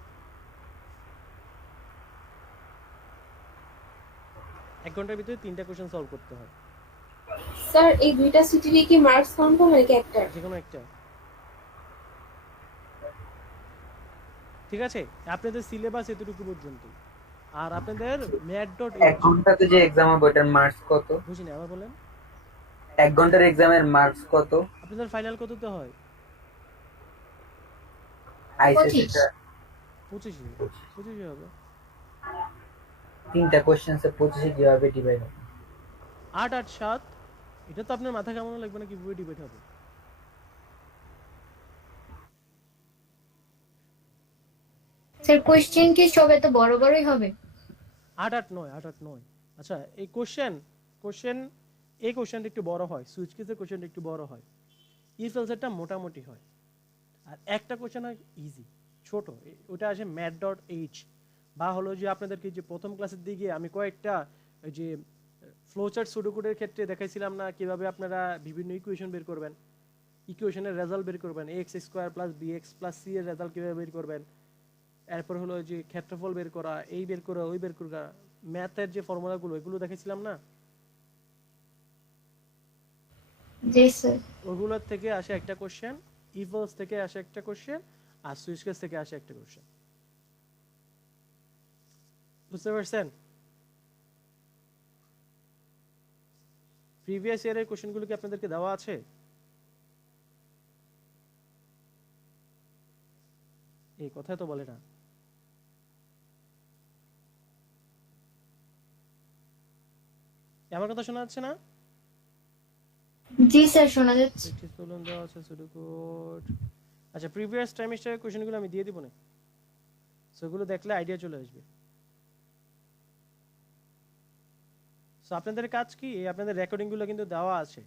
1 ঘন্টার ভিতরে 3টা কোশ্চেন সলভ করতে হয়, স্যার এই দুইটা সিটিভি কি মার্কস কাউন্ট হবে নাকি একটা? যে কোনো একটা। ঠিক আছে, আপনাদের সিলেবাস এতটুকু পর্যন্ত। আর আপনাদের ম্যাথ ডট 1 ঘন্টাতে যে এক্সাম হবে ওটার মার্কস কত? বুঝিনি, আবার বলেন। 1 ঘন্টার এক্সামের মার্কস কত? আপনাদের ফাইনাল কততে হয়? আইসিএসসি 25 হবে। 3টা কোশ্চেনসে 25 কিভাবে ডিভাইড হবে? 8 8 7, এটা তো আপনার মাথা কামানো লাগবে না কিভাবে ডিবেট হবে। স্যার কোশ্চেন কি সব এত বড় বড়ই হবে? 8 8 9, 8 8 9। আচ্ছা, এই কোশ্চেনটা একটু বড় হয়, সুইচ কেসের কোশ্চেনটা একটু বড় হয়, ইফ এলসেরটা মোটামুটি হয়। আর একটা কোশ্চেন হয় ইজি, ছোট, ওটা আসে ম্যাথ ডট এইচ, বা হলো যে আপনাদেরকে যে প্রথম ক্লাসের দিকে আমি কয়েকটা ওই যে ফ্লোচার্ট সুডোকোডের ক্ষেত্রে দেখাইছিলাম না, কিভাবে আপনারা বিভিন্ন ইকুয়েশন বের করবেন, ইকুয়েশনের রেজাল্ট বের করবেন, X square plus B X plus C এর রেজাল্ট কিভাবে বের করবেন, এরপর হলো যে ক্ষেত্রফল বের করা, এই বের করা, ওই বের করা, ম্যাথের যে ফর্মুলাগুলো এগুলো দেখাইছিলাম না, জি স্যার। ওগুলোর থেকে আসে একটা কোশ্চেন, ইভেলস থেকে আসে একটা কোশ্চেন, আর সুইচ কেস থেকে আসে একটা কোশ্চেন। বুঝতে পারছেন? প্রিভিয়াস ইয়ারের কোশ্চেনগুলো কি আপনাদেরকে দেওয়া আছে? এই কথাই তো বলে না। আমার কথা শোনা যাচ্ছে না? জি স্যার শোনা যাচ্ছে। প্র্যাকটিস প্রবলেম দেওয়া আছে, সুডোকোড। আচ্ছা, প্রিভিয়াস ট্রাইমেস্টারের কোশ্চেনগুলো আমি দিয়ে দিব না, সেগুলো দেখলে আইডিয়া চলে আসবে। সো আপনাদের কাজ কি, এই আপনাদের রেকর্ডিংগুলো কিন্তু দেওয়া আছে,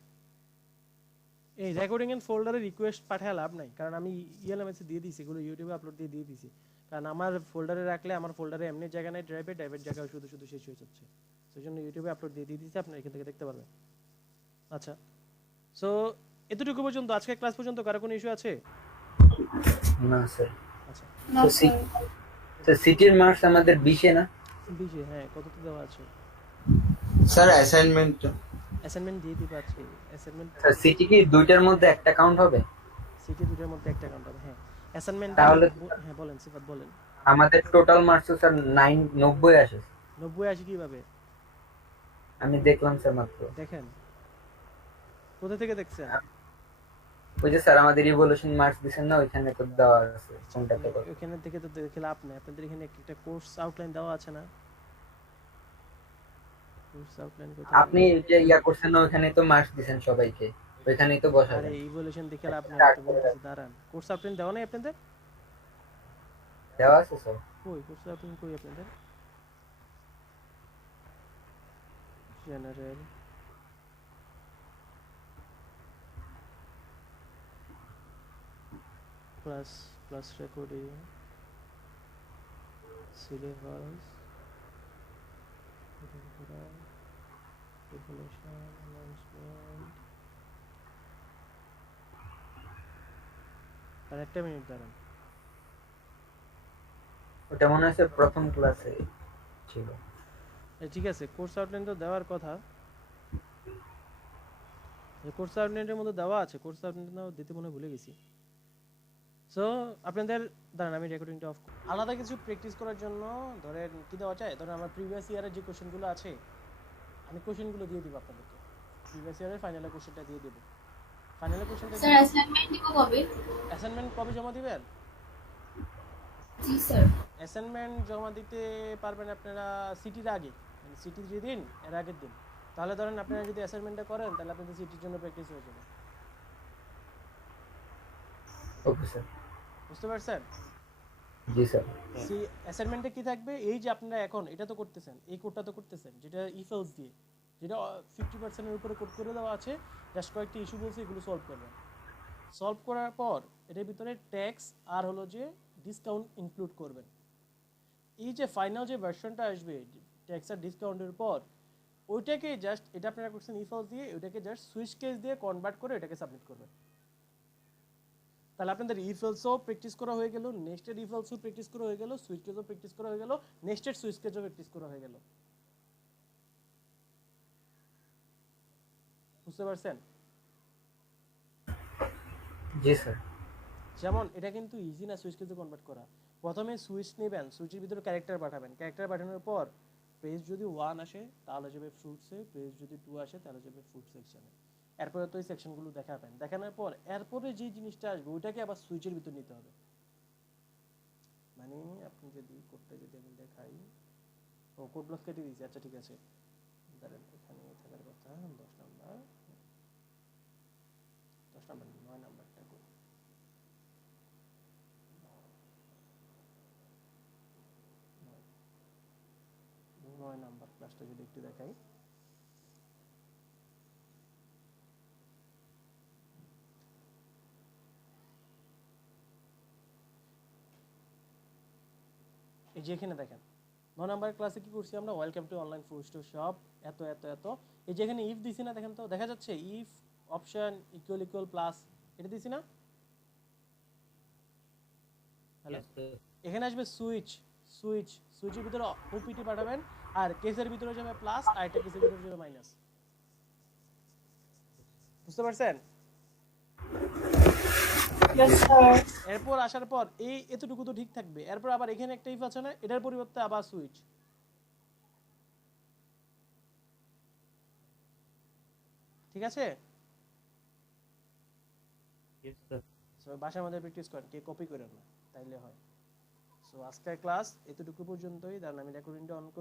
এই রেকর্ডিং এর ফোল্ডারে রিকোয়েস্ট পাঠায় লাভ নাই, কারণ আমি ইএলএমএস এ দিয়ে দিয়েছি, এগুলো ইউটিউবে আপলোড দিয়ে দিয়েছি। কারণ আমার ফোল্ডারে রাখলে আমার ফোল্ডারে এমনি জায়গা নাই, ড্রাইভের জায়গা শুধু শুধু শেষ হয়ে যাচ্ছে, সেই জন্য ইউটিউবে আপলোড দিয়ে দিয়েছি, আপনারা এখান থেকে দেখতে পারবেন। আচ্ছা, সো এতটুকু পর্যন্ত, আজকে ক্লাস পর্যন্ত কারো কোনো ইস্যু আছে? না স্যার। আচ্ছা, না তো স্যার। তো সিটির মার্কস আমাদের 20 না? বিজি, হ্যাঁ, কততে দেওয়া আছে? স্যার অ্যাসাইনমেন্ট অ্যাসাইনমেন্ট দিয়ে দিবা আছে, অ্যাসাইনমেন্ট। স্যার সিটি কি দুইটার মধ্যে একটা কাউন্ট হবে? সিটি দুটোর মধ্যে একটা কাউন্ট হবে, হ্যাঁ। অ্যাসাইনমেন্ট তাহলে হ্যাঁ বলেন সিফাত, বলেন। আমাদের টোটাল মার্কস স্যার 90 আসে। 90 আসে কিভাবে? আমি দেখলাম স্যার মাত্র। দেখেন, কোথা থেকে দেখছেন? ওই যে স্যার আমাদের রিভলিউশন মার্কস দিবেন না, ওইখানে তো দেওয়া আছে কোনটাতে কত। ওখানে থেকে তো দেখে লাভ নেই, আপনাদের এখানে একটা কোর্স আউটলাইন দেওয়া আছে না? কোর্স আউটলাইন কোথায়? আপনি যে ইয়া করছেন না, ওইখানে তো মার্কস দিবেন সবাইকে, ওইখানেই তো আরে বসাবেন। ইভলিউশন দেখে লাভ নেই, তো বলতেছি দাঁড়ান। কোর্স আউটলাইন দেওয়া নেই আপনাদের? দেওয়া আছে স্যার। কই কোর্স আউটলাইন কই আপনাদের? General, class recording, syllabus, information, announcement. আর একটা মিনিট দাঁড়ান, ওটা মনে হয় স্যার প্রথম ক্লাসে ছিল। ঠিক আছে, কোর্স আউটলাইন তো দেওয়ার কথা, এই কোর্স আউটলাইনের মধ্যে দেওয়া আছে, কোর্স আউটলাইন দিতে মনে হয় ভুলে গেছি। সো আপনাদের দাঁড়ান, আমি রেকর্ডিংটা অফ করি। আলাদা কিছু প্র্যাকটিস করার জন্য ধরেন কি দেওয়া যায়, ধরেন আমার প্রিভিয়াস ইয়ারের যে কোশ্চেনগুলো আছে, আমি কোশ্চেনগুলো দিয়ে দিব আপনাদেরকে, প্রিভিয়াস ইয়ারের ফাইনালের কোশ্চেনটা দিয়ে দেব। ফাইনালের কোশ্চেনটা স্যার অ্যাসাইনমেন্ট দিব কবে? অ্যাসাইনমেন্ট কবে জমা দিবেন? জি স্যার। অ্যাসাইনমেন্ট জমা দিতে পারবেন আপনারা সিটির আগে, মানে সিটি যেদিন এর আগের দিন। তাহলে ধরেন আপনারা যদি অ্যাসাইনমেন্টটা করেন, তাহলে আপনাদের সিটির জন্য প্র্যাকটিস হয়ে যাবে। Okay sir. বুঝতে পারছেন? জি স্যার। সি অ্যাসাইনমেন্টে কি থাকবে, এই যে আপনারা এখন এটা তো করতেছেন, এই কোডটা তো করতেছেন, যেটা ইফ এলস দিয়ে, যেটা 50% এর উপরে কোড করে দেওয়া আছে, জাস্ট কয়েকটি ইস্যু বলছে, এগুলো সলভ করবেন। সলভ করার পর এটার ভিতরে ট্যাক্স আর হলো যে ডিসকাউন্ট ইনক্লুড করবেন। এই যে ফাইনাল যে ভার্সনটা আসবে ট্যাক্স আর ডিসকাউন্টের পর ওইটাকে জাস্ট এটা আপনারা করছেন ইফ এলস দিয়ে ওইটাকে জাস্ট সুইচ কেস দিয়ে কনভার্ট করে এটাকে সাবমিট করবেন। তাহলে আপনাদের ইফ এলসও প্র্যাকটিস করা হয়ে গেল, নেক্সটেড ইফ এলসও প্র্যাকটিস করা হয়ে গেল, সুইচ কেসও প্র্যাকটিস করা হয়ে গেল, নেক্সটেড সুইচ কেসও প্র্যাকটিস করা হয়ে গেল। বুঝতে পারছেন? জি স্যার। যেমন এটা কিন্তু ইজি না সুইচ কেসে কনভার্ট করা। প্রথমে সুইচ নেবেন, সুইচের ভিতরে ক্যারেক্টার পাঠাবেন, ক্যারেক্টার পাঠানোর পর পেজ যদি 1 আসে তাহলে যাবে ফ্রুটসে, পেজ যদি 2 আসে তাহলে যাবে ফ্রুট সেকশনে। এরপরে তো এই সেকশনগুলো দেখাবেন, দেখানোর পর এরপরে যে জিনিসটা আসবে ওইটাকে আবার সুইচের ভিতর নিতে হবে। মানে আপনি যদি কোডটা যদি আমি দেখাই, ও কোড ব্লক কেটে দিয়েছি, আচ্ছা ঠিক আছে দাঁড়ান, এখানে থাকার কথা 10 নাম্বার 9 নাম্বারটা কই 9 নাম্বার ক্লাসটা যদি একটু দেখাই, এই যে এখানে দেখেন 9 নাম্বার ক্লাসে কি করছি আমরা, welcome to online food store shop এত এত এত, এই যে এখানে ইফ দিছি না, দেখেন তো দেখা যাচ্ছে if option equal equal plus, এটা দিছি না? হ্যালো, এখানে আসবে সুইচ, সুইচের ভিতরে ওপিটি পাঠাবেন আর কেসের ভিতরে যাবে প্লাস আর এটা কেসের ভিতরে যাবে মাইনাস। বুঝতে পারছেন? Yes, sir. এরপর আসার পর এই এতটুকু তো ঠিক থাকবে, এরপর আবার এখানে একটা ইফ আছে না, এটার পরিবর্তে আবার সুইচ। ঠিক আছে? Yes, sir. সো বাসার মধ্যে প্র্যাকটিস করেন, কে কপি করেন না, তাইলে হয়। সো আজকের ক্লাস এতটুকু পর্যন্তই। দাঁড়ান আমি রেকর্ডিংটা অন করি।